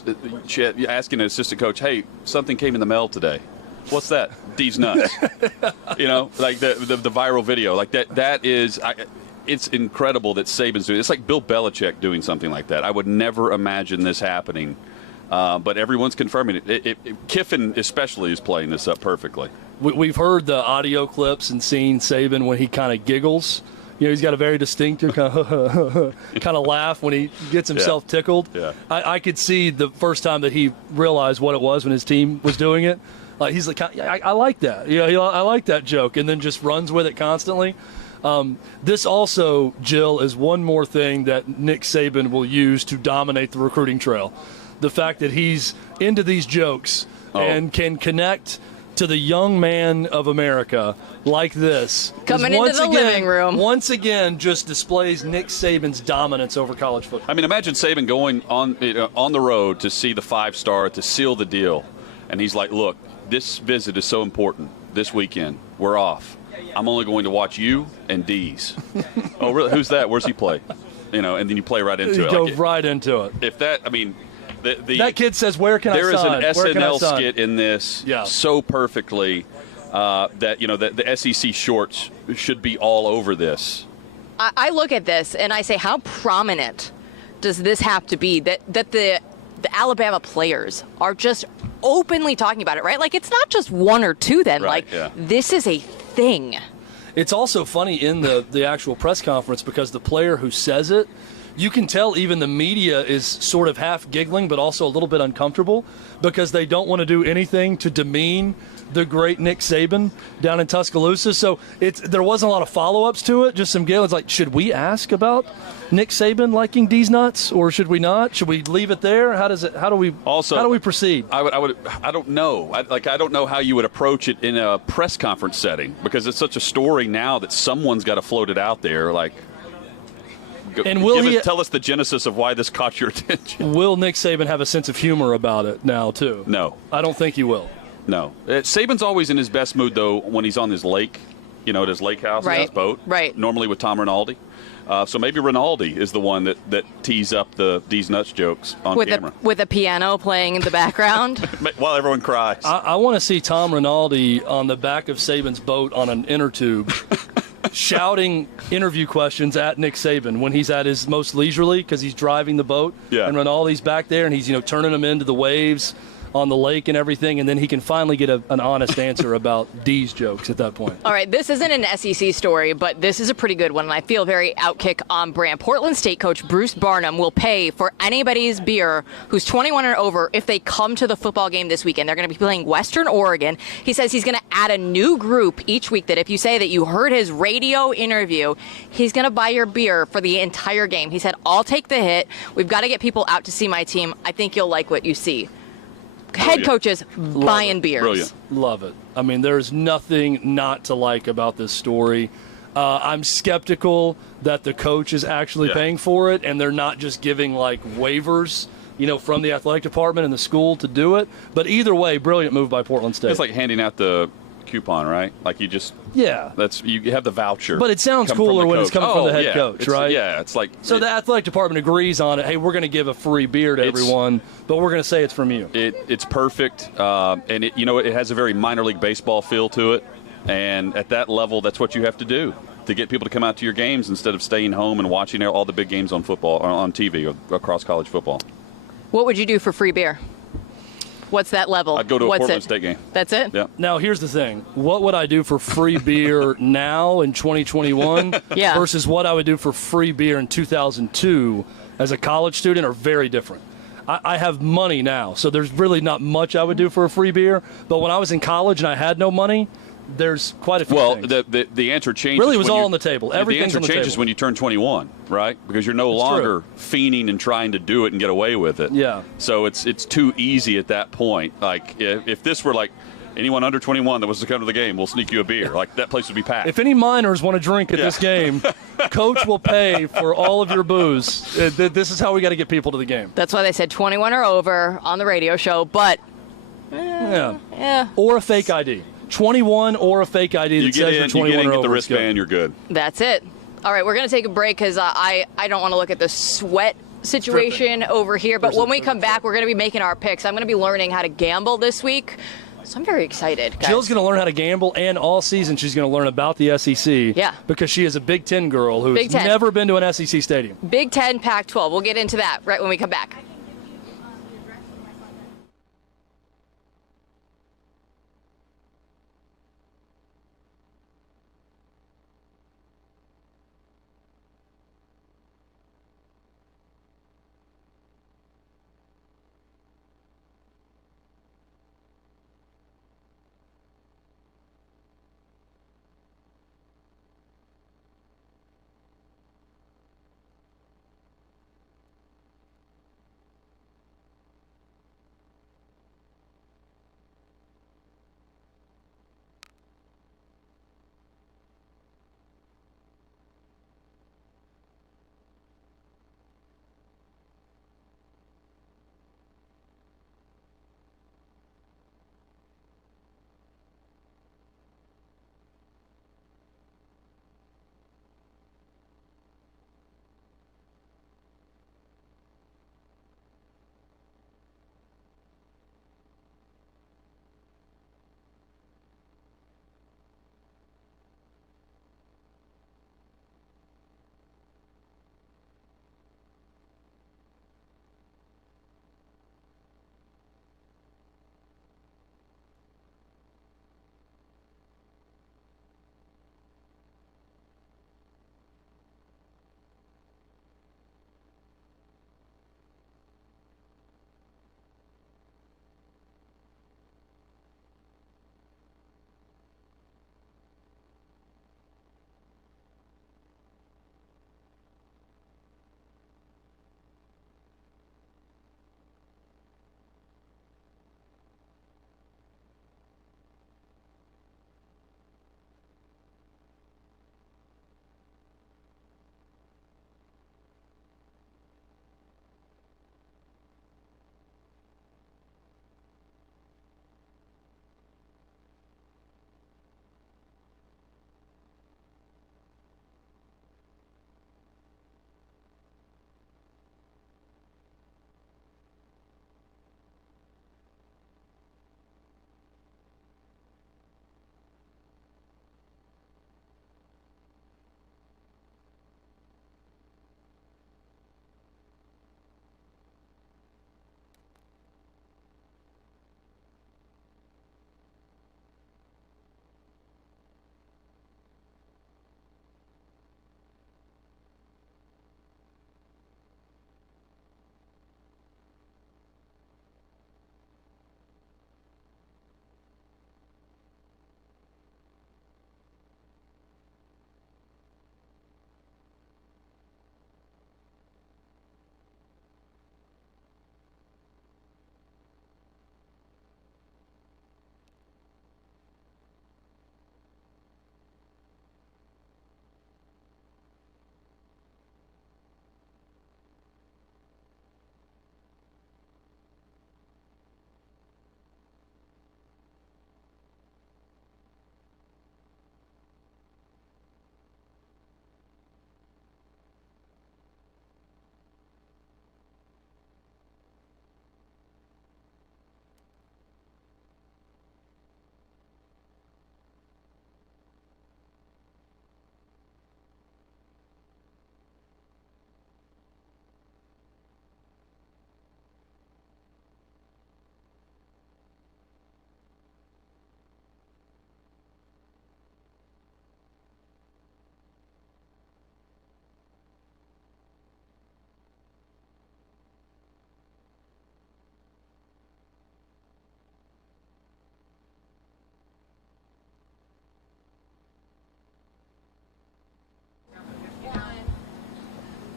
asking an assistant coach, hey, something came in the mail today. What's that? Deez Nuts. You know, like the viral video. Like that is... It's incredible that Saban's doing it. It's like Bill Belichick doing something like that. I would never imagine this happening, but everyone's confirming it. Kiffin especially is playing this up perfectly. We've heard the audio clips and seen Saban when he kind of giggles. You know, he's got a very distinctive kind of laugh when he gets himself tickled. Yeah. I could see the first time that he realized what it was when his team was doing it. Like he's like, I like that. Yeah, I like that joke, and then just runs with it constantly. This also, Jill, is one more thing that Nick Saban will use to dominate the recruiting trail. The fact that he's into these jokes and can connect to the young man of America like this. Coming into the living room. Once again, just displays Nick Saban's dominance over college football. I mean, imagine Saban going on the road to see the 5-star to seal the deal. And he's like, look, this visit is so important this weekend. We're off. I'm only going to watch you and Deez. Oh, really? Who's that? Where's he play? You know, and then you play right into it. Go right into it. If that, I mean, that kid says, "Where can I sign?" There is an SNL skit in this so perfectly that you know that the SEC shorts should be all over this. I look at this and I say, how prominent does this have to be that the Alabama players are just openly talking about it, right? Like, it's not just one or two then. Right, this is a thing. It's also funny in the actual press conference because the player who says it, you can tell even the media is sort of half giggling but also a little bit uncomfortable because they don't want to do anything to demean the great Nick Saban down in Tuscaloosa. So there wasn't a lot of follow-ups to it, just some giggling. It's like, should we ask about Nick Saban liking Deez Nuts or should we not? Should we leave it there? How do we proceed? I don't know. I don't know how you would approach it in a press conference setting because it's such a story now that someone's got to float it out there. Like, tell us the genesis of why this caught your attention. Will Nick Saban have a sense of humor about it now too? No, I don't think he will. No. Saban's always in his best mood, though, when he's on his lake, you know, at his lake house, right. in his boat. Right. Normally with Tom Rinaldi. So maybe Rinaldi is the one that tees up the Deez Nuts jokes on camera. With a piano playing in the background. While everyone cries. I want to see Tom Rinaldi on the back of Saban's boat on an inner tube shouting interview questions at Nick Saban when he's at his most leisurely because he's driving the boat. Yeah. And Rinaldi's back there and he's, you know, turning them into the waves on the lake and everything, and then he can finally get an honest answer about Deez jokes at that point. All right, this isn't an SEC story, but this is a pretty good one, and I feel very OutKick on brand. Portland State coach Bruce Barnum will pay for anybody's beer who's 21 or over if they come to the football game this weekend. They're going to be playing Western Oregon. He says he's going to add a new group each week that if you say that you heard his radio interview, he's going to buy your beer for the entire game. He said, I'll take the hit. We've got to get people out to see my team. I think you'll like what you see. Head coaches buying beers. Brilliant. Love it. I mean, there's nothing not to like about this story. I'm skeptical that the coach is actually paying for it and they're not just giving like waivers, you know, from the athletic department and the school to do it. But either way, brilliant move by Portland State. It's like handing out the coupon, right? Like you just you have the voucher. But it sounds cooler when it's coming from the head coach, right? Yeah, it's like so the athletic department agrees on it. Hey, we're going to give a free beer to everyone, but we're going to say it's from you. It's perfect, and it has a very minor league baseball feel to it, and at that level, that's what you have to do to get people to come out to your games instead of staying home and watching all the big games on football or on TV or across college football. What would you do for free beer? What's that level? I'd go to a Portland State game. That's it? Yeah. Now, here's the thing. What would I do for free beer now in 2021 versus what I would do for free beer in 2002 as a college student are very different. I have money now, so there's really not much I would do for a free beer. But when I was in college and I had no money, there's quite a few things. Well, the answer changes. Really, it was when all on the table. Everything's on the answer changes table. when you turn 21, right? Because you're no That's longer fiending and trying to do it and get away with it. Yeah. So it's too easy at that point. Like, if this were like anyone under 21 that was to come to the game, we'll sneak you a beer. Like, that place would be packed. If any minors want to drink at this game, Coach will pay for all of your booze. This is how we got to get people to the game. That's why they said 21 or over on the radio show, but Yeah. Or a fake ID. 21 or a fake ID that says you're 21 you get in, or get over. the wristband, you're good. that's it. All right, we're going to take a break because I don't want to look at the sweat situation over here. But when we come back, we're going to be making our picks. I'm going to be learning how to gamble this week. So I'm very excited, guys. Jill's going to learn how to gamble, and all season she's going to learn about the SEC. Yeah. Because she is a Big Ten girl who's Big Ten. never been to an SEC stadium. Big Ten, Pac-12. We'll get into that right when we come back.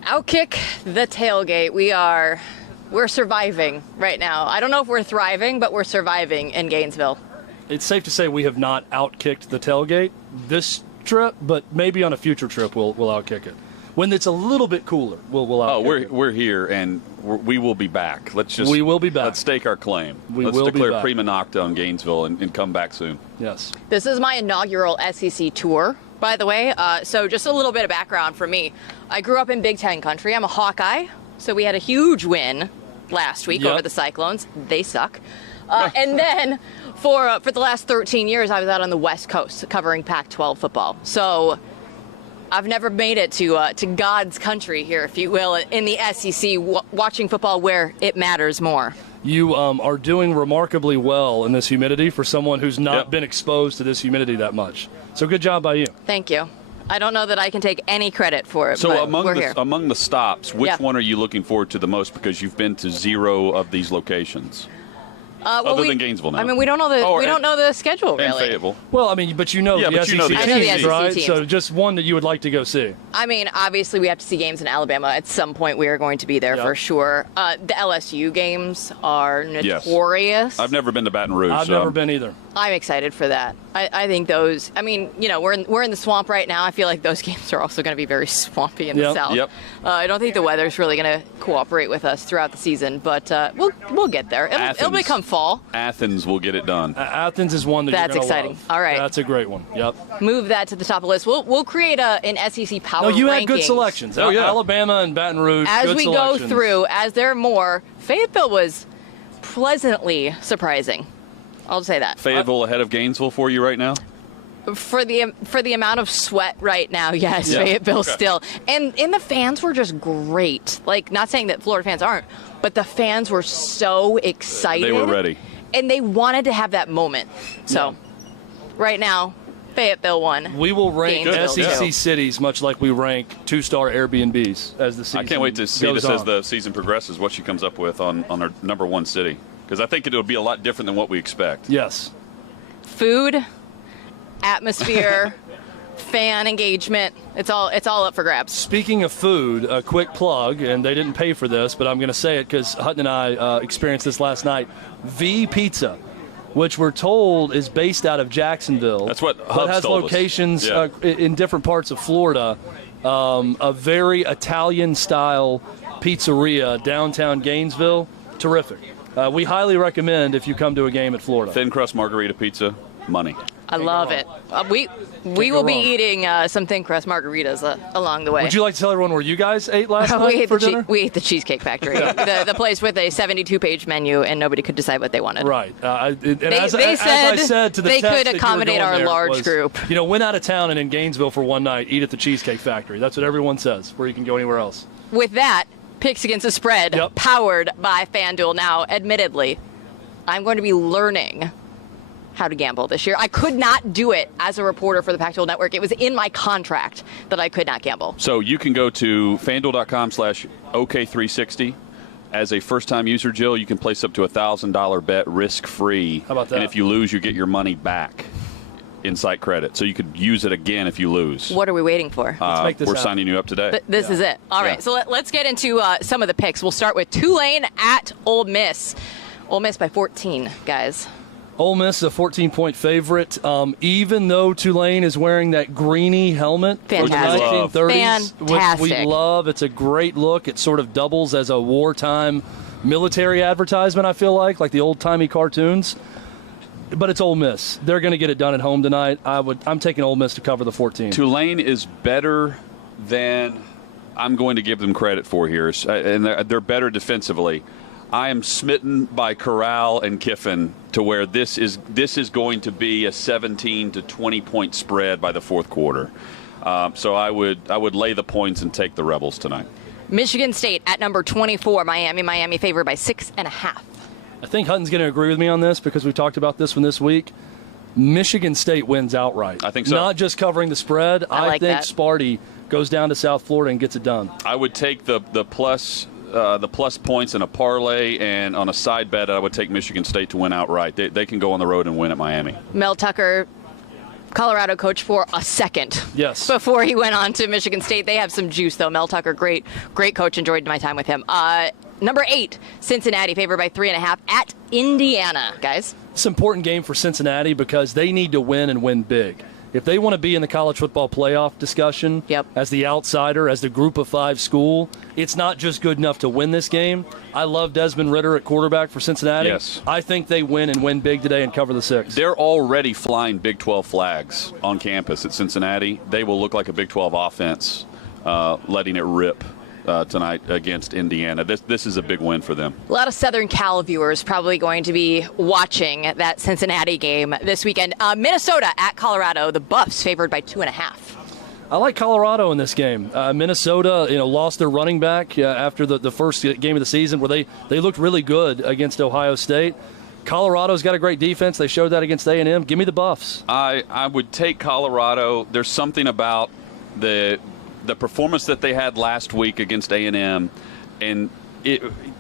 OutKick the Tailgate. We're surviving right now. I don't know if we're thriving, but we're surviving in Gainesville. It's safe to say we have not outkicked the tailgate this trip, but maybe on a future trip we'll outkick it. When it's a little bit cooler, we'll outkick it. We're here, and we will be back. We will be back. Let's stake our claim. Let's will declare be back. prima nocta on Gainesville and come back soon. Yes. This is my inaugural SEC tour, by the way. So just a little bit of background for me. I grew up in Big Ten country. I'm a Hawkeye, so we had a huge win last week over the Cyclones. They suck. And then for the last 13 years, I was out on the West Coast covering Pac-12 football. So I've never made it to God's country here, if you will, in the SEC, watching football where it matters more. You are doing remarkably well in this humidity for someone who's not been exposed to this humidity that much. So good job by you. Thank you. I don't know that I can take any credit for it, So but among we're here. among the stops, which one are you looking forward to the most, because you've been to 0 of these locations? Other than Gainesville now. I mean, we don't know the schedule, And really. Fayetteville. Well, I mean, but you know the but SEC you know the I know the teams, SEC right? teams. So just one that you would like to go see. I mean, obviously, we have to see games in Alabama. At some point, we are going to be there for sure. The LSU games are notorious. I've never been to Baton Rouge. I've never been either. I'm excited for that. I think those. I mean, you know, we're in the swamp right now. I feel like those games are also going to be very swampy in the South. Yep. I don't think the weather's really going to cooperate with us throughout the season, but we'll get there. It'll become fall. Athens will get it done. Athens is one that That's you're gonna exciting. love. All right. That's a great one. Yep. Move that to the top of the list. We'll create an SEC power. No, you rankings. had good selections. Oh, yeah. Alabama and Baton Rouge. As good we selections. go through, as there are more, Fayetteville was pleasantly surprising. I'll say that. Fayetteville ahead of Gainesville for you right now? For the amount of sweat right now, yes, Yeah. Fayetteville Okay. still. And the fans were just great. Like, not saying that Florida fans aren't, but the fans were so excited. They were ready. And they wanted to have that moment. So, right now, Fayetteville won. We will rank Gainesville, SEC too. cities much like we rank 2-star Airbnbs as the season I can't wait to see goes this as on. the season progresses, what she comes up with on our number 1 city. Because I think it'll be a lot different than what we expect. Yes. Food, atmosphere, fan engagement. It's all up for grabs. Speaking of food, a quick plug, and they didn't pay for this, but I'm going to say it because Hutton and I experienced this last night. V Pizza, which we're told is based out of Jacksonville. That's what but Hubs has told us. locations Yeah. in different parts of Florida. A very Italian-style pizzeria downtown Gainesville. Terrific. We highly recommend if you come to a game at Florida. Thin crust margarita pizza, money. I love it. We will be eating some thin crust margaritas along the way. Would you like to tell everyone where you guys ate last night for dinner? We ate the Cheesecake Factory, the place with a 72-page menu, and nobody could decide what they wanted. Right. They as said I said to the they text could that you were accommodate going our there large was, group. You know, went out of town and in Gainesville for one night, eat at the Cheesecake Factory. That's what everyone says, where you can go anywhere else. With that, picks against the spread, powered by FanDuel. Now, admittedly, I'm going to be learning how to gamble this year. I could not do it as a reporter for the Pac-12 Network. It was in my contract that I could not gamble. So you can go to FanDuel.com/OK360. As a first-time user, Jill, you can place up to a $1,000 bet risk-free. How about that? And if you lose, you get your money back in site credit. So you could use it again if you lose. What are we waiting for? Let's make this We're happen. signing you up today. This is it. All right, Yeah. so let's get into some of the picks. We'll start with Tulane at Ole Miss. Ole Miss by 14, guys. Ole Miss is a 14-point favorite. Even though Tulane is wearing that greeny helmet from the Fantastic. 1930s, Fantastic. which we love. It's a great look. It sort of doubles as a wartime military advertisement, I feel like the old-timey cartoons. But it's Ole Miss. They're going to get it done at home tonight. I'm taking Ole Miss to cover the 14. Tulane is better than I'm going to give them credit for here, and they're better defensively. I am smitten by Corral and Kiffin to where this is going to be a 17 to 20 point spread by the fourth quarter. So I would lay the points and take the Rebels tonight. Michigan State at number 24, Miami. Miami favored by 6.5. I think Hutton's going to agree with me on this because we talked about this one this week. Michigan State wins outright. I think so. Not just covering the spread. I like think that. Sparty goes down to South Florida and gets it done. I would take the plus points in a parlay, and on a side bet, I would take Michigan State to win outright. They can go on the road and win at Miami. Mel Tucker Colorado coach for a second. Yes. Before he went on to Michigan State. They have some juice, though. Mel Tucker, great coach. Enjoyed my time with him. Number 8, Cincinnati, favored by 3.5 at Indiana, guys. It's an important game for Cincinnati because they need to win and win big. If they want to be in the college football playoff discussion as the outsider, as the group of 5 school, it's not just good enough to win this game. I love Desmond Ridder at quarterback for Cincinnati. Yes. I think they win and win big today and cover the 6. They're already flying Big 12 flags on campus at Cincinnati. They will look like a Big 12 offense, letting it rip tonight against Indiana. This is a big win for them. A lot of Southern Cal viewers probably going to be watching that Cincinnati game this weekend. Minnesota at Colorado. The Buffs favored by 2.5. I like Colorado in this game. Minnesota, lost their running back after the first game of the season where they looked really good against Ohio State. Colorado's got a great defense. They showed that against A&M. Give me the Buffs. I would take Colorado. There's something about the performance that they had last week against A&M, and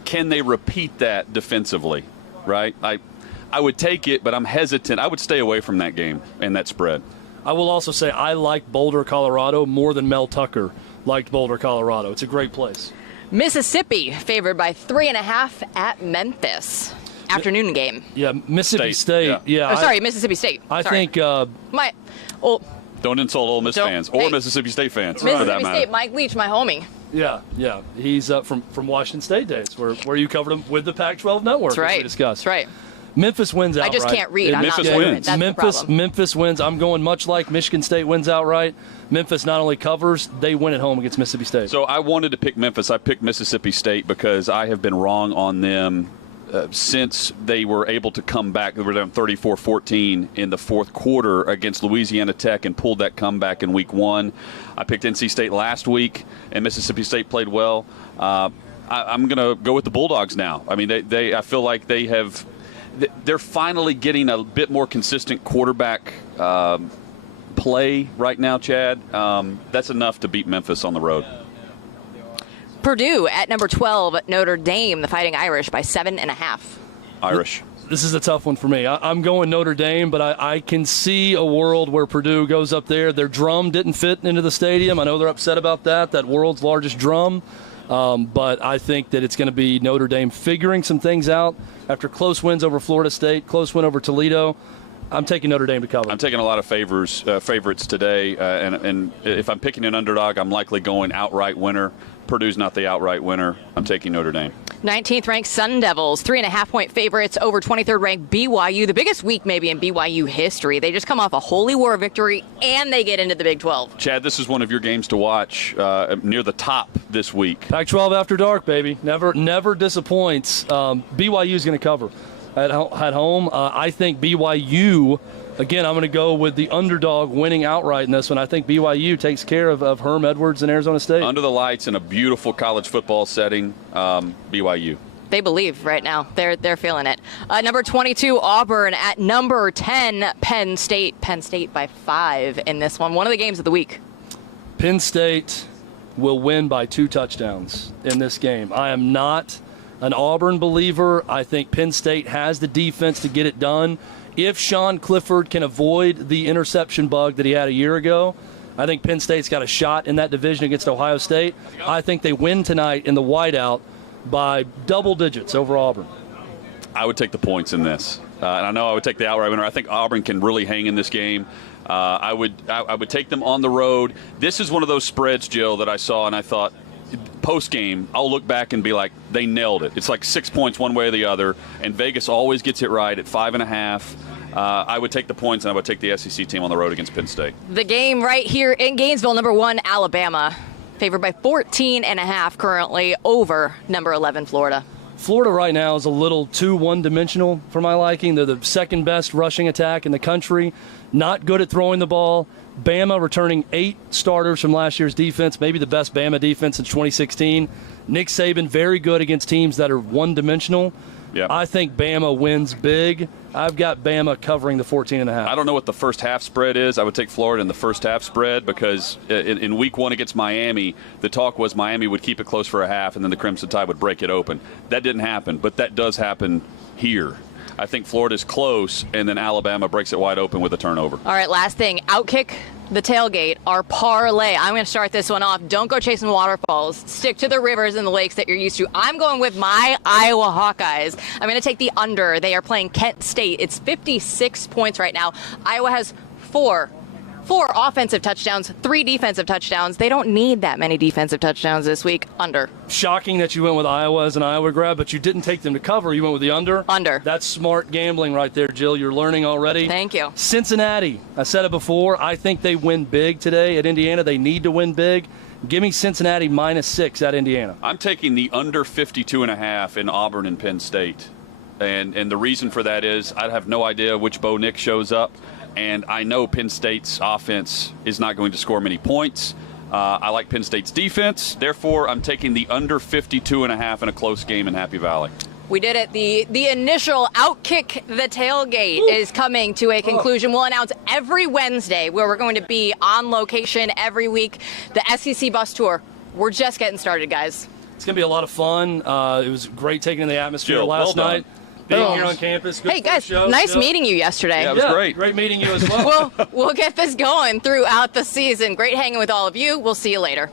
can they repeat that defensively, right? I would take it, but I'm hesitant. I would stay away from that game and that spread. I will also say I like Boulder, Colorado more than Mel Tucker liked Boulder, Colorado. It's a great place. Mississippi favored by 3.5 at Memphis. Afternoon game. Yeah, Mississippi State. Yeah. Mississippi State. I think don't insult Ole Miss fans or Mississippi State fans. Mississippi State, Mike Leach, my homie. Yeah. He's from Washington State days, where you covered him with the Pac-12 network. That's right. We discussed. That's right. Memphis wins outright. I just can't read. I'm Memphis not wins. That's the problem. Memphis wins. I'm going much like Michigan State wins outright. Memphis not only covers, they win at home against Mississippi State. So I wanted to pick Memphis. I picked Mississippi State because I have been wrong on them since they were able to come back. They were down 34-14 in the fourth quarter against Louisiana Tech and pulled that comeback in week 1. I picked NC State last week, and Mississippi State played well. I'm going to go with the Bulldogs now. I mean, I feel like they're finally getting a bit more consistent quarterback play right now, Chad. That's enough to beat Memphis on the road. Purdue at number 12 at Notre Dame, the Fighting Irish by 7.5. Irish. This is a tough one for me. I'm going Notre Dame, but I can see a world where Purdue goes up there. Their drum didn't fit into the stadium. I know they're upset about that world's largest drum. But I think that it's going to be Notre Dame figuring some things out after close wins over Florida State, close win over Toledo. I'm taking Notre Dame to cover. I'm taking a lot of favorites today, and if I'm picking an underdog, I'm likely going outright winner. Purdue's not the outright winner. I'm taking Notre Dame. 19th ranked Sun Devils, 3.5-point favorites over 23rd ranked BYU. The biggest week maybe in BYU history. They just come off a Holy War victory, and they get into the Big 12. Chad, this is one of your games to watch near the top this week. Pac-12 after dark, baby. Never disappoints. BYU is going to cover at home. I think BYU, again, I'm going to go with the underdog winning outright in this one. I think BYU takes care of Herm Edwards and Arizona State. Under the lights in a beautiful college football setting, BYU. They believe right now. They're feeling it. Number 22, Auburn at number 10, Penn State. Penn State by 5 in this one. One of the games of the week. Penn State will win by 2 touchdowns in this game. I am not an Auburn believer. I think Penn State has the defense to get it done. If Sean Clifford can avoid the interception bug that he had a year ago, I think Penn State's got a shot in that division against Ohio State. I think they win tonight in the whiteout by double digits over Auburn. I would take the points in this. And I know I would take the outright winner. I think Auburn can really hang in this game. I would take them on the road. This is one of those spreads, Jill, that I saw and I thought, post-game, I'll look back and be like, they nailed it. It's like 6 points one way or the other, and Vegas always gets it right at 5.5. I would take the points, and I would take the SEC team on the road against Penn State. The game right here in Gainesville, number 1, Alabama, favored by 14.5 currently over number 11, Florida. Florida right now is a little too one-dimensional for my liking. They're the second best rushing attack in the country, not good at throwing the ball. Bama returning 8 starters from last year's defense, maybe the best Bama defense since 2016. Nick Saban very good against teams that are one-dimensional. Yep. I think Bama wins big. I've got Bama covering the 14.5. I don't know what the first half spread is. I would take Florida in the first half spread because in week 1 against Miami, the talk was Miami would keep it close for a half and then the Crimson Tide would break it open. That didn't happen, but that does happen here. I think Florida's close, and then Alabama breaks it wide open with a turnover. All right, last thing. OutKick the Tailgate, our parlay. I'm going to start this one off. Don't go chasing waterfalls. Stick to the rivers and the lakes that you're used to. I'm going with my Iowa Hawkeyes. I'm going to take the under. They are playing Kent State. It's 56 points right now. Iowa has four offensive touchdowns, 3 defensive touchdowns. They don't need that many defensive touchdowns this week. Under. Shocking that you went with Iowa as an Iowa grab, but you didn't take them to cover. You went with the under? Under. That's smart gambling right there, Jill. You're learning already. Thank you. Cincinnati. I said it before. I think they win big today at Indiana. They need to win big. Give me Cincinnati -6 at Indiana. I'm taking the under 52.5 in Auburn and Penn State. And the reason for that is I have no idea which Bo Nix shows up. And I know Penn State's offense is not going to score many points. I like Penn State's defense. Therefore, I'm taking the under 52.5 in a close game in Happy Valley. We did it. The initial OutKick the Tailgate is coming to a conclusion. We'll announce every Wednesday where we're going to be on location every week. The SEC bus tour. We're just getting started, guys. It's going to be a lot of fun. It was great taking in the atmosphere Jill, last well night. Being here on campus. Good Hey, guys, show, nice Jill. meeting you yesterday. Yeah, it was great. Great meeting you as well. We'll get this going throughout the season. Great hanging with all of you. We'll see you later.